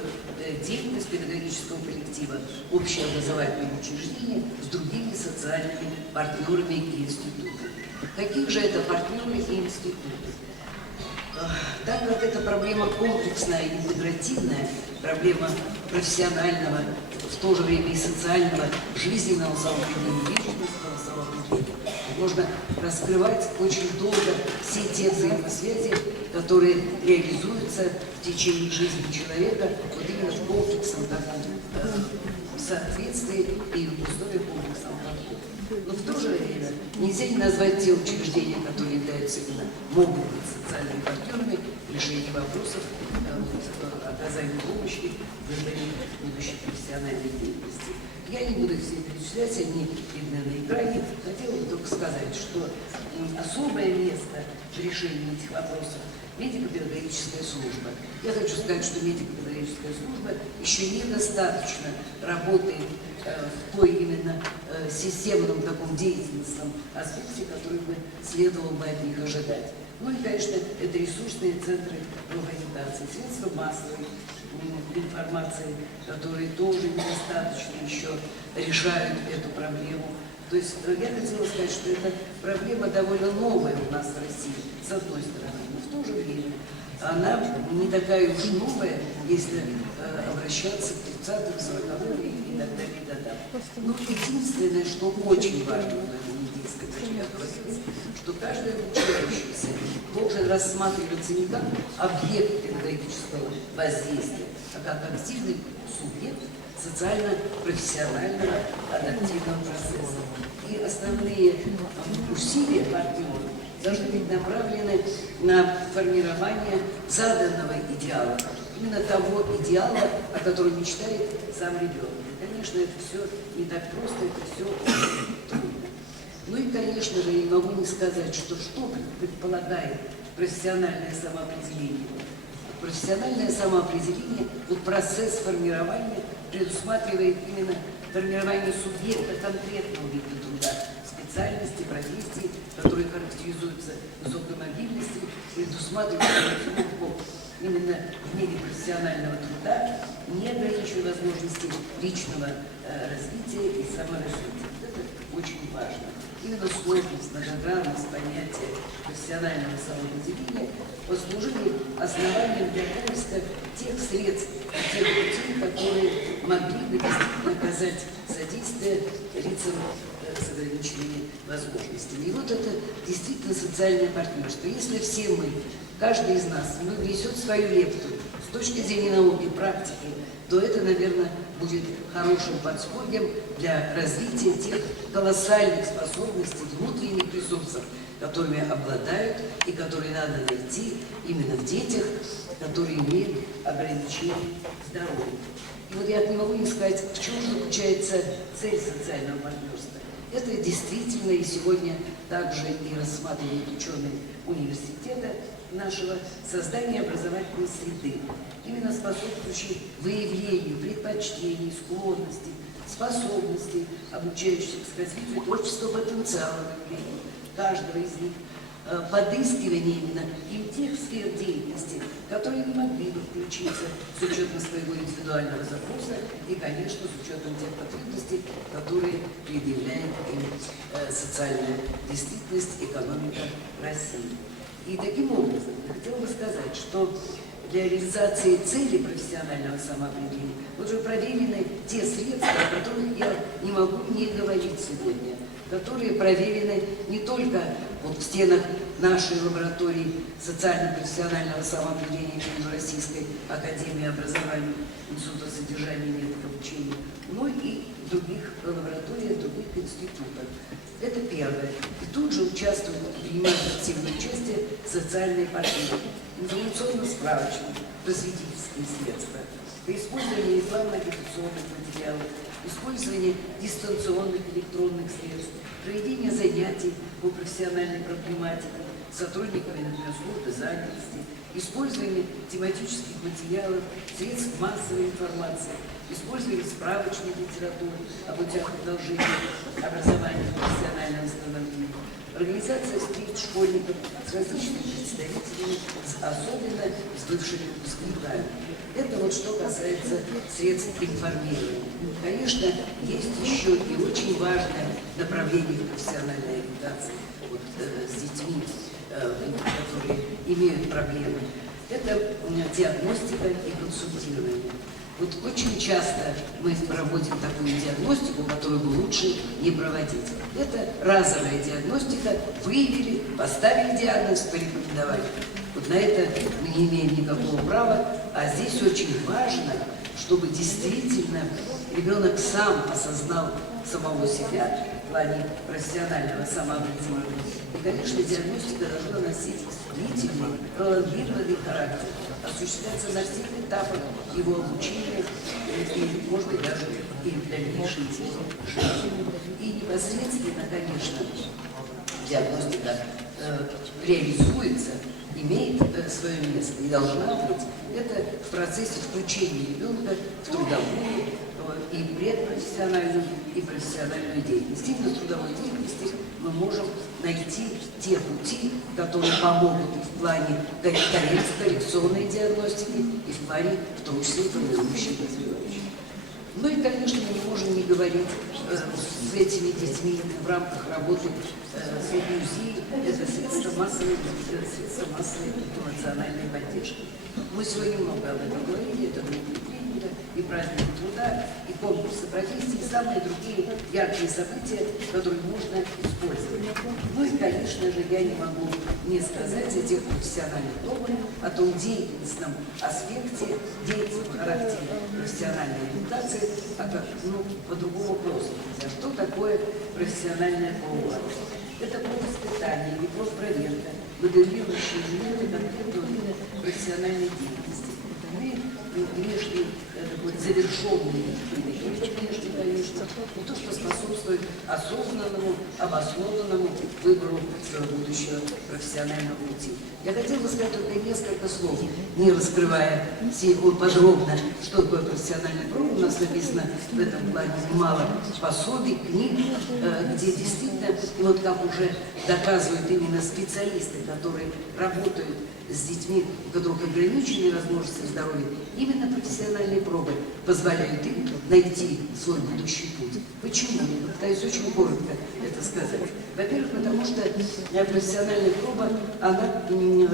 деятельность педагогического коллектива, общеобразовательного учреждения с другими социальными партнерами и институтами. Какие же это партнеры и институты? Так как это проблема комплексная и интегративная, проблема профессионального, в то же время и социального, жизненного самоопределения, личностного самоопределения, можно раскрывать очень долго все те взаимосвязи, которые реализуются в течение жизни человека вот именно в комплексном таком соответствии и в условиях комплексного подхода. Но в то же время нельзя не назвать те учреждения, которые являются именно, могут быть социальными партнерами в решении вопросов, оказанию помощи в будущей профессиональной деятельности. Я не буду их все перечислять, они видны на экране. Хотела бы только сказать, что особое место в решении этих вопросов медико-педагогическая служба. Я хочу сказать, что медико-педагогическая служба еще недостаточно работает в той именно системном таком деятельностном аспекте, который бы следовало бы от них ожидать. Ну и, конечно, это ресурсные центры профориентации, средства массовой информации, которые тоже недостаточно еще решают эту проблему. То есть я хотела сказать, что эта проблема довольно новая у нас в России, с одной стороны, но в то же время она не такая уж новая, если обращаться к 30-м, 40-м и так далее, и так далее. Но единственное, что очень важно в этой медийской точке, что каждый обучающийся должен рассматриваться не как объект педагогического воздействия, а как активный субъект социально-профессионального адаптивного процесса. И основные усилия партнеров должны быть направлены на формирование заданного идеала, именно того идеала, о котором мечтает сам ребенок. И, конечно, это все не так просто, это все трудно. Ну и, конечно же, не могу не сказать, что предполагает профессиональное самоопределение. Профессиональное самоопределение, вот процесс формирования предусматривает именно формирование субъекта конкретного вида труда, специальности, профессии, которые характеризуются высокой мобильностью, предусматривает именно в мире профессионального труда, не ограничивая возможности личного развития и саморазвития. Это очень важно. Именно сложность, многогранность понятия профессионального самоопределения послужили основанием для поиска тех средств, тех путей, которые могли бы действительно оказать содействие лицам с ограниченными возможностями. И вот это действительно социальное партнерство. Если все мы, каждый из нас, внесет свою лепту с точки зрения науки, практики, то это, наверное, будет хорошим подспорьем для развития тех колоссальных способностей, внутренних ресурсов, которыми обладают и которые надо найти именно в детях, которые имеют ограничения здоровья. И вот я не могу не сказать, в чем заключается цель социального партнерства. Это действительно и сегодня также и рассматривают ученые университета нашего создания образовательной среды, именно способствующей выявлению предпочтений, склонностей, способностей обучающихся к развитию творческого потенциала каждого из них, подыскивание именно им тех сфер деятельности, которые не могли бы включиться с учетом своего индивидуального запроса и, конечно, с учетом тех потребностей, которые предъявляет им социальная действительность, экономика России. И таким образом, я хотела бы сказать, что для реализации цели профессионального самоопределения уже проверены те средства, о которых я не могу не говорить сегодня, которые проверены не только вот в стенах нашей лаборатории социально-профессионального самоопределения Российской академии образования, Института содержания и методов обучения, но и в других лабораториях, других институтах. Это первое. И тут же участвуют, принимают активное участие социальные партнеры, информационно-справочные, просветительские средства, при использовании рекламно-агитационных материалов, использование дистанционных электронных средств, проведение занятий по профессиональной проблематике сотрудниками, например, службы занятости, использование тематических материалов, средств массовой информации, использование справочной литературы об путях продолжения образования профессионального становления, организация встреч школьников с различными представителями, особенно с бывшими выпускниками. Это вот что касается средств информирования. Конечно, есть еще и очень важное направление профессиональной ориентации вот, с детьми, которые имеют проблемы. Это диагностика и консультирование. Вот очень часто мы проводим такую диагностику, которую бы лучше не проводить. Это разовая диагностика, выявили, поставили диагноз, порекомендовали. Вот на это мы не имеем никакого права, а здесь очень важно, чтобы действительно ребенок сам осознал самого себя в плане профессионального самоопределения И, конечно, диагностика должна носить длительный, пролонгированный характер, осуществляться на всех этапах его обучения и, может быть, даже и в дальнейшей жизни. И непосредственно, конечно, диагностика реализуется, имеет свое место и должна быть. Это в процессе включения ребенка в трудовую и предпрофессиональную, и профессиональную деятельность. Именно в трудовой деятельности мы можем найти те пути, которые помогут и в плане коррекционной диагностики, и в плане, в том числе, формирующей развивающей. Ну и, конечно, мы не можем не говорить с этими детьми в рамках работы с УЗИ, это средства массовой эмоциональной поддержки. Мы сегодня много об этом говорили, это группы тренинга, и праздник труда, и конкурсы профессий, и самые другие яркие события, которые можно использовать. Ну и, конечно же, я не могу не сказать о тех профессиональных пробах, о том деятельностном аспекте, деятельном характере профессиональной ориентации, а как, по-другому просто. А что такое профессиональная проба? Это профвоспитание или профпроверка, моделирующая элементы конкретного вида профессиональной деятельности. Внешний, такой завершенный внешний, конечно, и то, что способствует осознанному, обоснованному выбору своего будущего профессионального пути. Я хотела бы сказать только несколько слов, не раскрывая подробно, что такое профессиональная проба. У нас написано в этом плане немало пособий, книг, где действительно, и вот как уже доказывают именно специалисты, которые работают с детьми, у которых ограниченные возможности здоровья, именно профессиональные пробы позволяют им найти свой будущий путь. Почему? Я пытаюсь очень коротко это сказать. Во-первых, потому что профессиональная проба, она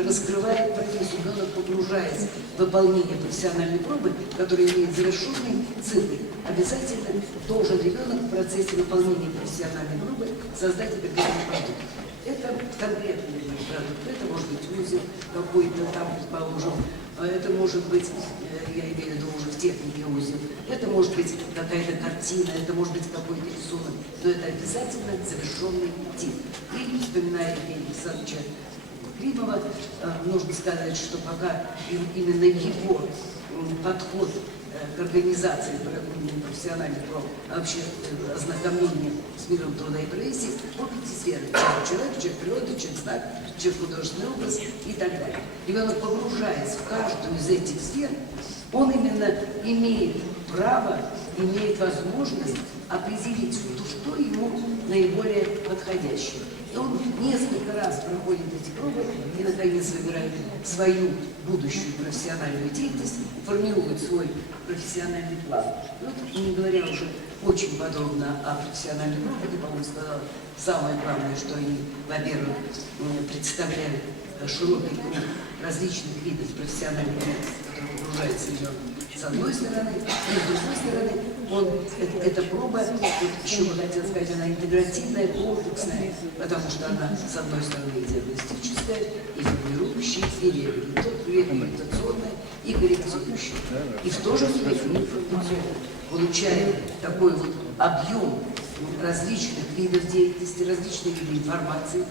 раскрывает профессию. Ребенок погружается в выполнение профессиональной пробы, которая имеет завершенный цикл. Обязательно должен ребенок в процессе выполнения профессиональной пробы создать определенный продукт. Это конкретный продукт, это может быть узел какой-то там, предположим, это может быть, я имею в виду уже в технике узел, это может быть какая-то картина, это может быть какой-то рисунок, но это обязательно завершенный тип. И, вспоминая Евгения Александровича Климова, нужно сказать, что пока именно его подход к организации профессиональных проб, а вообще ознакомление с миром труда и профессий по 5 сферам. Человек, природа, знак, художественный образ и так далее. Ребенок погружается в каждую из этих сфер, он именно имеет право, имеет возможность определить, что ему наиболее подходящее. И он несколько раз проходит эти пробы и, наконец, выбирает свою будущую профессиональную деятельность, формирует свой профессиональный план. Вот, не говоря уже очень подробно о профессиональной пробе, я, по-моему, сказала самое главное, что они, во-первых, представляют широкий круг различных видов профессиональной деятельности, которые погружается ребенок с одной стороны, и с другой стороны, эта проба, еще бы хотела сказать, она интегративная, комплексная, потому что она, с одной стороны, и диагностическая, и формирующая, и реабилитационная, и корректирующая. И в то же время информационная, получая такой вот объем различных видов деятельности, различных видов информации,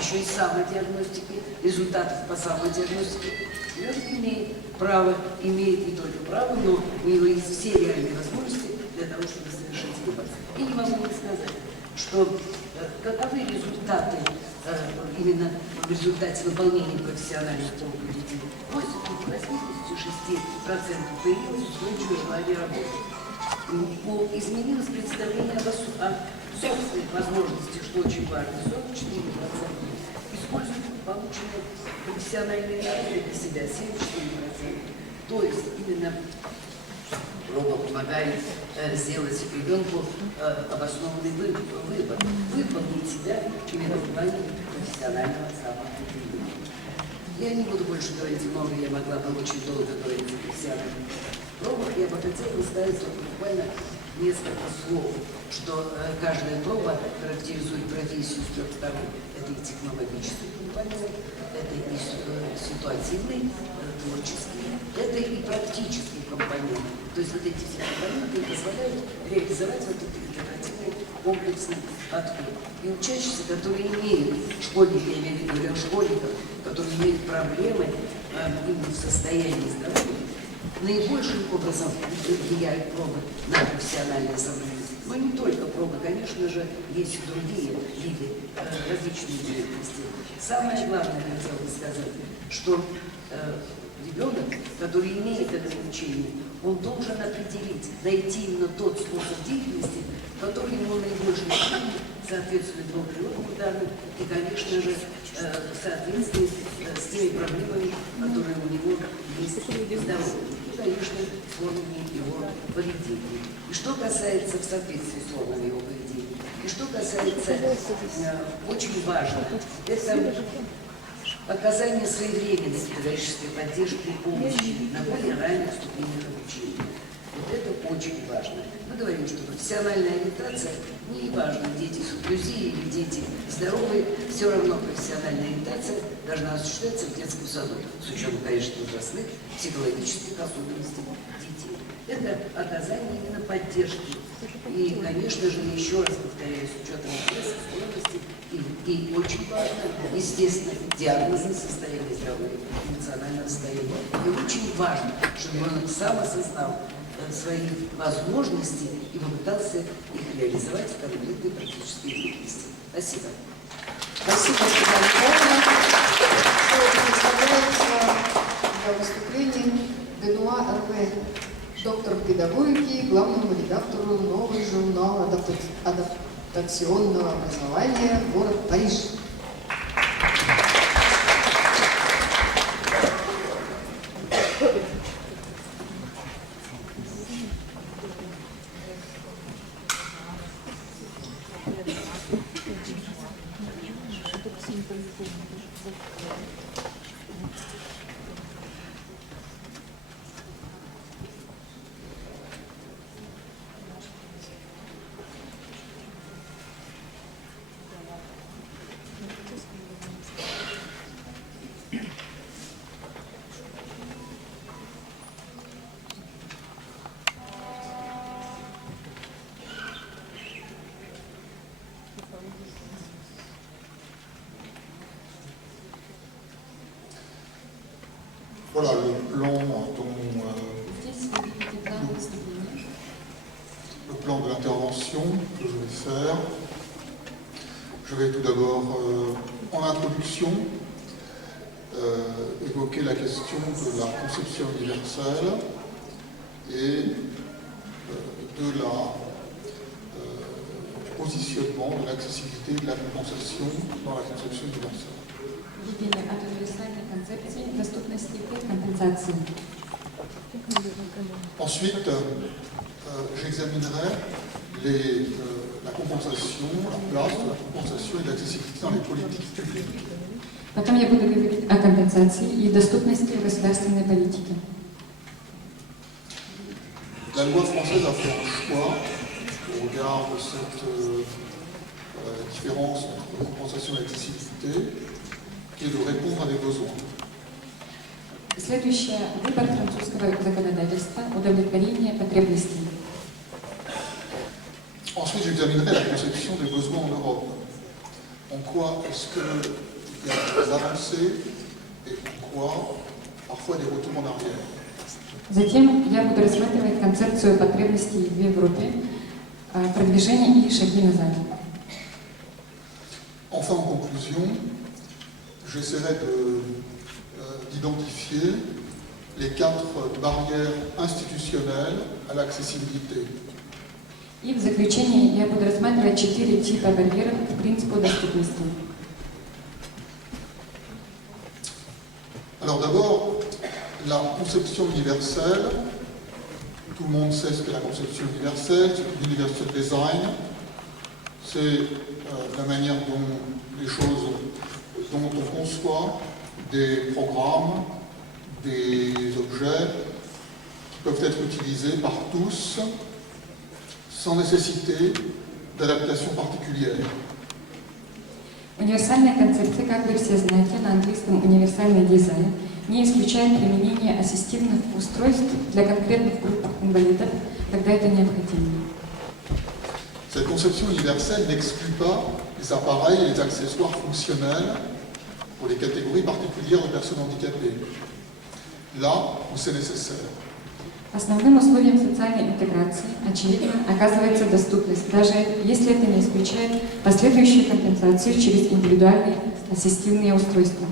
еще и самодиагностики, результатов по самодиагностике, ребенок имеет право, имеет не только право, но у него есть все реальные возможности для того, чтобы совершить выбор. И не могу не сказать, что каковы результаты именно в результате выполнения профессиональных проб детей. 86% появилось устойчивое желание работать. Изменилось представление о собственных возможностях, что очень важно, 44%. Используют полученные профессиональные навыки для себя, 74%. То есть именно проба помогает сделать ребенку обоснованный выбор, выполнить себя именно в плане профессионального самоопределения. Я не буду больше говорить много, я могла бы очень долго говорить о профессиональных пробах. Я бы хотела сказать буквально несколько слов, что каждая проба характеризует профессию с трех сторон. Это и технологический компонент, это и ситуативный, творческий, это и практический компонент. То есть вот эти все компоненты позволяют реализовать вот этот интегративный комплексный подход. и учащиеся, которые имеют, школьники, я имею в виду, или школьников, которые имеют проблемы именно в состоянии здоровья, наибольшим образом влияют пробы на профессиональное саморазвитие. Но не только пробы, конечно же, есть и другие виды различной деятельности. Самое главное, хотел бы сказать, что ребенок, который имеет ограничение, он должен определить, найти именно тот способ деятельности, который ему наибольше соответствует его природным данным и, конечно же, в соответствии с теми проблемами, которые у него есть в здоровье. И, конечно, с формами его поведения. И что касается в соответствии с формами его поведения, и что касается, очень важно, это оказание своевременной педагогической поддержки и помощи на более ранних ступенях обучения. Вот это очень важно. Мы говорим, что профессиональная ориентация, не важно, дети с инклюзией или дети здоровые, все равно профессиональная ориентация должна осуществляться в детском саду, с учетом, конечно, возрастных психологических особенностей детей. Это оказание именно поддержки. И, конечно же, еще раз повторяю, с учетом интересов, склонностей, и очень важно, естественно, диагнозы состояния здоровья, эмоционального состояния. И очень важно, чтобы он сам осознал свои возможности и попытался их реализовать в конкретной практической деятельности. Спасибо. Спасибо, Светлана Павловна. Представляется для выступления Бенуа Эрве, доктор педагогики, главному редактору нового журнала адаптационного образования «Город Париж». Voilà le plan le plan de l'intervention que je vais faire. Je vais tout d'abord, en introduction, évoquer la question de la conception universelle et de la positionnement de l'accessibilité et de la compensation dans la conception universelle. Ensuite, j'examinerai la compensation, la place de la compensation et de l'accessibilité dans les politiques publiques. Потом я буду говорить о компенсации и доступности государственной политики. La loi française a fait un choix au regard de cette différence entre compensation et accessibilité, qui est de répondre à des besoins. Следующее – выбор французского законодательства, удовлетворение потребностей. Ensuite, j'examinerai la conception des besoins en Europe. En quoi est-ce qu'il y a des avancées et en quoi, parfois, des retours en arrière. Затем я буду рассматривать концепцию потребностей в Европе, продвижение и шаги назад. Enfin, en conclusion, j'essaierai d'identifier les 4 barrières institutionnelles à l'accessibilité. И в заключение я буду рассматривать 4 типа барьеров к принципу доступности. Alors d'abord, la conception universelle. Tout le monde sait ce qu'est la conception universelle, c'est l'universal design. C'est la manière dont on conçoit des programmes, des objets qui peuvent être utilisés par tous sans nécessité d'adaptation particulière. Универсальная концепция, как вы все знаете, на английском универсальный дизайн, не исключает применение ассистивных устройств для конкретных групп инвалидов, когда это необходимо. Cette conception universelle n'exclut pas les appareils et les accessoires fonctionnels pour les catégories particulières de personnes handicapées, là où c'est nécessaire. Основным условием социальной интеграции, очевидно, оказывается доступность, даже если это не исключает последующую компенсацию через индивидуальные ассистивные устройства.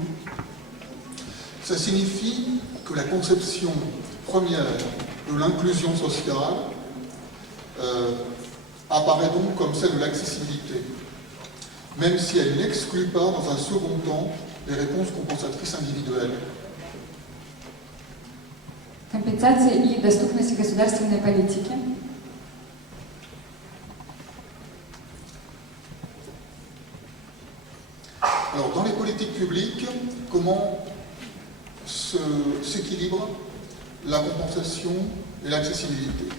Ça signifie que la conception première de l'inclusion sociale apparaît donc comme celle de l'accessibilité, même si elle n'exclut pas dans un second temps les réponses compensatrices individuelles. Компенсация и доступность государственной политики. Alors, dans les politiques publiques, comment s'équilibre la compensation et l'accessibilité?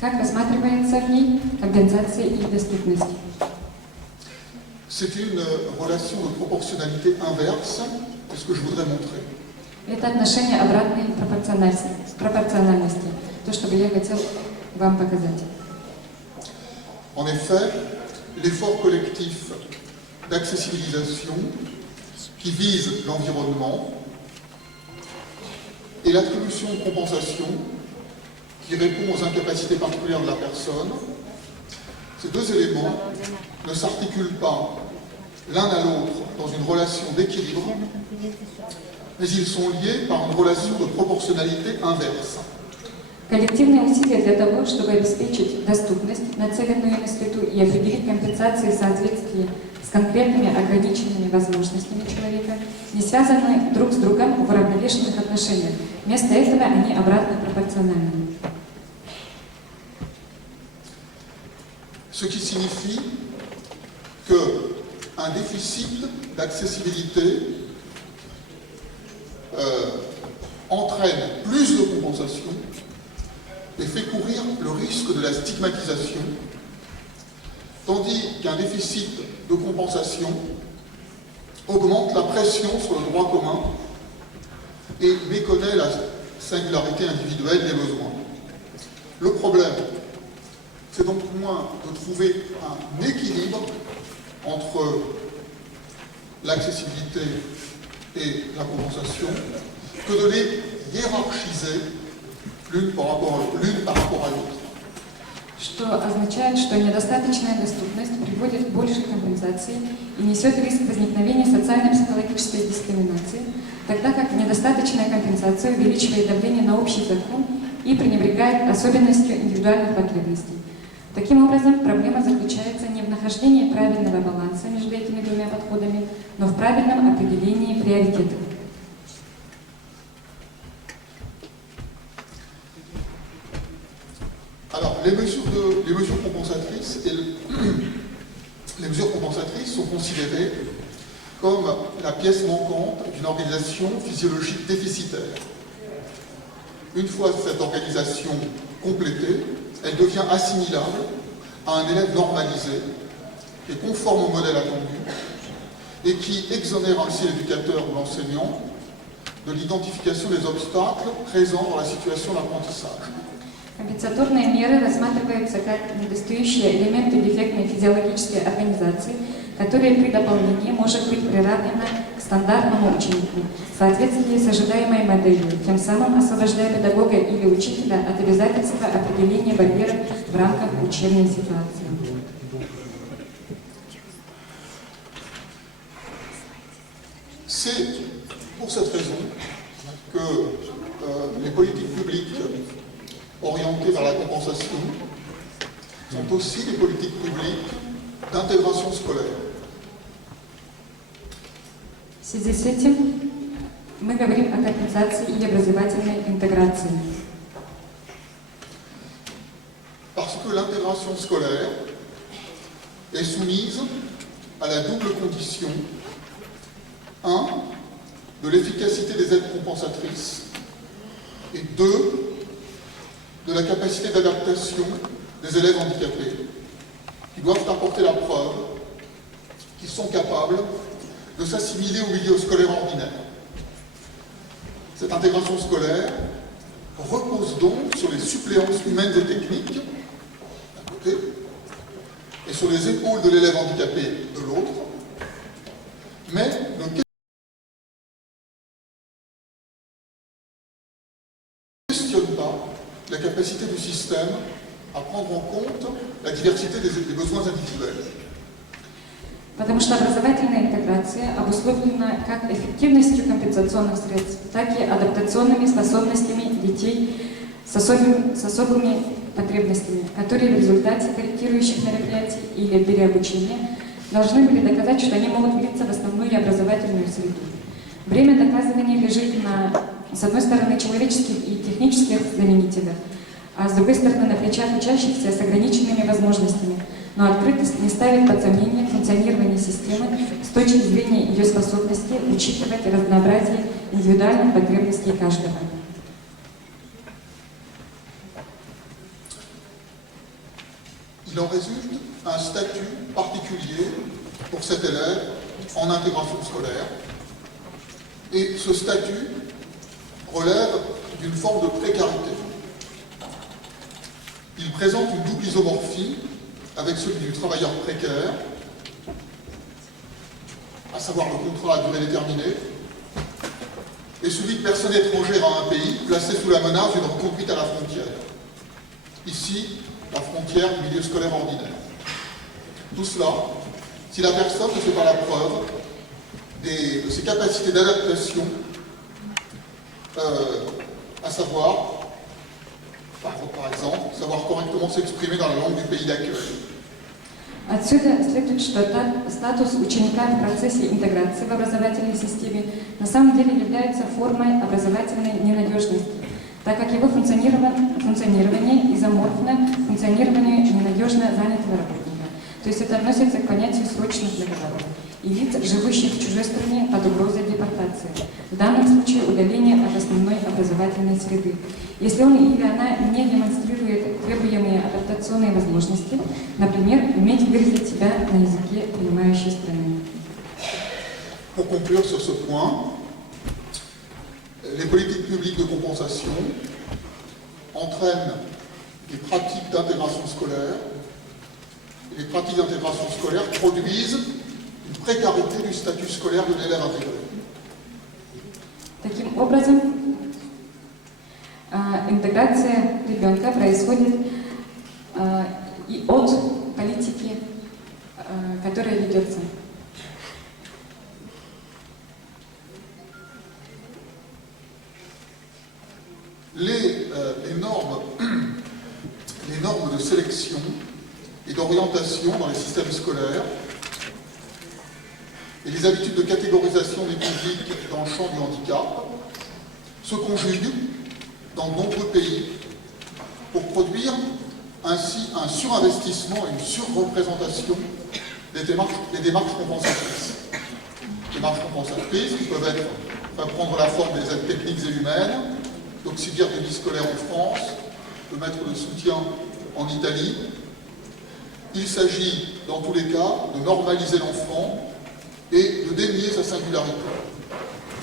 Как рассматривается в ней компенсация и доступность? C'est une relation de proportionnalité inverse, c'est ce que je voudrais montrer. Это отношение обратной пропорциональности, то, что бы я хотел вам показать. En effet, l'effort collectif d'accessibilisation qui vise l'environnement et l'attribution de compensation qui répond aux incapacités particulières de la personne, ces deux éléments ne s'articulent pas l'un à l'autre dans une relation d'équilibre, mais ils sont liés par une relation de proportionnalité inverse. Коллективные усилия для того, чтобы обеспечить доступность, нацеленную на среду и определить компенсации в соответствии с конкретными ограниченными возможностями человека, не связаны друг с другом в уравновешенных отношениях. Вместо этого они обратно пропорциональны. Ce qui signifie qu'un déficit d'accessibilité entraîne plus de compensation et fait courir le risque de la stigmatisation, tandis qu'un déficit de compensation augmente la pression sur le droit commun et méconnaît la singularité individuelle des besoins. Le problème, c'est donc moins de trouver un équilibre entre l'accessibilité et la compensation que de les hiérarchiser l'une par rapport à l'autre. Что означает, что недостаточная доступность приводит к большей компенсации и несет риск возникновения социально-психологической дискриминации, тогда как недостаточная компенсация увеличивает давление на общий закон и пренебрегает особенностью индивидуальных потребностей. Таким образом, проблема заключается не в нахождении правильного баланса между этими двумя подходами, но в правильном определении приоритетов. Alors, les mesures compensatrices sont considérées comme la pièce manquante d'une organisation physiologique déficitaire. Une fois cette organisation complétée, elle devient assimilable à un élève normalisé et conforme au modèle attendu et qui exonère ainsi l'éducateur ou l'enseignant de l'identification des obstacles présents dans la situation d'apprentissage. Компенсаторные меры рассматриваются как недостающие элементы дефектной физиологической организации, которые при дополнении может быть приравнено к стандартному ученику в соответствии с ожидаемой моделью, тем самым освобождая педагога или учителя от обязательства определения барьеров в рамках учебной ситуации. C'est pour cette raison que les politiques publiques orientées vers la compensation sont aussi des politiques publiques d'intégration scolaire. В связи с этим мы говорим о компенсации и образовательной интеграции. Parce que l'intégration scolaire est soumise à la double condition 1. De l'efficacité des aides compensatrices et 2. De la capacité d'adaptation des élèves handicapés qui doivent apporter la preuve qu'ils sont capables de s'assimiler au milieu scolaire ordinaire. Cette intégration scolaire repose donc sur les suppléances humaines et techniques, d'un côté, et et sur les épaules de l'élève handicapé de l'autre, mais ne questionne pas la capacité du système à prendre en compte la diversité des besoins individuels. Потому что образовательная интеграция обусловлена как эффективностью компенсационных средств, так и адаптационными способностями детей с особыми потребностями, которые в результате корректирующих мероприятий или переобучения должны были доказать, что они могут влиться в основную образовательную среду. Бремя доказывания лежит с одной стороны, человеческих и технических заменителях, а с другой стороны, на плечах учащихся с ограниченными возможностями. Но открытость не ставит под сомнение функционирование системы с точки зрения ее способности учитывать разнообразие индивидуальных потребностей каждого. Il en résulte un statut particulier pour cet élève en intégration scolaire. Et ce statut relève d'une forme de précarité. Il présente une double isomorphie avec celui du travailleur précaire, à savoir le contrat à durée déterminée, et celui de personne étrangère à un pays placée sous la menace d'une reconduite à la frontière. Ici, la frontière du milieu scolaire ordinaire. Tout cela, si la personne ne fait pas la preuve de ses capacités d'adaptation, à savoir, par exemple, savoir correctement s'exprimer dans la langue du pays d'accueil. Отсюда следует, что статус ученика в процессе интеграции в образовательной системе на самом деле является формой образовательной ненадежности, так как его функционирование изоморфно функционированию ненадежно занятого работника. То есть это относится к понятию срочных договоров и лиц, живущих в чужой стране под угрозой депортации, в данном случае удаления от основной образовательной среды. Если он или она не демонстрирует требуемые адаптационные возможности, например, уметь выразить себя на языке принимающей страны. Pour conclure sur ce point, les politiques publiques de compensation entraînent des pratiques d'intégration scolaire, et les pratiques d'intégration scolaire produisent une précarité du statut scolaire de l'élève intégré. Таким образом, интеграция ребенка происходит и от политики, которая ведется. Les normes de sélection et d'orientation dans les systèmes scolaires et les habitudes de catégorisation des publics dans le champ du handicap se conjuguent dans de nombreux pays pour produire ainsi un surinvestissement et une surreprésentation des démarches compensatrices. Les démarches compensatrices qui peuvent prendre la forme des aides techniques et humaines, d'auxiliaires de vie scolaire en France, de maîtres de soutien en Italie. Il s'agit, dans tous les cas, de normaliser l'enfant et de dénier sa singularité.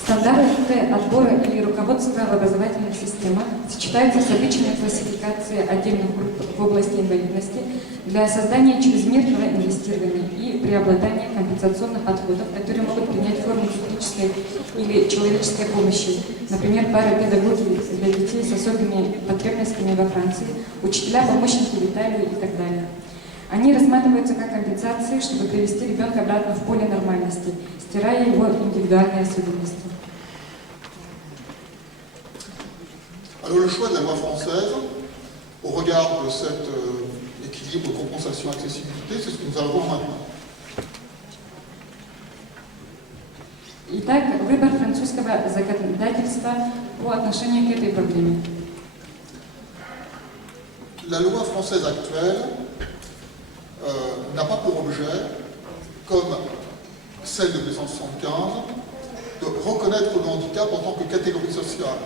Стандарты отбора или руководства в образовательных системах сочетаются с обычной классификацией отдельных групп в области инвалидности для создания чрезмерного инвестирования и преобладания компенсационных подходов, которые могут принять форму технической или человеческой помощи. Например, парапедагоги для детей с особыми потребностями во Франции, учителя-помощники в Италии и так далее. Они рассматриваются как компенсации, чтобы привести ребенка обратно в поле нормальности, стирая его индивидуальные особенности. Alors le choix de la loi française, au regard de cet équilibre compensation-accessibilité, c'est ce que nous allons voir maintenant. Итак, выбор французского законодательства по отношению к этой проблеме. La loi française actuelle n'a pas pour objet, comme celle de 1975, de reconnaître le handicap en tant que catégorie sociale,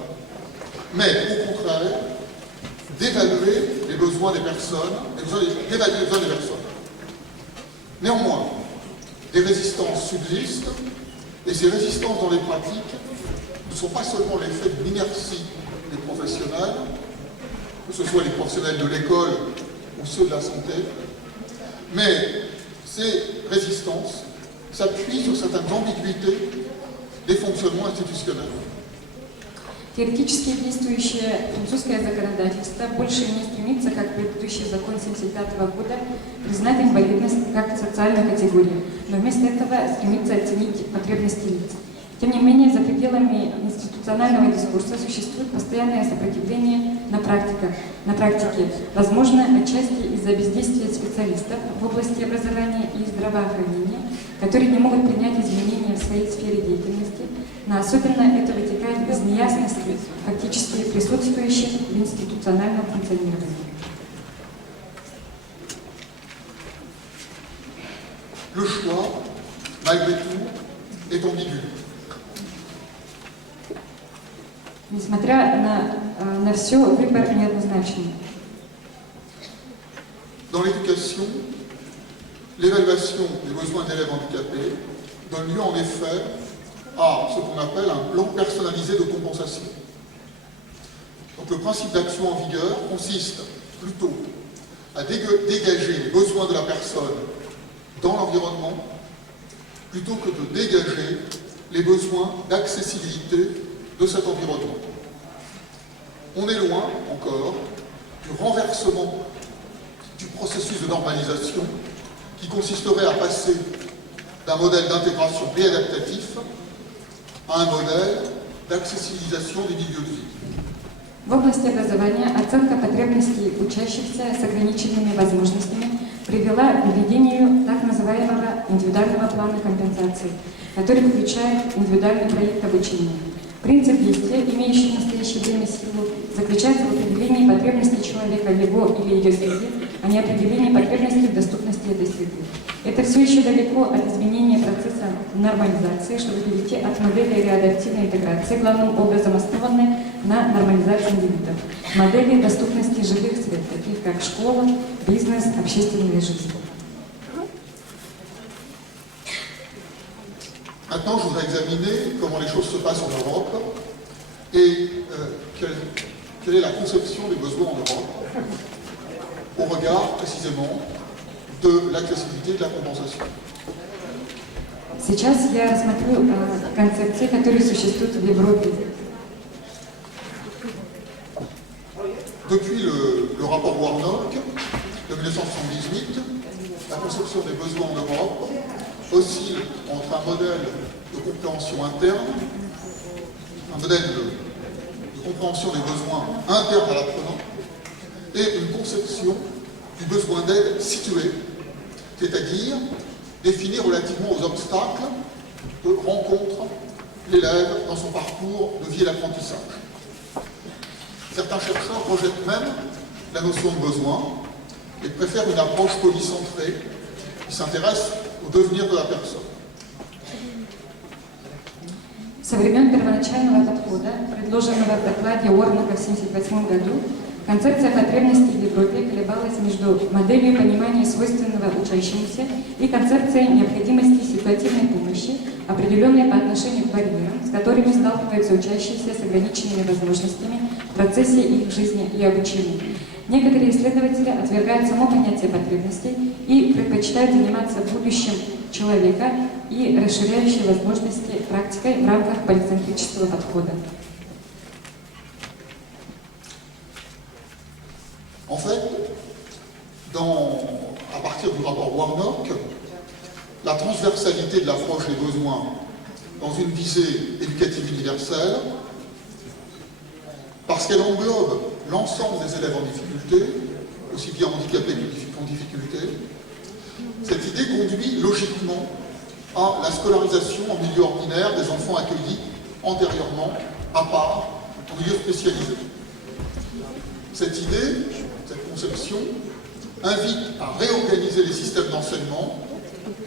mais au contraire, d'évaluer les besoins des personnes, d'évaluer les besoins des personnes. Néanmoins, des résistances subsistent, et ces résistances dans les pratiques ne sont pas seulement l'effet de l'inertie des professionnels, que ce soit les professionnels de l'école ou ceux de la santé, Mais ces résistances s'appuient sur certaines ambiguïtés des fonctionnements institutionnels. Теоретически действующее французское законодательство больше не стремится, как предыдущий закон 1975 года, признать инвалидность как социальную категорию, но вместо этого стремится оценить потребности лиц. Тем не менее, за пределами институционального дискурса существует постоянное сопротивление на практике, возможно, отчасти из-за бездействия специалистов в области образования и здравоохранения, которые не могут принять изменения в своей сфере деятельности, но особенно это вытекает из неясности, фактически присутствующих в институциональном функционировании. Le choix, malgré tout, est ambigu. Несмотря на все, выбор неоднозначный. Dans l'éducation, l'évaluation des besoins d'élèves handicapés donne lieu en effet à ce qu'on appelle un plan personnalisé de compensation. Donc le principe d'action en vigueur consiste plutôt à dégager les besoins de la personne dans l'environnement plutôt que de dégager les besoins d'accessibilité de cet environnement. On est loin encore du renversement du processus de normalisation qui consisterait à passer d'un modèle d'intégration réadaptatif à un modèle d'accessibilisation des milieux de vie. В области образования оценка потребностей учащихся с ограниченными возможностями привела к введению так называемого индивидуального плана компенсации, который включает индивидуальный проект обучения. Принцип действия, имеющий в настоящее время силу, заключается в определении потребностей человека в его или ее среде, а не определении потребностей в доступности этой среды. Это все еще далеко от изменения процесса нормализации, чтобы перейти от модели реадаптивной интеграции, главным образом основанной на нормализации индивидов, модели доступности живых сред, таких как школа, бизнес, общественная жизнь. Maintenant, je voudrais examiner comment les choses se passent en Europe et quelle est la conception des besoins en Europe au regard précisément de l'accessibilité et de la compensation. Сейчас я рассмотрю концепции, которые существуют в Европе. Depuis le rapport Warnock de 1978, la conception des besoins en Europe oscille entre un modèle de compréhension interne, un modèle de compréhension des besoins internes à l'apprenant, et une conception du besoin d'aide situé, c'est-à-dire défini relativement aux obstacles que rencontre l'élève dans son parcours de vie et d'apprentissage. Certains chercheurs rejettent même la notion de besoin et préfèrent une approche polycentrée qui s'intéresse au devenir de la personne. Со времен первоначального подхода, предложенного в докладе Уорнока в 1978 году, концепция потребностей в Европе колебалась между моделью понимания свойственного учащемуся и концепцией необходимости ситуативной помощи, определенной по отношению к барьерам, с которыми сталкиваются учащиеся с ограниченными возможностями в процессе их жизни и обучения. Некоторые исследователи отвергают само понятие потребностей и предпочитают заниматься будущим человека и расширяющей возможности практикой в рамках полицентрического подхода. En fait, à partir du rapport Warnock, la transversalité de l'approche des besoins dans une visée éducative universelle, parce qu'elle englobe l'ensemble des élèves en difficulté, aussi bien handicapés qu'en difficulté, cette idée conduit logiquement à la scolarisation en milieu ordinaire des enfants accueillis antérieurement, à part, en milieu spécialisé. Cette idée, cette conception, invite à réorganiser les systèmes d'enseignement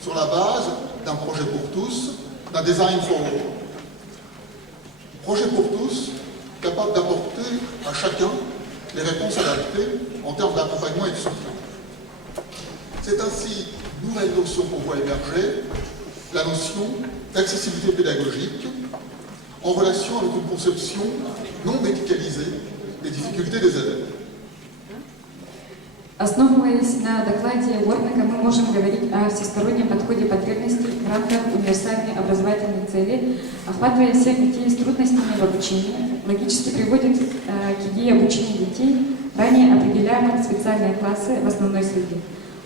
sur la base d'un projet pour tous, d'un design for all. Projet pour tous, capable d'apporter à chacun les réponses adaptées en termes d'accompagnement et de soutien. C'est ainsi une nouvelle notion qu'on voit émerger, la notion d'accessibilité pédagogique, en relation avec une conception non médicalisée des difficultés des élèves. Основываясь на докладе Уортнека, мы можем говорить о всестороннем подходе потребностей в рамках универсальной образовательной цели, охватывая всех детей с трудностями в обучении, логически приводит к идее обучения детей, ранее определяемых в специальные классы в основной среде.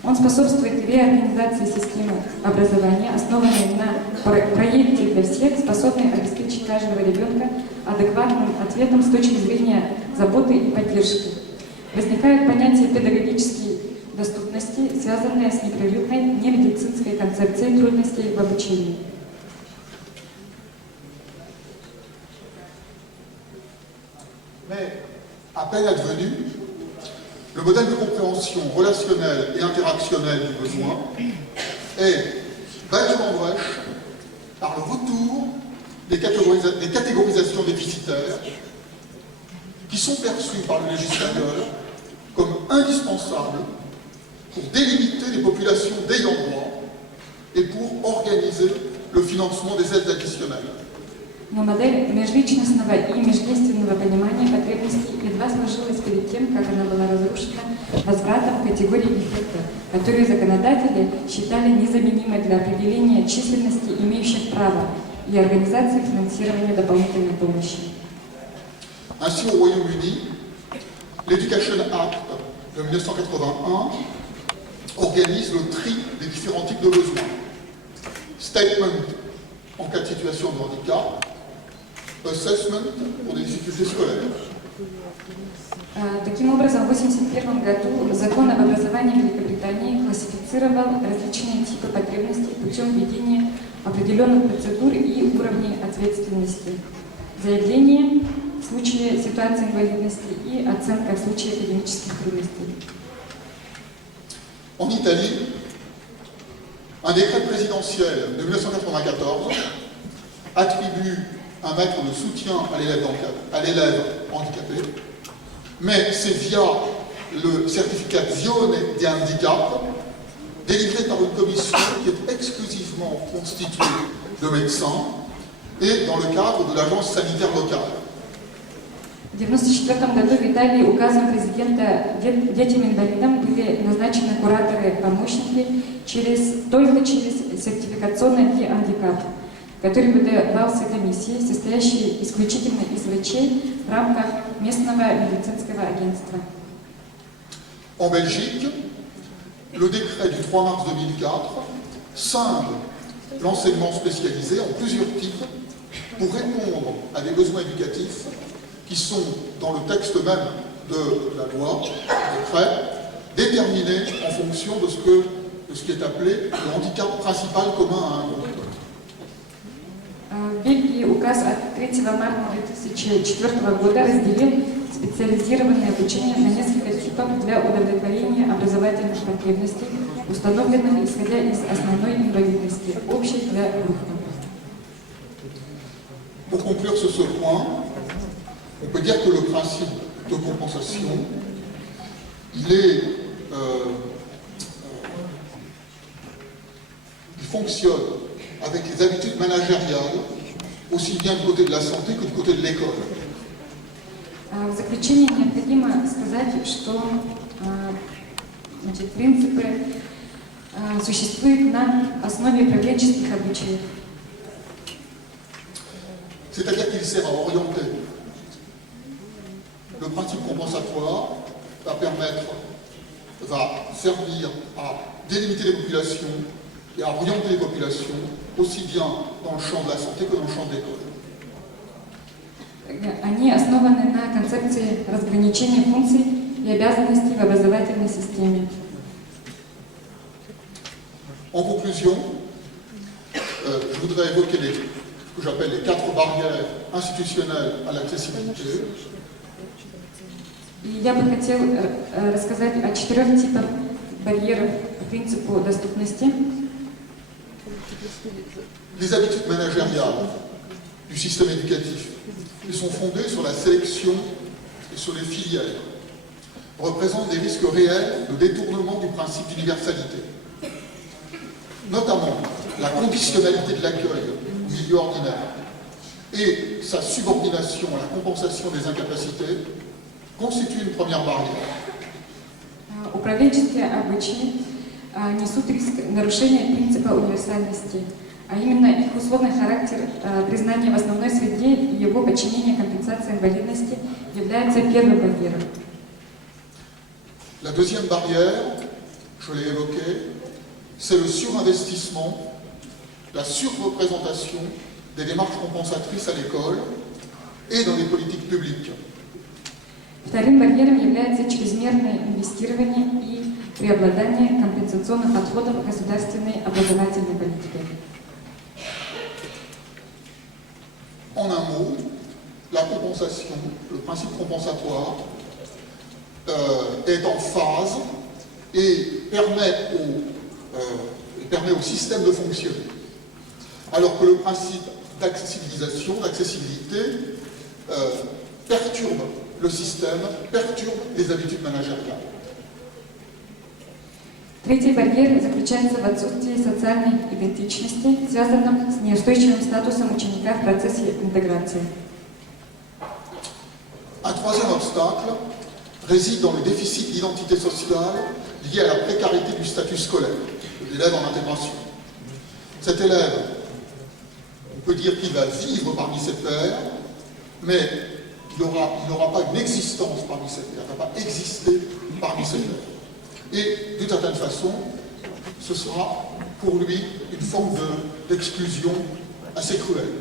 Он способствует реорганизации системы образования, основанной на проекте для всех, способной обеспечить каждого ребенка адекватным ответом с точки зрения заботы и поддержки. Возникает понятие педагогической доступности, связанное с непрерывной немедицинской концепцией трудностей в обучении. Mais, à peine advenu, le modèle de compréhension relationnelle et interactionnelle du besoin est battu en brèche par le retour des catégorisations déficitaires qui sont perçues par le législateur comme indispensables pour délimiter les populations d'ayant droit et pour organiser le financement des aides additionnelles. Но модель межличностного и междейственного понимания потребностей едва сложилась перед тем, как она была разрушена возвратом категории эффекта, которые законодатели считали незаменимой для определения численности имеющих право и организации финансирования дополнительной помощи. Ainsi, au Royaume-Uni, l'Education Act de 1981 organise le tri des différents types de besoins. Statement en cas de situation de handicap, assessment pour des difficultés scolaires. Таким образом, в 1981 году закон об образовании Великобритании классифицировал различные типы потребностей путем введения определенных процедур и уровней ответственности. Заявление в случае ситуации инвалидности и оценка в случае академических трудностей. En Italie, un décret présidentiel de 1994 attribue un maître de soutien à l'élève handicapé, mais c'est via le Certificazione di Handicap, délivré par une commission qui est exclusivement constituée de médecins et dans le cadre de l'agence sanitaire locale. В 1994 году в Италии указом президента детям-инвалидам были назначены кураторы-помощники только через сертификационный гандикап, который выдавался комиссией, состоящей исключительно из врачей в рамках местного медицинского агентства. En Belgique, le décret du 3 mars 2004 scinde l'enseignement spécialisé en plusieurs types pour répondre à des besoins éducatifs qui sont dans le texte même de la loi, du décret, déterminés en fonction de ce qui est appelé le handicap principal commun à un groupe. В Бельгии указ от 3 марта 2004 года разделил специализированное обучение на несколько типов для удовлетворения образовательных потребностей, установленных исходя из основной инвалидности, общей для группы. Pour conclure sur ce point, on peut dire que le principe de compensation, il fonctionne avec les habitudes managériales, aussi bien du côté de la santé que du côté de l'école. В заключение необходимо сказать, что принципы существуют на основе управленческих обучений. C'est-à-dire qu'il sert à orienter. Le principe compensatoire va servir à délimiter les populations et à orienter les populations aussi bien dans le champ de la santé que dans le champ de l'école. Они основаны на концепции разграничения функций и обязанностей в образовательной системе. En conclusion, je voudrais évoquer ce que j'appelle les 4 barrières institutionnelles à l'accessibilité. Я бы хотел рассказать о 4 типах барьеров по принципу доступности. Les habitudes managériales du système éducatif, qui sont fondées sur la sélection et sur les filières, représentent des risques réels de détournement du principe d'universalité. Notamment la conditionnalité de l'accueil au milieu ordinaire et sa subordination à la compensation des incapacités constituent une première barrière. управленческие обычаи несут риск нарушения принципа универсальности, а именно их условный характер признания в основной среде и его подчинение компенсации инвалидности является первым барьером. La deuxième barrière, je l'ai évoqué, c'est le surinvestissement, la surreprésentation des démarches compensatrices à l'école et dans les politiques publiques. Вторым барьером является чрезмерное инвестирование и преобладание компенсационных подходов в государственной образовательной политике. En un mot, la compensation, le principe compensatoire, est en phase et permet au système de fonctionner. Alors que le principe d'accessibilisation, d'accessibilité, perturbe le système, perturbe les habitudes managériales. Третий барьер заключается в отсутствии социальной идентичности, связанном с неустойчивым статусом ученика в процессе интеграции. Un troisième obstacle réside dans le déficit d'identité sociale lié à la précarité du statut scolaire de l'élève en intégration. Cet élève, on peut dire qu'il va vivre parmi ses pairs, mais il n'aura pas une existence parmi ses pairs, il ne va pas exister parmi ses pairs. Et d'une certaine façon, ce sera pour lui une forme d'exclusion assez cruelle.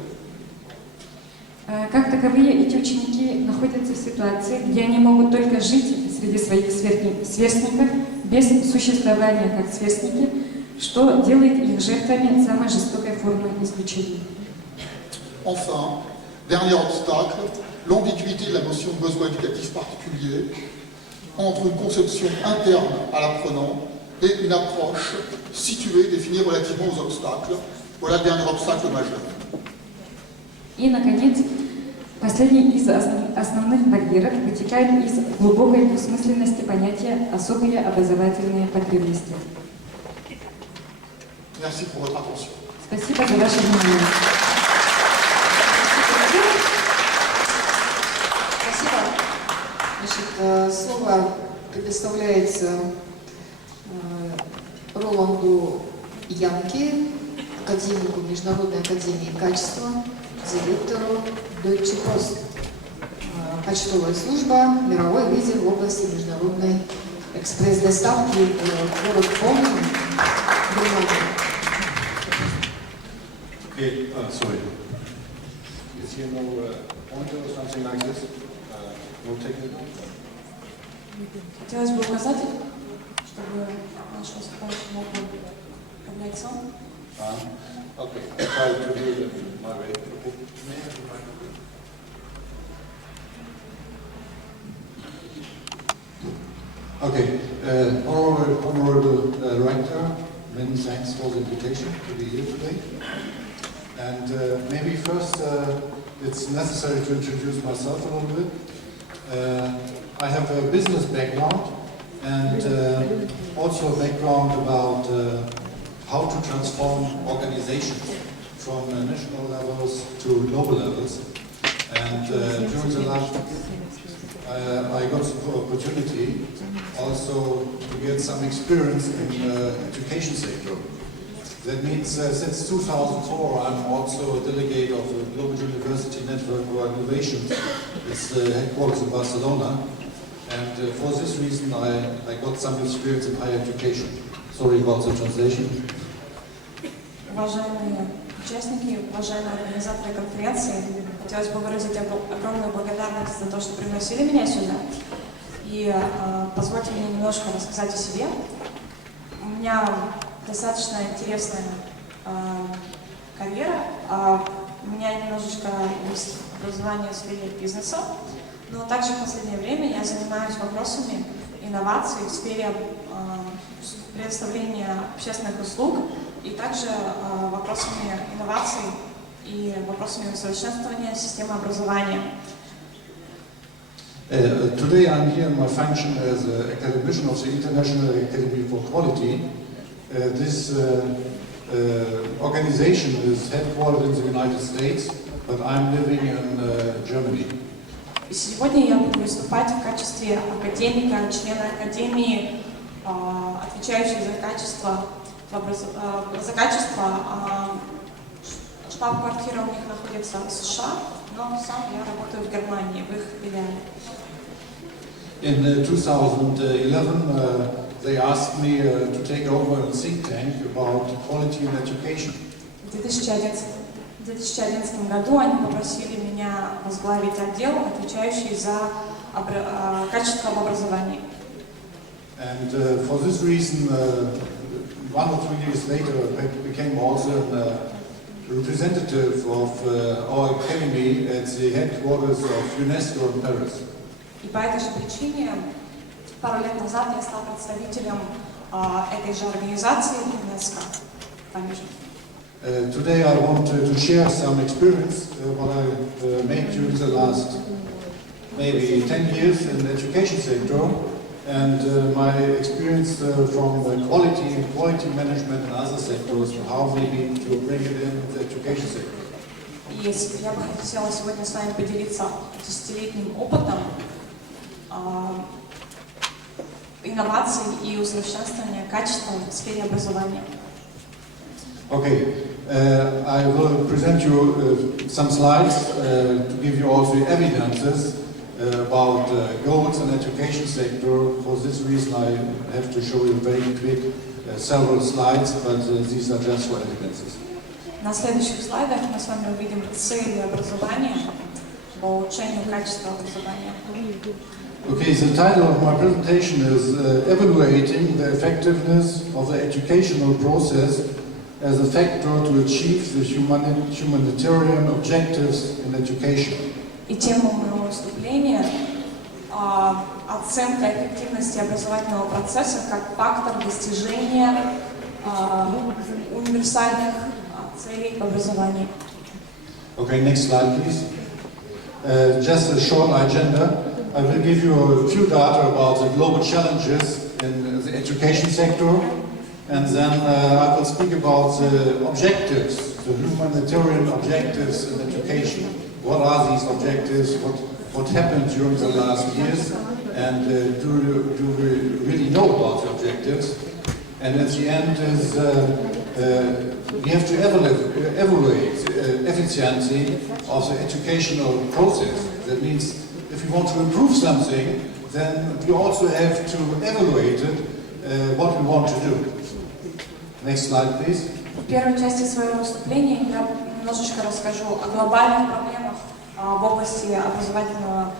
Как таковые, эти ученики находятся в ситуации, где они могут только жить среди своих сверстников без существования как сверстники, что делает их жертвами самой жестокой формы исключения. Enfin, dernier obstacle, l'ambiguïté de la notion de besoin éducatif particulier entre une conception interne à l'apprenant et une approche située, définie relativement aux obstacles. Voilà le dernier obstacle majeur. И, наконец, последний из основных барьеров вытекает из глубокой двусмысленности понятия «особые образовательные потребности». Merci pour votre attention. Спасибо за ваше внимание. Спасибо. Значит, слово предоставляется Роланду Янке, академику Международной академии качества, директору Deutsche Post. Почтовая служба, мировой лидер в области международной экспресс-доставки, город Бонн, Германия. Okay, sorry. Is here no pointer or something like this? No technical? Хотелось бы указать, чтобы наш выступающий мог бы поднять сам. Okay, I'll try to do it in my way. Okay, Honorable Director, many thanks for the invitation to be here today. And maybe first it's necessary to introduce myself a little bit. I have a business background and also a background about how to transform organizations from national levels to global levels. And during the last, I got the opportunity also to get some experience in the education sector. That means since 2004 I'm also a delegate of the Global University Network for Innovation. It's headquarters in Barcelona. And for this reason I got some experience in higher education. Sorry about the translation. Уважаемые участники, уважаемые организаторы конференции, хотелось бы выразить огромную благодарность за то, что пригласили меня сюда. И позвольте мне немножко рассказать о себе. У меня достаточно интересная карьера. У меня немножечко есть образование в сфере бизнеса, но также в последнее время я занимаюсь вопросами инноваций в сфере предоставления общественных услуг и также вопросами инноваций и вопросами усовершенствования системы образования. Today I'm here in my function as an academician of the International Academy for Quality. This organization is headquartered in the United States, but I'm living in Germany. Сегодня я буду выступать в качестве академика, члена Академии отвечающий за качество, штаб-квартира у них находится в США, но сам я работаю в Германии, в их филиале. In 2011, they asked me to take over a think tank about quality in education. В 2011 году они попросили меня возглавить отдел, отвечающий за качество в образовании. And for this reason, 1 or 2 years later, I became also a representative of our academy at the headquarters of UNESCO in Paris. И по этой же причине пару лет назад я стал представителем этой же организации ЮНЕСКО в Париже. Today I want to share some experience what I made during the last maybe 10 years in the education sector, and my experience from quality management and other sectors, how maybe to bring it in the education sector. И я бы хотела сегодня с вами поделиться 10-летним опытом инноваций и усовершенствования качества в сфере образования. Okay, I will present you some slides to give you also evidences about goals in education sector. For this reason, I have to show you very quick several slides, but these are just for evidences. На следующих слайдах мы с вами увидим цели образования по улучшению качества образования. Okay, the title of my presentation is Evaluating the Effectiveness of the Educational Process as a Factor to Achieve the Humanitarian Objectives in Education. И тема моего выступления оценка эффективности образовательного процесса как фактор достижения универсальных целей в образовании. Okay, next slide, please. Just a short agenda. I will give you a few data about the global challenges in the education sector, and then I will speak about the objectives, the humanitarian objectives in education. What are these objectives? What happened during the last years? And do we really know about the objectives? And at the end is we have to evaluate efficiency of the educational process. That means if we want to improve something, then we also have to evaluate it, what we want to do. Next slide, please. В первой части своего выступления я немножечко расскажу о глобальных проблемах в области образовательного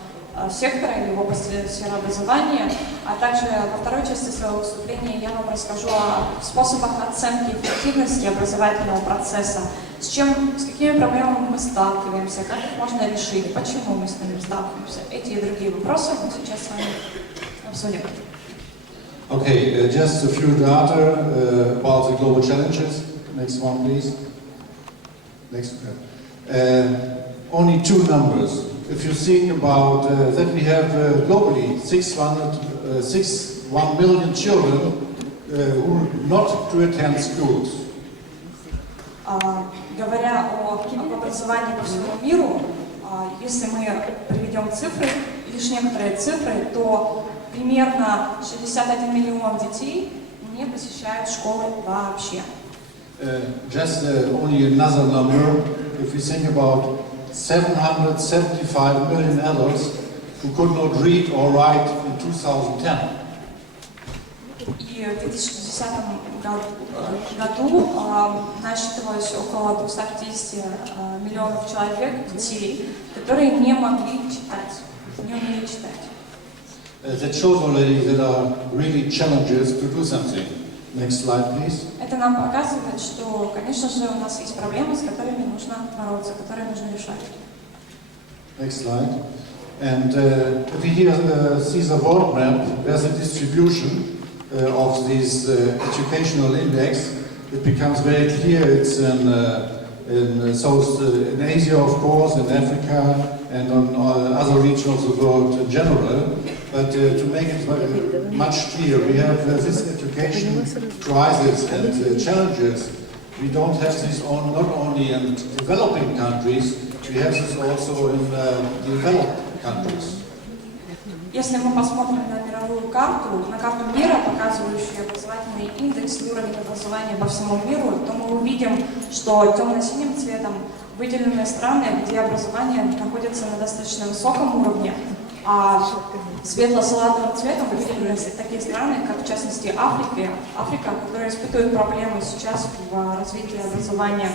сектора или в области сферы образования, а также во второй части своего выступления я вам расскажу о способах оценки эффективности образовательного процесса, с какими проблемами мы сталкиваемся, как их можно решить, почему мы с ними сталкиваемся. Эти и другие вопросы мы сейчас с вами обсудим. Okay, just a few data about the global challenges. Next one, please. Next. Only two numbers. If you think about that we have globally 1 million children who not to attend schools. Говоря об образовании по всему миру, если мы приведем цифры, лишь некоторые цифры, то примерно 61 миллион детей не посещают школы вообще. Just only another number, if we think about 775 million adults who could not read or write in 2010. И в 2010 году насчитывалось около 250 миллионов человек, детей, которые не могли читать, не умели читать. That shows already there are really challenges to do something. Next slide, please. Это нам показывает, что, конечно же, у нас есть проблемы, с которыми нужно бороться, которые нужно решать. Next slide. And if we here see the world map, there's a distribution of this educational index. It becomes very clear it's in Asia, of course, in Africa, and on other regions of the world in general. But to make it much clearer, we have this education crisis and challenges. We don't have this not only in developing countries, we have this also in developed countries. Если мы посмотрим на мировую карту, на карту мира, показывающую образовательный индекс и уровень образования по всему миру, то мы увидим, что темно-синим цветом выделены страны, где образование находится на достаточно высоком уровне, а светло-салатовым цветом выделены такие страны, как в частности Африка, которая испытывает проблемы сейчас в развитии образования.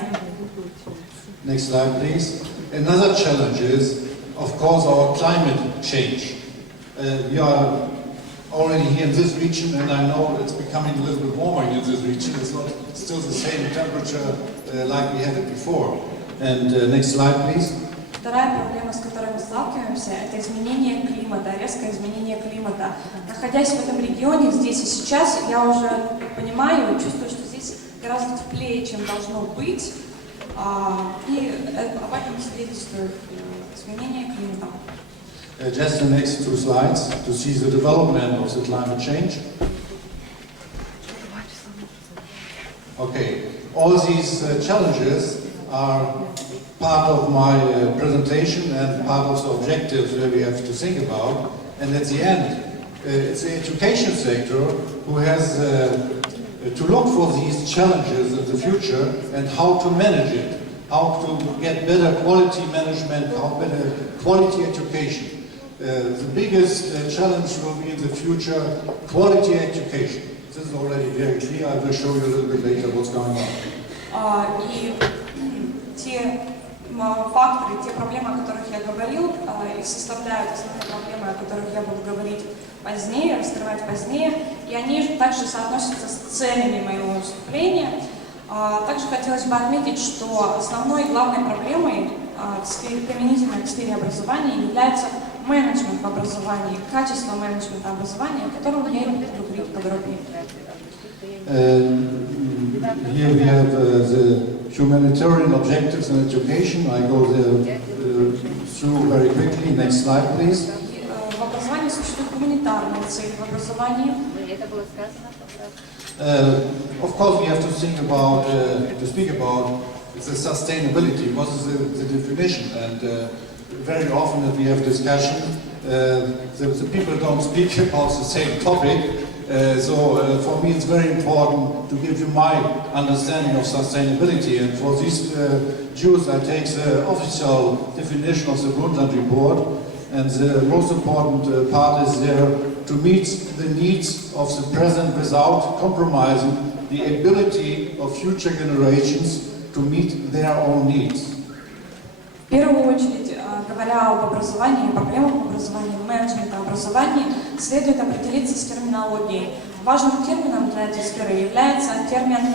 Next slide, please. Another challenge is, of course, our climate change. We are already here in this region, and I know it's becoming a little bit warmer in this region. It's not still the same temperature like we had it before. And next slide, please. Вторая проблема, с которой мы сталкиваемся, это изменение климата, резкое изменение климата. Находясь в этом регионе, здесь и сейчас, я уже понимаю и чувствую, что здесь гораздо теплее, чем должно быть, и об этом свидетельствует изменение климата. Just the next two slides to see the development of the climate change. Okay, all these challenges are part of my presentation and part of the objectives that we have to think about. And at the end, it's the education sector who has to look for these challenges in the future and how to manage it, how to get better quality management, how better quality education. The biggest challenge will be in the future quality education. This is already very clear. I will show you a little bit later what's going on. И те факторы, те проблемы, о которых я говорил, их составляют основные проблемы, о которых я буду говорить позднее, раскрывать позднее, и они также соотносятся с целями моего выступления. Также хотелось бы отметить, что основной и главной проблемой применительно к сфере образования является менеджмент в образовании, качество менеджмента образования, о котором я и буду говорить подробнее. Here we have the humanitarian objectives in education. I go there through very quickly. Next slide, please. В образовании существуют гуманитарные цели в образовании. Of course, we have to think about, to speak about the sustainability. What is the definition? And very often if we have discussion, the people don't speak about the same topic. So for me it's very important to give you my understanding of sustainability, and for these Jews I take the official definition of the Brundtland Report, and the most important part is there to meet the needs of the present without compromising the ability of future generations to meet their own needs. В первую очередь, говоря об образовании, проблемах образования, менеджмента образования, следует определиться с терминологией. Важным термином для этой сферы является термин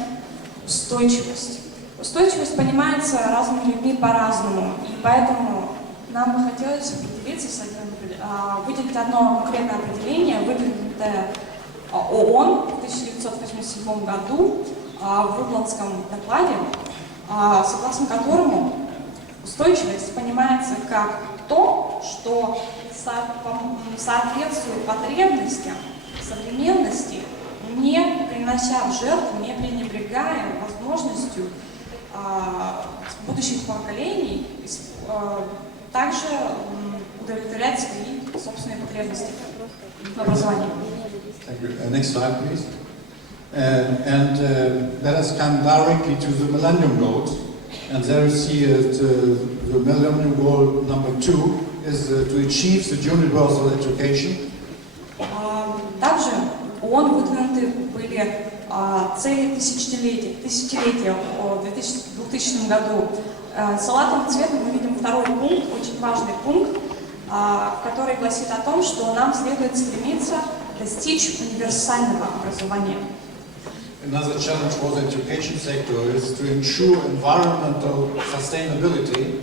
«устойчивость». Устойчивость понимается разными людьми по-разному, и поэтому нам бы хотелось определиться, выделить одно конкретное определение, выдвинутое ООН в 1987 году в Рутландском докладе, согласно которому устойчивость понимается как то, что соответствует потребностям современности, не принося в жертву, не пренебрегая возможностью будущих поколений также удовлетворять свои собственные потребности в образовании. Next slide, please. Let us come directly to the Millennium Goals. And there you see the Millennium Goal number 2 is to achieve the universal education. Также ООН выдвинуты были цели тысячелетия в 2000 году. Салатовым цветом мы видим второй пункт, очень важный пункт, который гласит о том, что нам следует стремиться достичь универсального образования. Another challenge for the education sector is to ensure environmental sustainability.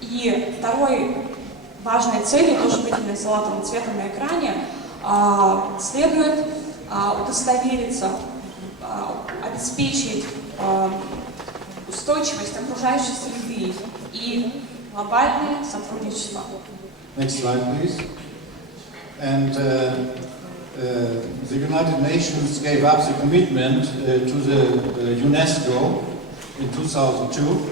И второй важной целью, тоже выделенной салатовым цветом на экране, следует удостовериться, обеспечить устойчивость окружающей среды и глобальное сотрудничество. Next slide, please. And the United Nations gave up the commitment to the UNESCO in 2002,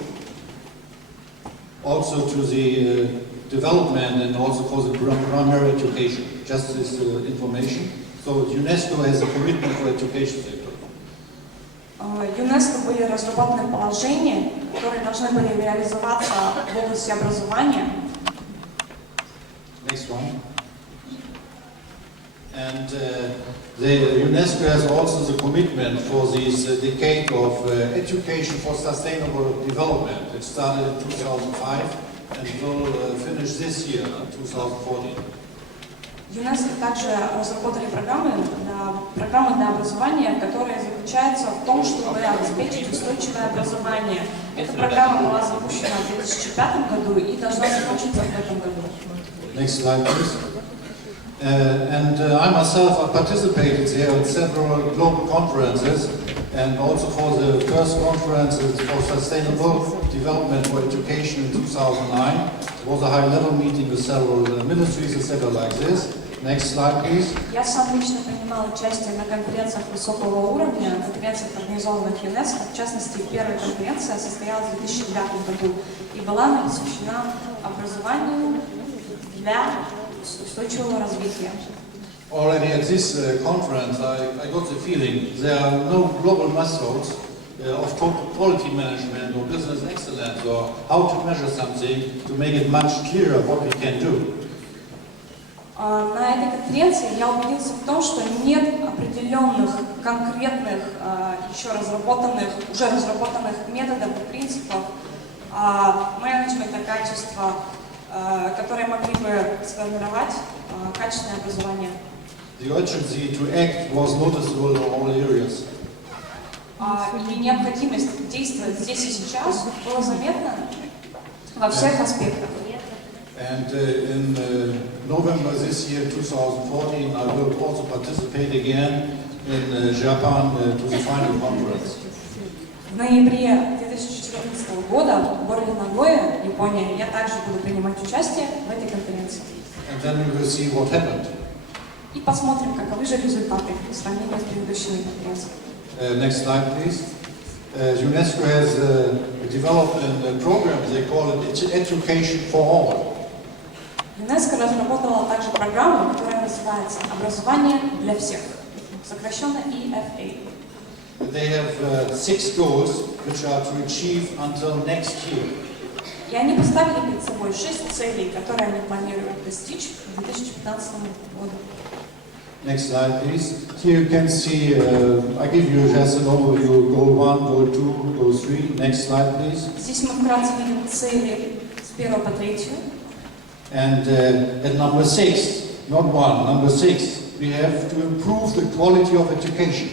also to the development and also for the primary education. Just this information. So UNESCO has a commitment for education sector. ЮНЕСКО были разработаны положения, которые должны были реализоваться в области образования. Next one. And the UNESCO has also the commitment for this decade of education for sustainable development. It started in 2005 and will finish this year, 2014. ЮНЕСКО также разработали программы для образования, которые заключаются в том, чтобы обеспечить устойчивое образование. Эта программа была запущена в 2005 году и должна закончиться в этом году. Next slide, please. I myself participated there in several global conferences, and also for the first conferences for sustainable development for education in 2009. It was a high-level meeting with several ministries, etc. like this. Next slide, please. Я сам лично принимал участие на конференциях высокого уровня, конференциях, организованных ЮНЕСКО. В частности, первая конференция состоялась в 2009 году и была посвящена образованию для устойчивого развития. Already at this conference, I got the feeling there are no global methods of quality management or business excellence or how to measure something to make it much clearer what we can do. На этой конференции я убедился в том, что нет определенных, конкретных, уже разработанных методов и принципов менеджмента качества, которые могли бы сформировать качественное образование. The urgency to act was noticeable in all areas. И необходимость действовать здесь и сейчас было заметно во всех аспектах. And in November this year, 2014, I will also participate again in Japan to the final conference. В ноябре 2014 года в городе Нагоя, Япония, я также буду принимать участие в этой конференции. And then we will see what happened. И посмотрим, каковы же результаты в сравнении с предыдущими конференциями. Next slide, please. UNESCO has developed a program, they call it Education for All. ЮНЕСКО разработала также программу, которая называется «Образование для всех», сокращенно EFA. They have 6 goals which are to achieve until next year. И они поставили перед собой 6 целей, которые они планируют достичь в 2015 году. Next slide, please. Here you can see, I give you just an overview, goal 1, goal 2, goal 3. Next slide, please. Здесь мы вкратце видим цели с 1 по 3. And at number 6, not 1, number 6, we have to improve the quality of education.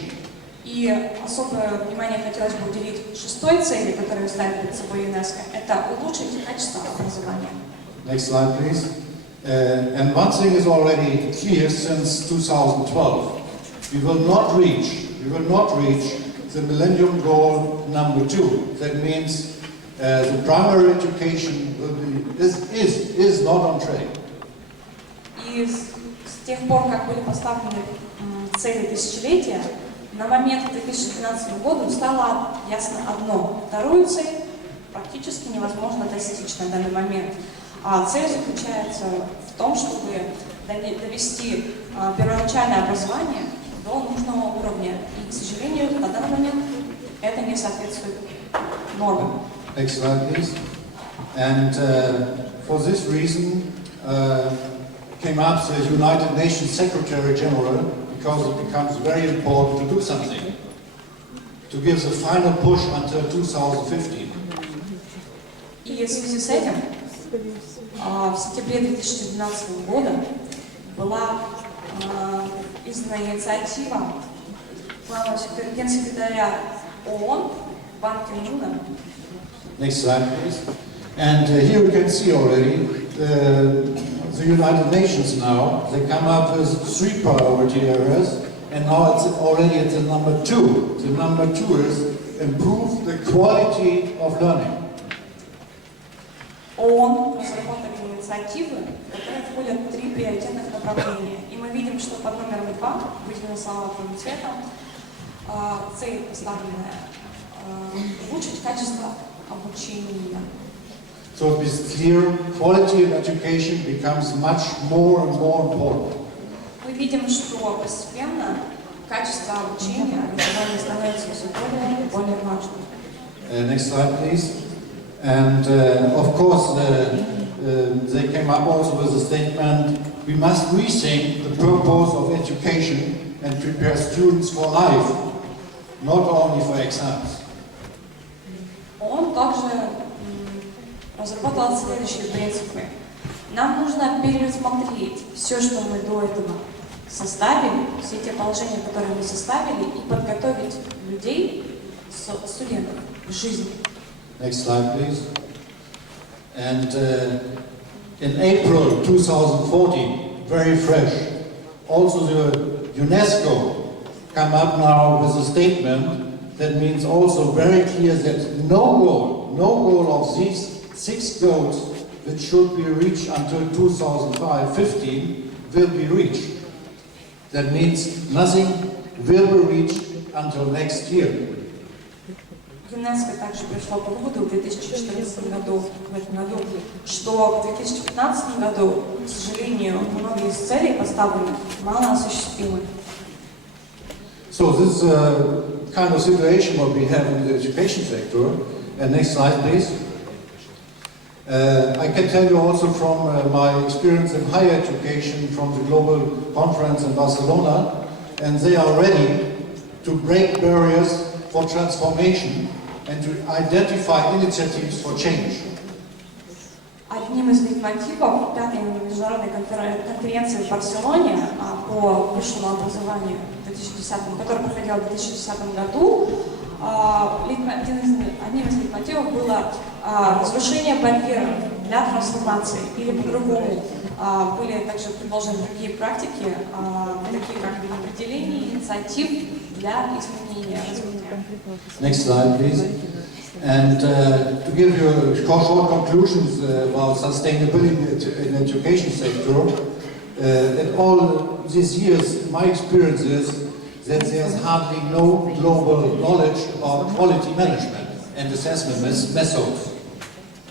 И особое внимание хотелось бы уделить 6-й цели, которую ставит перед собой ЮНЕСКО, это улучшить качество образования. Next slide, please. And one thing is already clear since 2012. We will not reach the Millennium Goal number 2. That means the primary education is not on track. И с тех пор, как были поставлены цели тысячелетия, на момент к 2012 году стало ясно одно. Вторую цель практически невозможно достичь на данный момент. А цель заключается в том, чтобы довести первоначальное образование до нужного уровня. И, к сожалению, на данный момент это не соответствует нормам. Next slide, please. And for this reason came up the United Nations Secretary General, because it becomes very important to do something, to give the final push until 2015. И в связи с этим в сентябре 2012 года была издана инициатива главного генсекретаря ООН Бан Ки-муна. Next slide, please. And here you can see already the United Nations now, they come up with 3 priority areas, and now it's already at the number 2. The number 2 is improve the quality of learning. ООН разработали инициативы, которые входят в 3 приоритетных направления. И мы видим, что под номером 2, выделена салатовым цветом, цель поставленная улучшить качество обучения. So it is clear quality in education becomes much more and more important. Мы видим, что постепенно качество обучения, образования становится все более и более важным. Next slide, please. And of course, they came up also with a statement, we must rethink the purpose of education and prepare students for life, not only for exams. Он также разработал следующие принципы. Нам нужно пересмотреть все, что мы до этого составили, все те положения, которые мы составили, и подготовить людей, студентов, к жизни. Next slide, please. And in April 2014, very fresh, also the UNESCO come up now with a statement that means also very clear that no goal of these 6 goals which should be reached until 2015 will be reached. That means nothing will be reached until next year. ЮНЕСКО также пришло к выводу в 2014 году, в этом году, что в 2015 году, к сожалению, многие из целей поставленных мало осуществимы. So this is a kind of situation what we have in the education sector. Next slide, please. I can tell you also from my experience in higher education from the global conference in Barcelona, and they are ready to break barriers for transformation and to identify initiatives for change. Одним из лейтмотивов пятой международной конференции в Барселоне по высшему образованию, которая проходила в 2010 году, одним из лейтмотивов было разрушение барьеров для трансформации, или по-другому были также предложены другие практики, такие как определение инициатив для изменения развития. Next slide, please. And to give you short conclusions about sustainability in the education sector, in all these years, my experience is that there's hardly no global knowledge about quality management and assessment methods.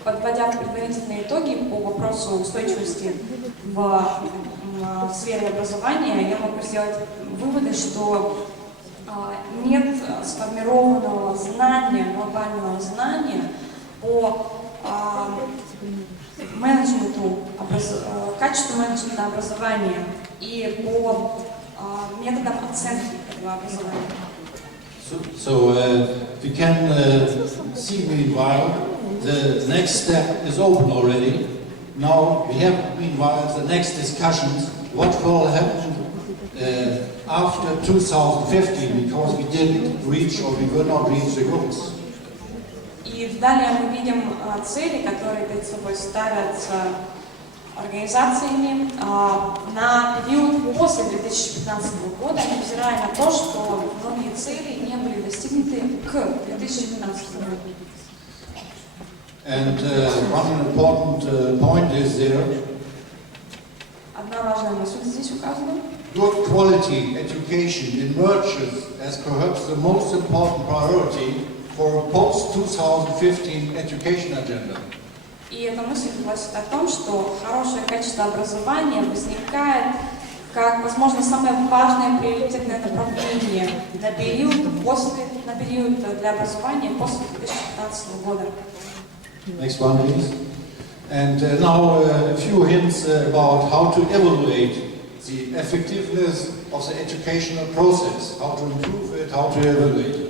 Подводя предварительные итоги по вопросу устойчивости в сфере образования, я могу сделать выводы, что нет сформированного знания, глобального знания по менеджменту, качеству менеджмента образования и по методам оценки этого образования. So we can see meanwhile the next step is open already. Now we have meanwhile the next discussions what will happen after 2015 because we didn't reach or we will not reach the goals. И далее мы видим цели, которые перед собой ставятся организациями на период после 2015 года, невзирая на то, что многие цели не были достигнуты к 2015 году. And one important point is there. Одна важная мысль здесь указана. Good quality education emerges as perhaps the most important priority for a post-2015 education agenda. И эта мысль гласит о том, что хорошее качество образования возникает как, возможно, самое важное приоритетное направление на период для образования после 2015 года. Next one, please. And now a few hints about how to evaluate the effectiveness of the educational process, how to improve it, how to evaluate it.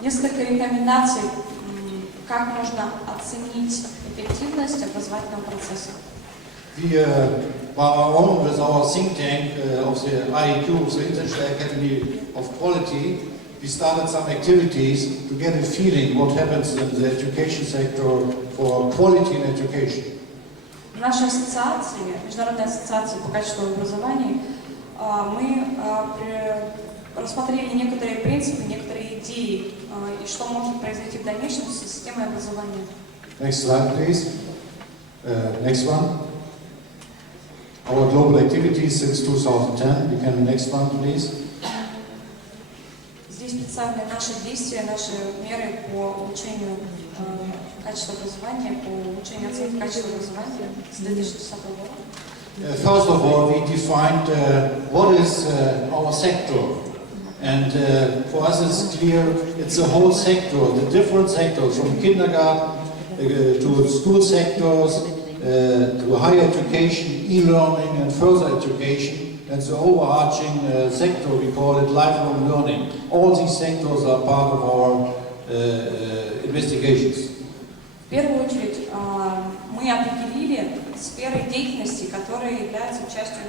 Несколько рекомендаций, как можно оценить эффективность образовательного процесса. We, by our own, with our think tank of the IEQ, of the International Academy of Quality, we started some activities to get a feeling what happens in the education sector for quality in education. Наша ассоциация, Международная ассоциация по качеству образования, мы рассмотрели некоторые принципы, некоторые идеи, и что может произойти в дальнейшем с системой образования. Next slide, please. Next one. Our global activities since 2010. We can next one, please. Здесь представлены наши действия, наши меры по улучшению качества образования, по улучшению оценки качества образования с 2010 года? First of all, we defined what is our sector. And for us it's clear it's a whole sector, the different sectors from kindergarten to school sectors, to higher education, e-learning and further education. And the overarching sector, we call it lifelong learning. All these sectors are part of our investigations. В первую очередь мы определили сферы деятельности, которые являются частью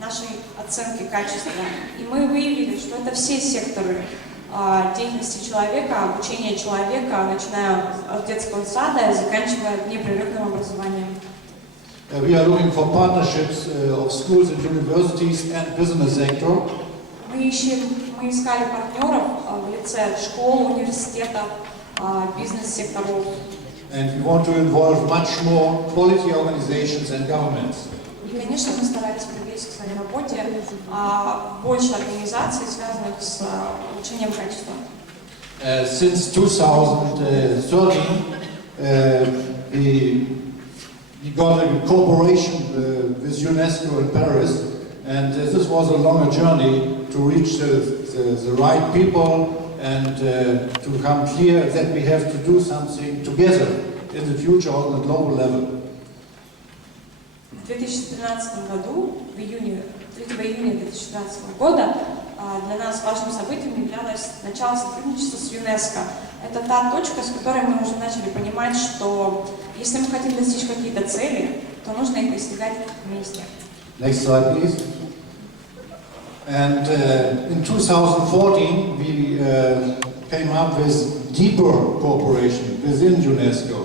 нашей оценки качества. И мы выявили, что это все секторы деятельности человека, обучения человека, начиная от детского сада и заканчивая непрерывным образованием. We are looking for partnerships of schools and universities and business sector. Мы искали партнеров в лице школ, университетов, бизнес-секторов. And we want to involve much more quality organizations and governments. И, конечно, мы старались привлечь к своей работе больше организаций, связанных с улучшением качества. Since 2013, we got a cooperation with UNESCO in Paris, and this was a longer journey to reach the right people and to become clear that we have to do something together in the future on a global level. В 2013 году, 3 июня 2013 года, для нас важным событием являлось начало сотрудничества с ЮНЕСКО. Это та точка, с которой мы уже начали понимать, что если мы хотим достичь какие-то цели, то нужно их достигать вместе. Next slide, please. And in 2014, we came up with deeper cooperation within UNESCO.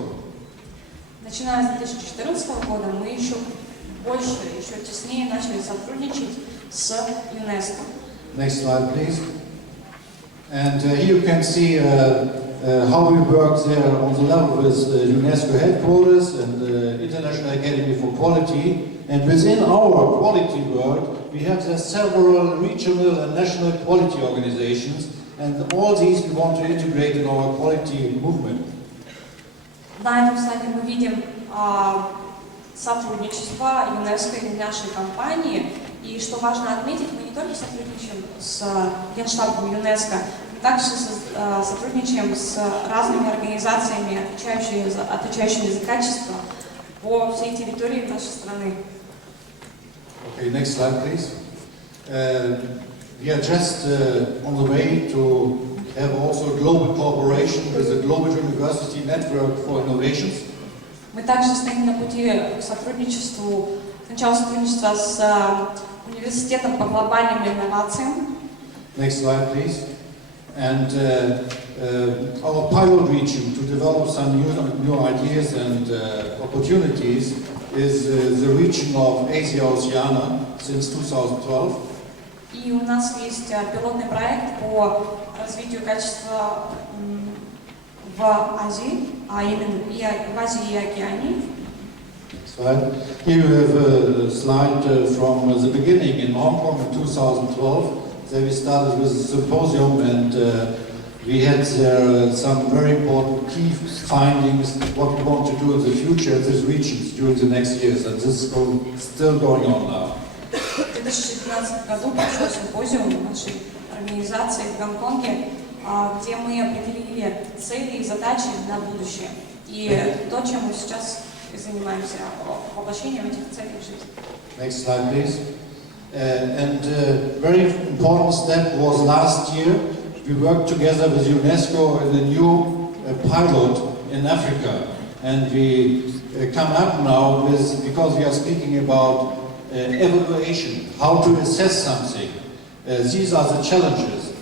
Начиная с 2014 года мы еще больше, еще теснее начали сотрудничать с ЮНЕСКО. Next slide, please. And here you can see how we work there on the level with UNESCO headquarters and International Academy for Quality. And within our quality world, we have there several regional and national quality organizations, and all these we want to integrate in our quality movement. На этом слайде мы видим сотрудничество ЮНЕСКО и нашей компании. И что важно отметить, мы не только сотрудничаем с Генштабом ЮНЕСКО, мы также сотрудничаем с разными организациями, отвечающими за качество по всей территории нашей страны. Okay, next slide, please. We are just on the way to have also global cooperation with the Global University Network for Innovations. Мы также стоим на пути к сотрудничеству, сначала сотрудничества с университетом по глобальным инновациям. Next slide, please. And our pilot region to develop some new ideas and opportunities is the region of Asia Oceania since 2012. И у нас есть пилотный проект по развитию качества в Азии, а именно в Азии и Океании. Slide. Here you have a slide from the beginning in Hong Kong in 2012. There we started with a symposium and we had there some very important key findings, what we want to do in the future in these regions during the next years, and this is still going on now. В 2012 году прошел симпозиум нашей организации в Гонконге, где мы определили цели и задачи на будущее. И то, чем мы сейчас занимаемся, воплощением этих целей в жизнь. Next slide, please. And a very important step was last year. We worked together with UNESCO in a new pilot in Africa. And we come up now with, because we are speaking about evaluation, how to assess something. These are the challenges.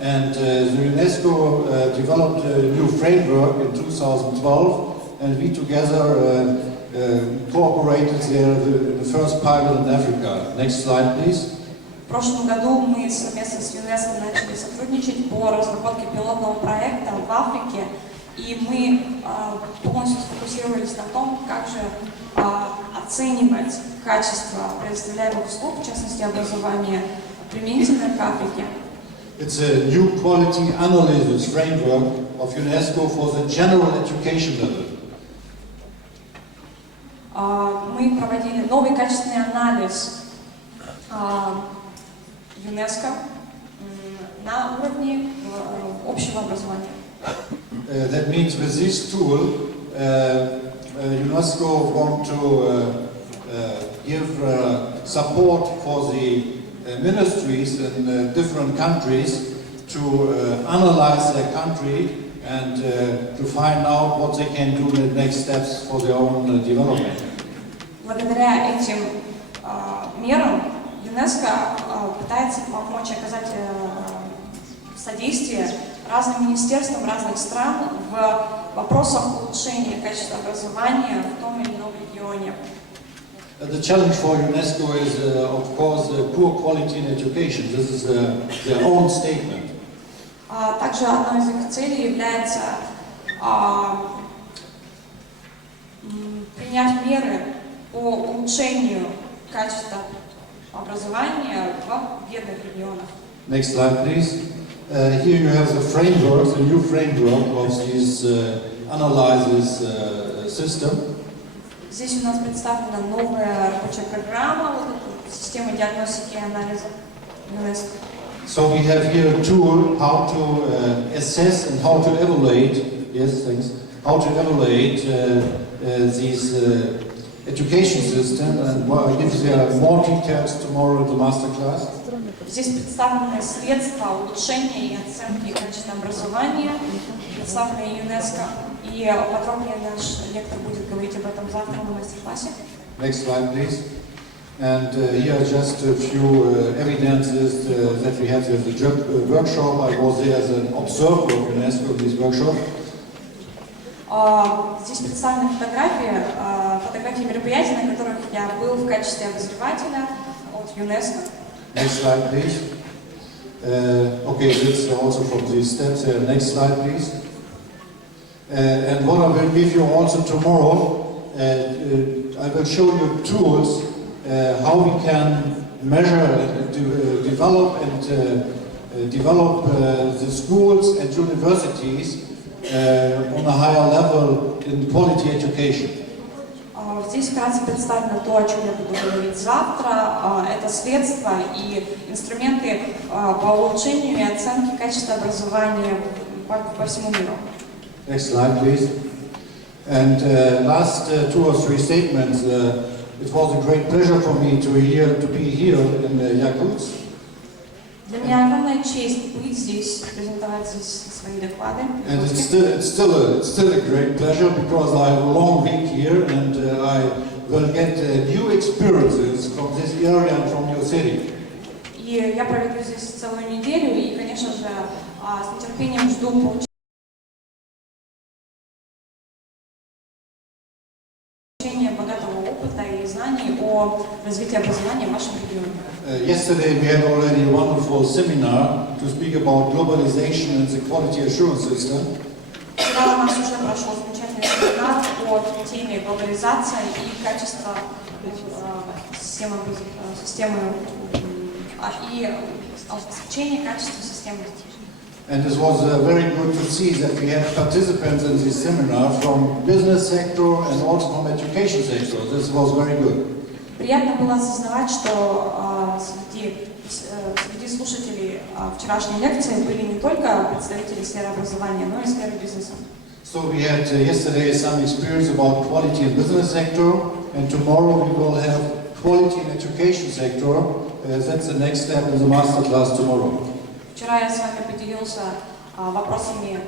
And the UNESCO developed a new framework in 2012, and we together cooperated there the first pilot in Africa. Next slide, please. В прошлом году мы совместно с ЮНЕСКО начали сотрудничать по разработке пилотного проекта в Африке, и мы полностью сфокусировались на том, как же оценивать качество предоставляемых услуг, в частности образования, применительно к Африке. It's a new quality analysis framework of UNESCO for the general education level. Мы проводили новый качественный анализ ЮНЕСКО на уровне общего образования. That means with this tool, UNESCO want to give support for the ministries in different countries to analyze their country and to find out what they can do in the next steps for their own development. Благодаря этим мерам ЮНЕСКО пытается помочь оказать содействие разным министерствам разных стран в вопросах улучшения качества образования в том или ином регионе. The challenge for UNESCO is, of course, poor quality in education. This is their own statement. Также одной из их целей является принять меры по улучшению качества образования в бедных регионах. Next slide, please. Here you have the framework, the new framework of this analysis system. Здесь у нас представлена новая рабочая программа, вот эта система диагностики и анализа ЮНЕСКО. So we have here a tool how to assess and how to evaluate, yes, thanks, how to evaluate these education system, and I'll give you more details tomorrow in the masterclass. Здесь представлены средства улучшения и оценки качества образования, представленные ЮНЕСКО, и подробнее наш лектор будет говорить об этом завтра на мастер-классе. Next slide, please. And here are just a few evidences that we had at the workshop. I was there as an observer of UNESCO in this workshop. Здесь представлены фотографии мероприятий, на которых я был в качестве обозревателя от ЮНЕСКО. Next slide, please. Okay, that's also from these steps. Next slide, please. And what I will give you also tomorrow, I will show you tools how we can measure, develop the schools and universities on a higher level in quality education. Здесь вкратце представлено то, о чем я буду говорить завтра. Это средства и инструменты по улучшению и оценке качества образования по всему миру. Next slide, please. And last 2 or 3 statements. It was a great pleasure for me to be here in Yakutsk. Для меня огромная честь быть здесь, презентовать здесь свои доклады. And it's still a great pleasure because I have a long week here and I will get new experiences from this area and from your city. И я проведу здесь целую неделю и, конечно же, с нетерпением жду получения богатого опыта и знаний о развитии образования в вашем регионе. Yesterday we had already a wonderful seminar to speak about globalization and the quality assurance system. Вчера у нас уже прошел замечательный семинар по теме глобализация и качество системы и обеспечение качества системы. And it was very good to see that we had participants in this seminar from business sector and also from education sector. This was very good. Приятно было осознавать, что среди слушателей вчерашней лекции были не только представители сферы образования, но и сферы бизнеса. So we had yesterday some experience about quality in business sector, and tomorrow we will have quality in education sector. That's the next step in the master class tomorrow. Вчера я с вами поделился вопросами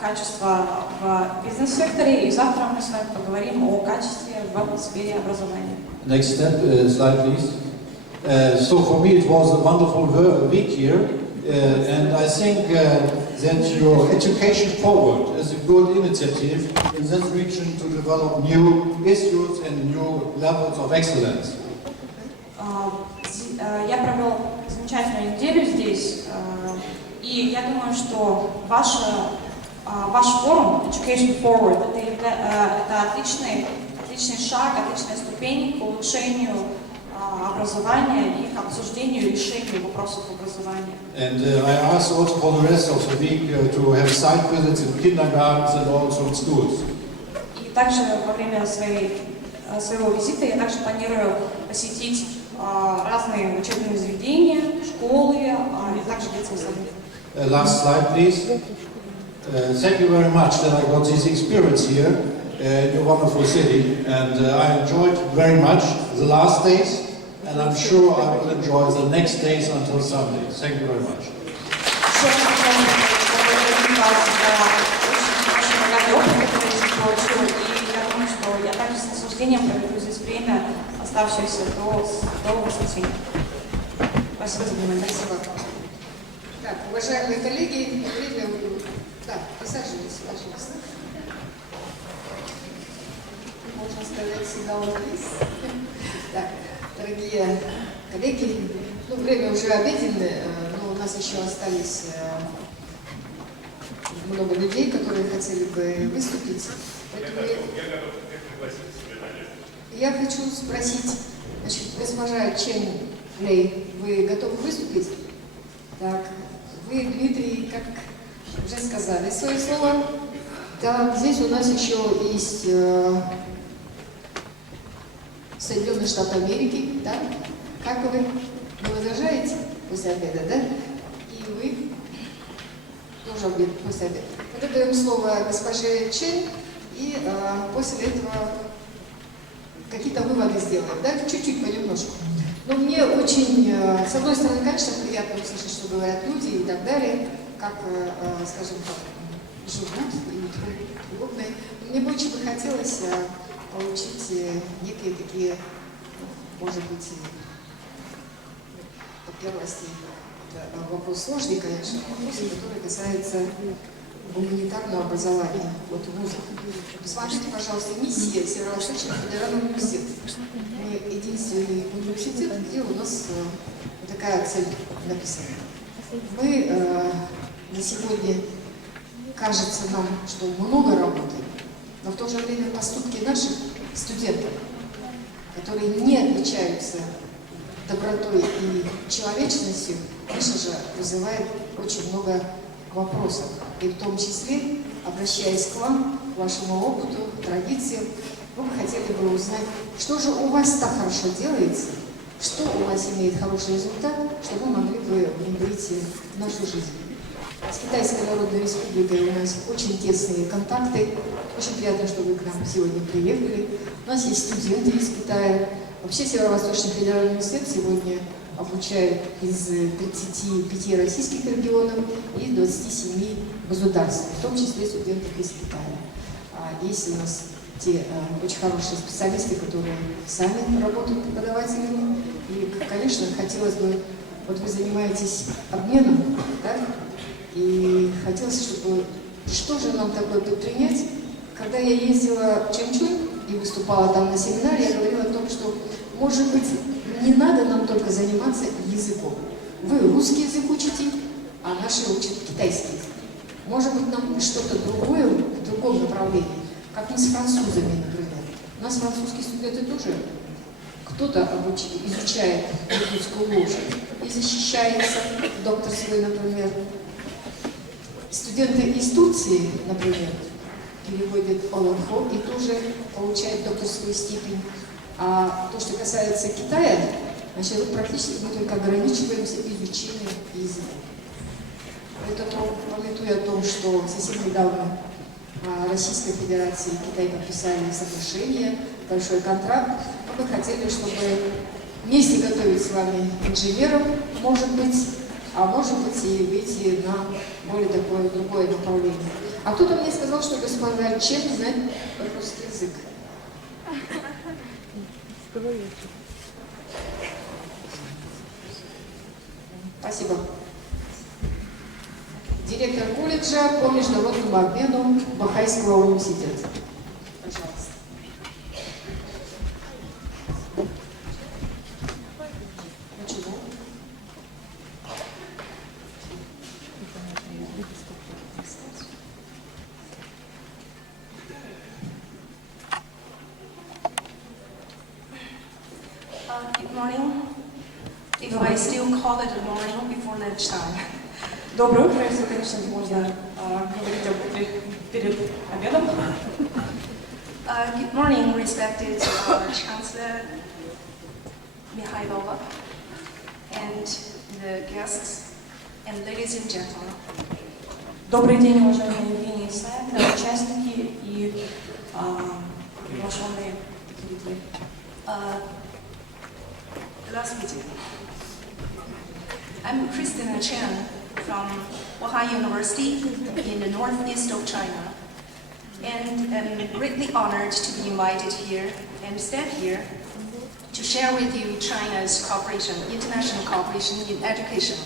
качества в бизнес-секторе, и завтра мы с вами поговорим о качестве в сфере образования. Next step, slide please. So for me it was a wonderful week here, and I think that your Education Forward is a good initiative in this region to develop new issues and new levels of excellence. Я провел замечательную неделю здесь, и я думаю, что ваш форум Education Forward это отличный шаг, отличная ступень к улучшению образования и к обсуждению решений вопросов образования. And I asked also for the rest of the week to have site visits in kindergartens and also in schools. И также во время своего визита я также планирую посетить разные учебные заведения, школы, и также детские сады. Last slide, please. Thank you very much that I got this experience here in your wonderful city, and I enjoyed very much the last days, and I'm sure I will enjoy the next days until Sunday. Thank you very much. Я также с наслаждением проведу здесь время, оставшееся до воскресенья. Спасибо за внимание. Спасибо. Так, уважаемые коллеги, время... Да, присаживайтесь, пожалуйста. Можно сказать, сигнал please. Так, дорогие коллеги, время уже обеденное, но у нас еще остались много людей, которые хотели бы выступить. Поэтому я хочу спросить, значит, госпожа Чен Лей, вы готовы выступить? Так, вы, Дмитрий, как уже сказали свое слово. Так, здесь у нас еще есть Соединенные Штаты Америки, да? Как вы? Вы возражаете после обеда, да? И вы тоже обед, после обеда. Мы даем слово госпоже Чен, и после этого какие-то выводы сделаем, да? Чуть-чуть, понемножку. Но мне очень, с одной стороны, конечно, приятно услышать, что говорят люди и так далее, как, скажем так, живут и подобное. Мне бы очень хотелось получить некие такие, может быть, по первости, вопрос сложный, конечно, вопросы, которые касаются гуманитарного образования вот в вузах. Посмотрите, пожалуйста, миссия Северо-Восточного федерального университета. Мы единственный университет, где у нас такая цель написана. Мы на сегодня, кажется нам, что много работаем, но в то же время поступки наших студентов, которые не отличаются добротой и человечностью, конечно же, вызывает очень много вопросов. И в том числе, обращаясь к вам, к вашему опыту, традициям, мы бы хотели бы узнать, что же у вас так хорошо делается, что у вас имеет хороший результат, чтобы мы могли бы внедрить в нашу жизнь. С Китайской Народной Республикой у нас очень тесные контакты. Очень приятно, что вы к нам сегодня приехали. У нас есть студенты из Китая. Вообще Северо-Восточный федеральный университет сегодня обучает из 35 российских регионов и 27 государств, в том числе студентов из Китая. Есть у нас те очень хорошие специалисты, которые сами работают преподавателями. И, конечно, хотелось бы, вот вы занимаетесь обменом, да? И хотелось, чтобы, что же нам такое предпринять? Когда я ездила в Чанчунь и выступала там на семинаре, я говорила о том, что, может быть, не надо нам только заниматься языком. Вы русский язык учите, а наши учат китайский язык. Может быть, нам что-то другое, в другом направлении, как мы с французами, например. У нас французские студенты тоже, кто-то изучает якутскую ложь и защищается, доктор свой, например. Студенты из Турции, например, переводят Олафо и тоже получают докторскую степень. А то, что касается Китая, значит, практически мы только ограничиваемся изучением языка. Поэтому, памятуя о том, что совсем недавно Российской Федерации и Китай подписали соглашение, большой контракт, мы бы хотели, чтобы вместе готовить с вами инженеров, может быть, а может быть и выйти на более такое другое направление. А кто-то мне сказал, что госпожа Чен знает русский язык. Спасибо. Директор колледжа по международному обмену Бахайского университета. Пожалуйста. Ничего. Good morning. I still call it the morning before lunchtime. Доброе утро, если, конечно, можно говорить об утре перед обедом. Good morning, respected Chancellor Mikhailova, and the guests, and ladies and gentlemen. Добрый день, уважаемые Евгения Исаевна, участники и приглашенные зрители. Здравствуйте. I'm Christina Chen from Huahai University in the northeast of China, and am greatly honored to be invited here and stand here to share with you China's cooperation, international cooperation in education,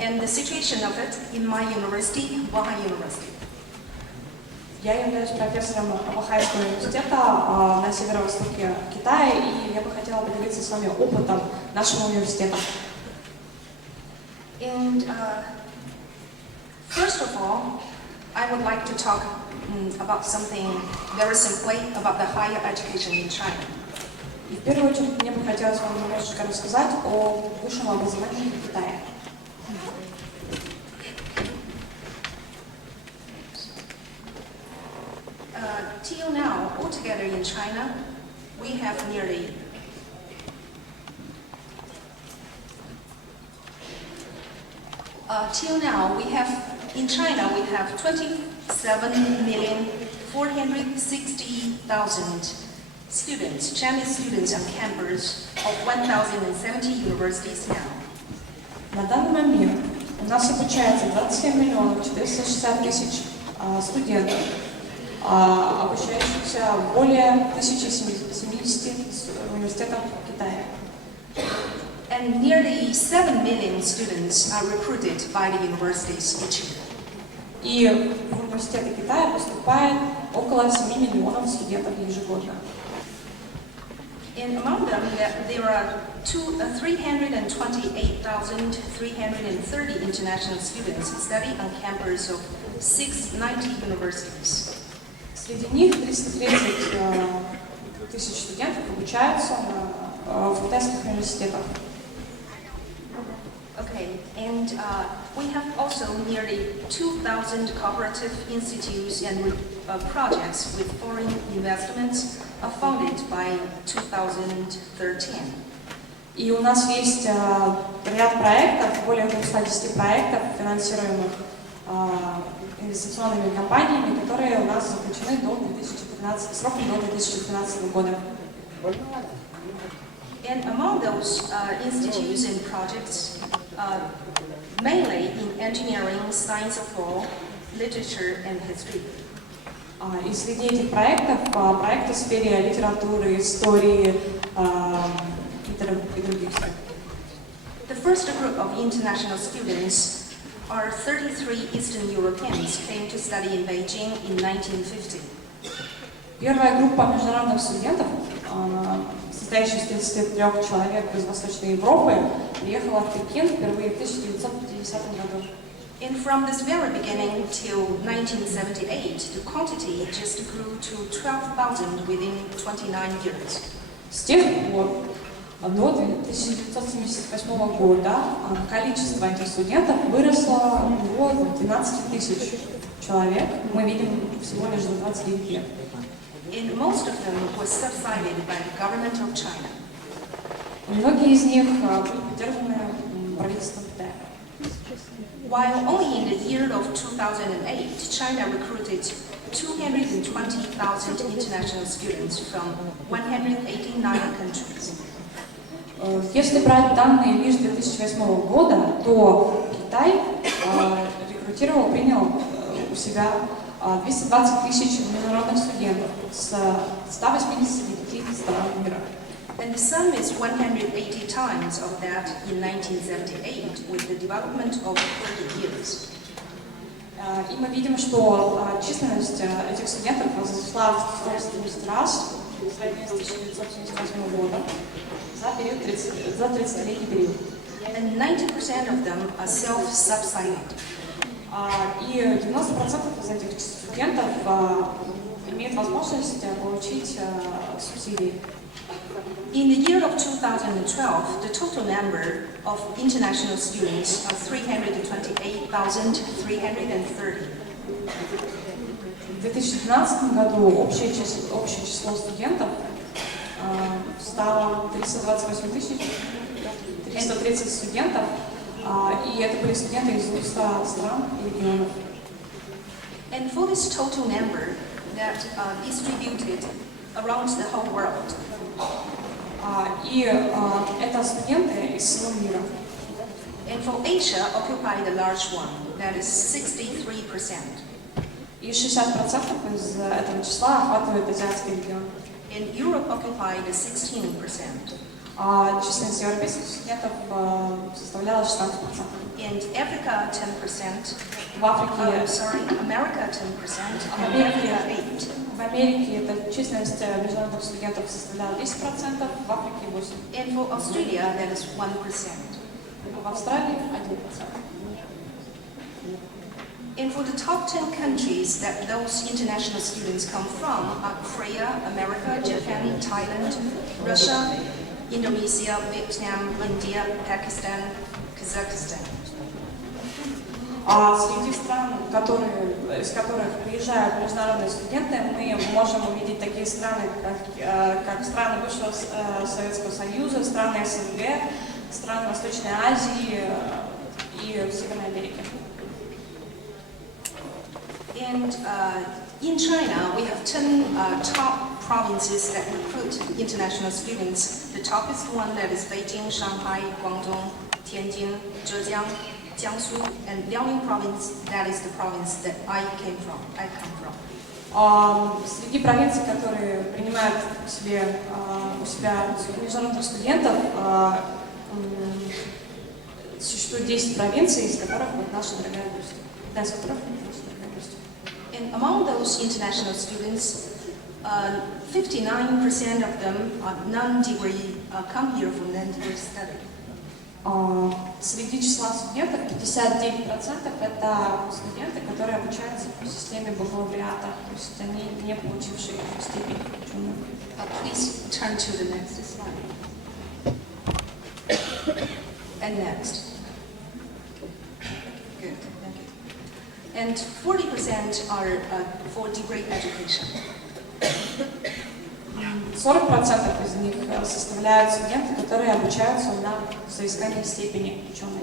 and the situation of it in my university, Huahai University. Я являюсь профессором Хуахайского университета на северо-востоке Китая, и я бы хотела поделиться с вами опытом нашего университета. And first of all, I would like to talk about something very simply about the higher education in China. И в первую очередь мне бы хотелось вам немножечко рассказать о высшем образовании в Китае. Till now, altogether in China, we have nearly in China, we have 27,460,000 students, Chinese students on campus of 1,070 universities now. На данный момент у нас обучается 27 миллионов 460 тысяч студентов, обучающихся в более 1070 университетах Китая. And nearly 7 million students are recruited by the universities each year. И в университеты Китая поступает около 7 миллионов студентов ежегодно. And among them, there are 328,330 international students studying on campus of 690 universities. Среди них 330 тысяч студентов обучаются в китайских университетах. Okay, and we have also nearly 2,000 cooperative institutes and projects with foreign investments funded by 2013. И у нас есть ряд проектов, более 210 проектов, финансируемых инвестиционными компаниями, которые у нас заключены сроком до 2013 года. And among those institutes and projects, mainly in engineering, science of law, literature and history. И среди этих проектов проекты в сфере литературы, истории и других. The first group of international students are 33 Eastern Europeans came to study in Beijing in 1950. Первая группа международных студентов, состоящая из 33 человек из Восточной Европы, приехала в Пекин впервые в 1950 году. And from this very beginning till 1978, the quantity just grew to 12,000 within 29 years. С тех пор до 1978 года количество этих студентов выросло до 12 тысяч человек. Мы видим всего лишь за 29 лет. And most of them was subsidized by the government of China. Многие из них были поддержаны правительством Китая. While only in the year of 2008, China recruited 220,000 international students from 189 countries. Если брать данные лишь 2008 года, то Китай принял у себя 220 тысяч международных студентов с 189 стран мира. And the sum is 180 times of that in 1978 with the development of 30 years. И мы видим, что численность этих студентов возросла в 170 раз в сравнении с 1978 года за 30-летний период. And 90% of them are self-subsided. И 90% из этих студентов имеют возможность получить субсидии. In the year of 2012, the total number of international students are 328,330. В 2012 году общее число студентов стало 328 330 студентов, и это были студенты из 200 стран и регионов. And for this total number that distributed around the whole world. И это студенты из всего мира. And for Asia, occupied a large one, that is 63%. И 60% из этого числа охватывает азиатский регион. In Europe, occupied 16%. А численность европейских студентов составляла 16%. In Africa, 10%. В Африке, America, 10%. В Америке эта численность международных студентов составляла 10%, в Африке 8%. And for Australia, that is 1%. В Австралии 1%. And for the top 10 countries that those international students come from are Korea, America, Japan, Thailand, Russia, Indonesia, Vietnam, India, Pakistan, Kazakhstan. А среди стран, из которых приезжают международные студенты, мы можем увидеть такие страны, как страны бывшего Советского Союза, страны СНГ, страны Восточной Азии и Северной Америки. And in China, we have 10 top provinces that recruit international students. The top is the one that is Beijing, Shanghai, Guangdong, Tianjin, Zhejiang, Jiangsu, and Liaoning province, that is the province that I come from. Среди провинций, которые принимают у себя международных студентов, существует 10 провинций, из которых вот наша дорогая Грузия. And among those international students, 59% of them are non-degree, come here for non-degree study. Среди числа студентов 59% это студенты, которые обучаются по системе бакалавриата, то есть они не получившие степень ученых. Please turn to the next slide. And next. Good, thank you. And 40% are for degree education. 40% из них составляют студенты, которые обучаются на соискании степени ученых.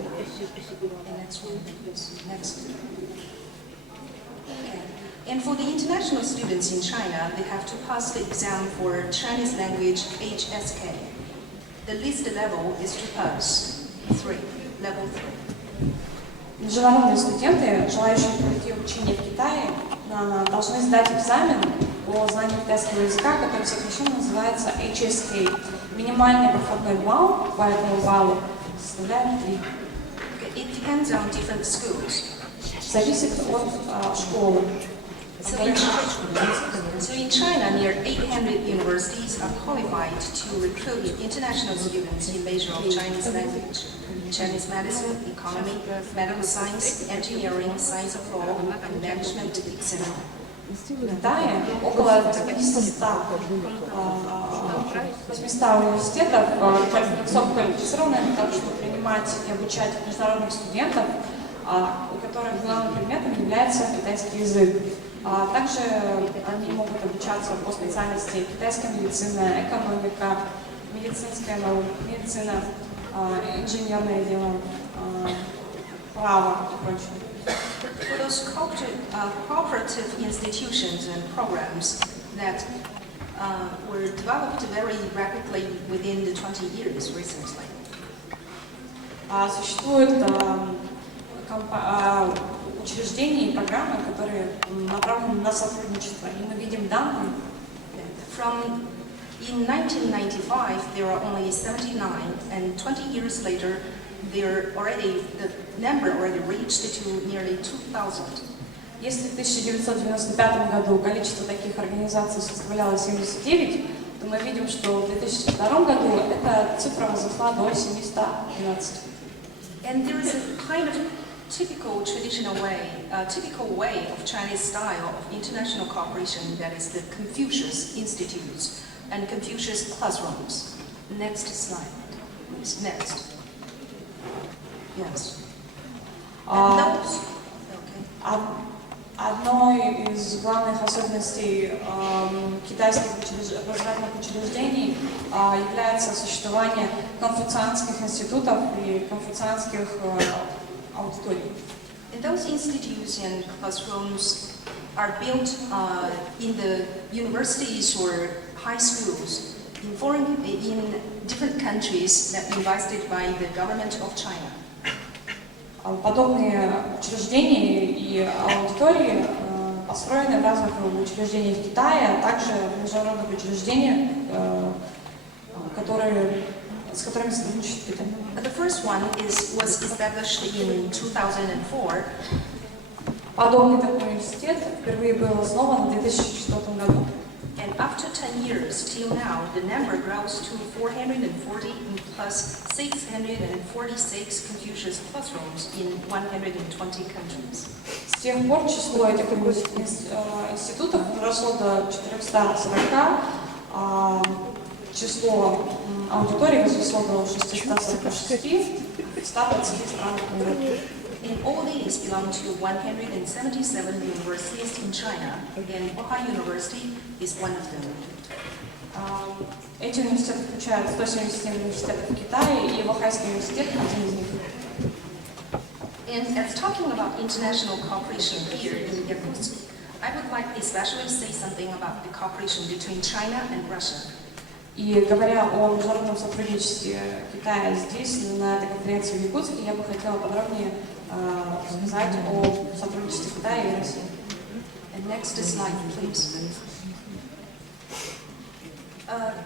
And for the international students in China, they have to pass the exam for Chinese language HSK. The least level is to pass level 3. Международные студенты, желающие пройти обучение в Китае, должны сдать экзамен по знанию китайского языка, который сокращенно называется HSK. Минимальный проходной балл по этому баллу составляет 3. It depends on different schools. Зависит от школы. So in China, near 800 universities are qualified to recruit international students in measure of Chinese language, Chinese medicine, economy, medical science, engineering, science of law, and management, etc. В Китае около 800 университетов высококвалифицированных для того, чтобы принимать и обучать международных студентов, у которых главным предметом является китайский язык. Также они могут обучаться по специальности китайская медицина, экономика, медицинская наука, медицина, инженерное дело, право и прочее. For those cooperative institutions and programs that were developed very rapidly within the 20 years recently. Существуют учреждения и программы, которые направлены на сотрудничество, и мы видим данные. In 1995, there are only 79, and 20 years later, the number already reached to nearly 2,000. Если в 1995 году количество таких организаций составляло 79, то мы видим, что в 2002 году эта цифра возросла до 712. And there is a kind of typical way of Chinese style of international cooperation, that is the Confucius Institutes and Confucius classrooms. Next slide, please. Next. Yes. And those. Одной из главных особенностей китайских образовательных учреждений является существование конфуцианских институтов и конфуцианских аудиторий. And those institutes and classrooms are built in the universities or high schools in different countries that invited by the government of China. Подобные учреждения и аудитории построены в разных учреждениях Китая, а также в международных учреждениях, с которыми сотрудничает Китай. The first one was established in 2004. Подобный такой университет впервые был основан в 2004 году. And after 10 years, till now, the number grows to 440 plus 646 Confucius classrooms in 120 countries. С тех пор число этих институтов выросло до 440, число аудиторий возросло до 646 в 120 странах мира. And all these belong to 177 universities in China, and Ohio University is one of them. Эти университеты включают 177 университетов в Китае, и Ohioский университет один из них. And as talking about international cooperation here in Yakutsk, I would like especially say something about the cooperation between China and Russia. И говоря о международном сотрудничестве Китая здесь, на этой конференции в Якутске, я бы хотела подробнее сказать о сотрудничестве Китая и России. And next slide, please.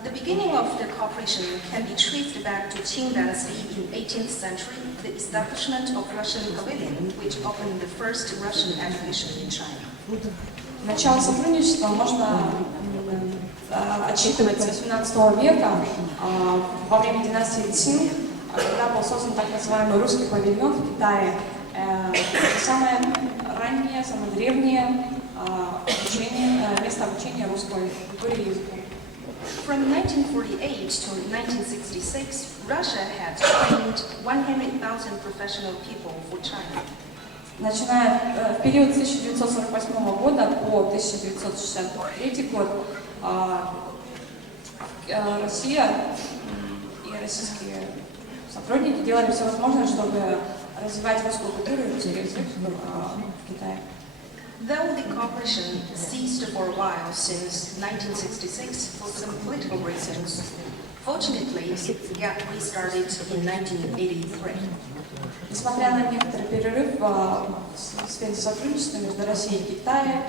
The beginning of the cooperation can be traced back to Qing Dynasty in 18th century, the establishment of Russian Pavilion, which opened the first Russian exhibition in China. Начало сотрудничества можно отсчитывать с 18 века, во время династии Цин, когда был создан так называемый русский павильон в Китае. Это самое раннее, самое древнее место обучения русской культуре и языку. From 1948 to 1966, Russia had trained 100,000 professional people for China. Начиная в период с 1948 года по 1963 год, Россия и российские сотрудники делали все возможное, чтобы развивать русскую культуру и русский язык в Китае. Though the cooperation ceased for a while since 1966 for some political reasons, fortunately, it restarted in 1983. Несмотря на некоторый перерыв в сфере сотрудничества между Россией и Китаем,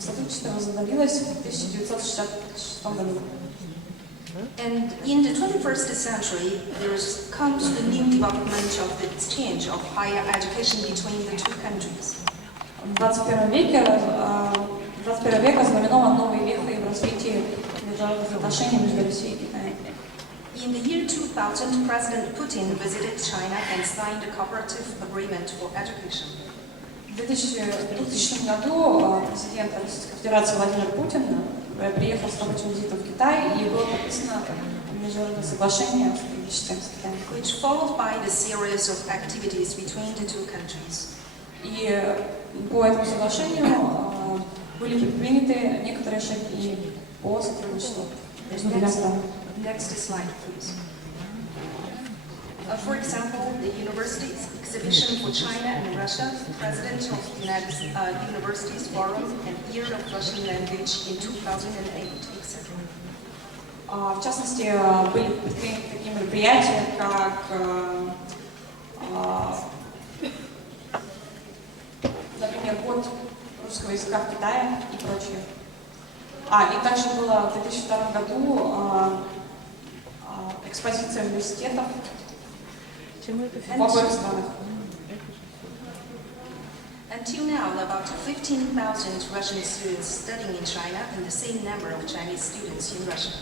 сотрудничество возобновилось в 1966 году. And in the 21st century, there comes the new development of the exchange of higher education between the two countries. В 21 век ознаменован новой вехой в развитии международных отношений между Россией и Китаем. In the year 2000, President Putin visited China and signed a cooperative agreement for education. В 2000 году президент Российской Федерации Владимир Путин приехал с рабочим визитом в Китай, и было подписано международное соглашение о сотрудничестве с Китаем. Which followed by the series of activities between the two countries. И по этому соглашению были предприняты некоторые шаги по сотрудничеству между двумя странами. Next slide, please. For example, the universities exhibition for China and Russia, President of the United Universities Forum, and Year of Russian Language in 2008, etc. В частности, были предприняты такие мероприятия, как, например, год русского языка в Китае и прочее. И также было в 2002 году экспозиция университетов в обоих странах. Until now, about 15,000 Russian students studying in China and the same number of Chinese students in Russia.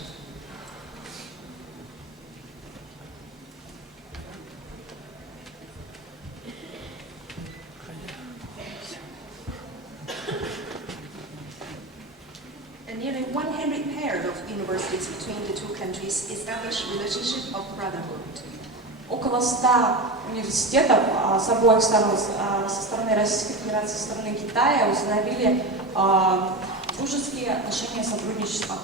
100 pairs of universities between the two countries established relationship of brotherhood. Около 100 университетов с обоих сторон, со стороны Российской Федерации, со стороны Китая, установили дружеские отношения сотрудничества.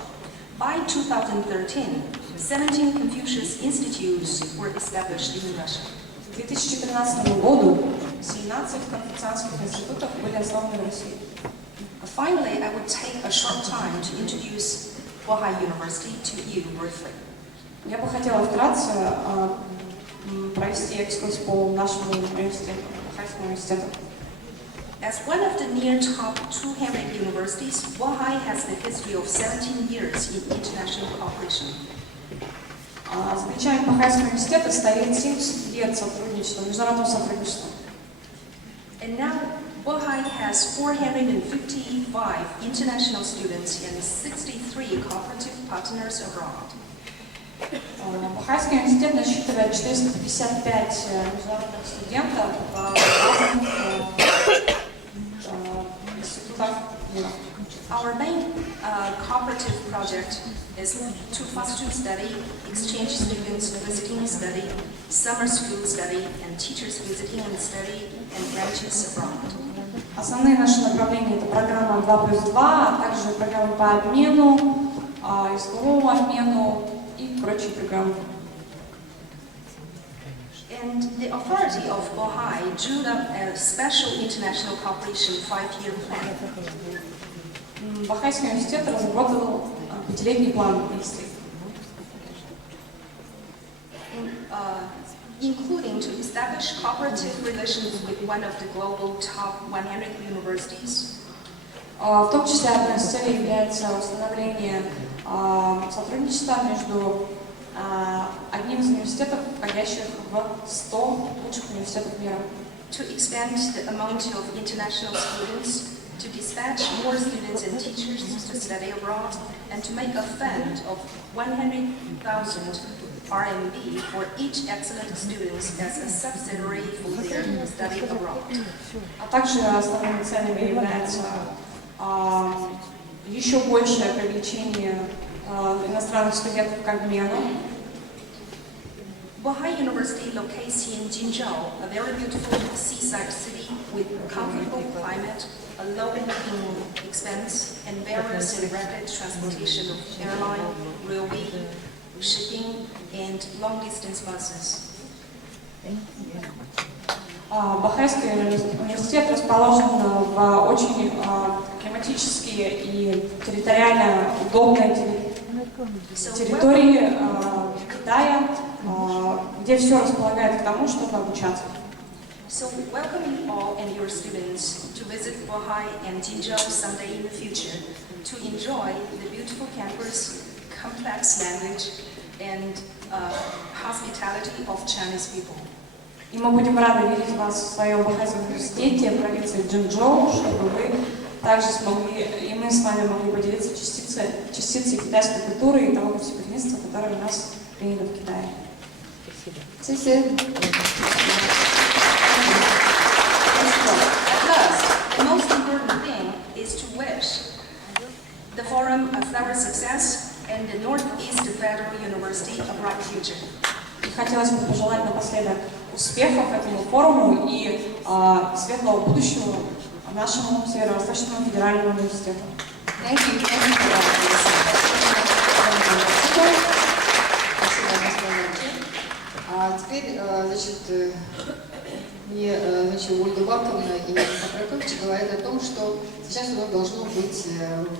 By 2013, 17 Confucius Institutes were established in Russia. К 2013 году 17 конфуцианских институтов были основаны в России. Finally, I would take a short time to introduce Bohai University to you briefly. Я бы хотела вкратце провести экскурс по нашему университету, Бохайскому университету. As one of the near top 200 universities, Bohai has a history of 17 years in international cooperation. За плечами Бохайского университета стоит 70 лет сотрудничества, международного сотрудничества. And now, Bohai has 455 international students and 63 cooperative partners abroad. Бохайский университет насчитывает 455 международных студентов в разных институтах мира. Our main cooperative project is to foster study, exchange students visiting study, summer school study, and teachers visiting and study, and branches abroad. Основные наши направления — это программа 2+2, а также программы по обмену, языковому обмену и прочие программы. And the authority of Bohai drew up a special international cooperation 5-year plan. Бохайский университет разработал 5-летний план действий. Including to establish cooperative relations with one of the global top 100 universities. В том числе одной из целей является установление сотрудничества между одним из университетов, входящих в 100 лучших университетов мира. To expand the amount of international students, to dispatch more students and teachers to study abroad, and to make a fund of 100,000 RMB for each excellent students as a subsidiary for their study abroad. А также основными целями является еще большее привлечение иностранных студентов к обмену. Bohai University locates in Jinzhou, a very beautiful seaside city with comfortable climate, a low living expense, and various and rapid transportation of airline, railway, shipping, and long-distance buses. Бохайский университет расположен в очень климатически и территориально удобной территории Китая, где все располагает к тому, чтобы обучаться. So welcome you all and your students to visit Bohai and Jinzhou someday in the future to enjoy the beautiful campus, complex language, and hospitality of Chinese people. И мы будем рады видеть вас в своем Бохайском университете, провинции Джинчжоу, чтобы вы также смогли, и мы с вами могли поделиться частицей китайской культуры и того гостеприимства, которое у нас принято в Китае. Спасибо. At last, the most important thing is to wish the forum a thorough success and the Northeast Federal University a bright future. И хотелось бы пожелать напоследок успехов этому форуму и светлого будущего нашему Северо-Восточному федеральному университету. Thank you. А теперь, значит, мне, Ольга Бабковна и Никита Прокопьевич говорят о том, что сейчас у нас должно быть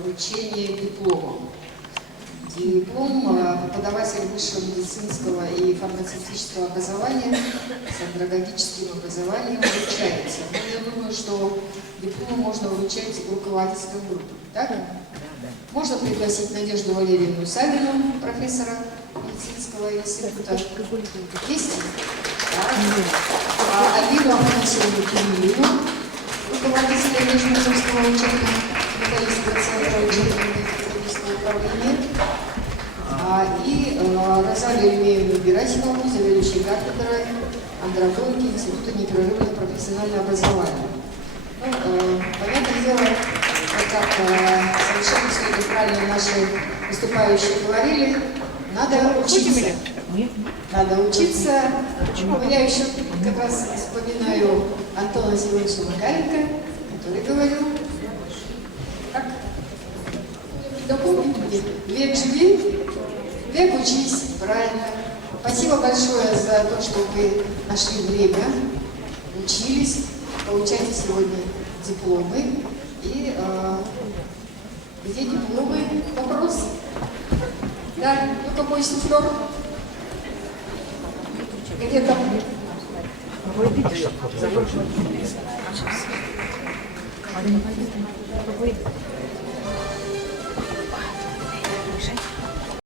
вручение диплома. Диплом преподаватель высшего медицинского и фармацевтического образования с андрогогическим образованием вручается. Но я думаю, что диплом можно вручать руководителям группы. Так? Можно пригласить Надежду Валерьевну Савину, профессора медицинского института. Есть? Алину Афанасьевну Кириллину, руководителя Нижнемосковского учебно-методического центра учебно-методического управления. И Розалию Емеевну Герасимову, заведующей кафедрой антропологии Института непрерывного профессионального образования. Ну, понятное дело, как совершенно все это правильно наши выступающие говорили, надо учиться. Надо учиться. Но я еще как раз вспоминаю Антона Семеновича Макаренко, который говорил, как допомните, век живи, век учись, правильно. Спасибо большое за то, что вы нашли время, учились, получаете сегодня дипломы. И где дипломы? Вопрос? Да, ну-ка мой суфлер. Где там? Вы видишь,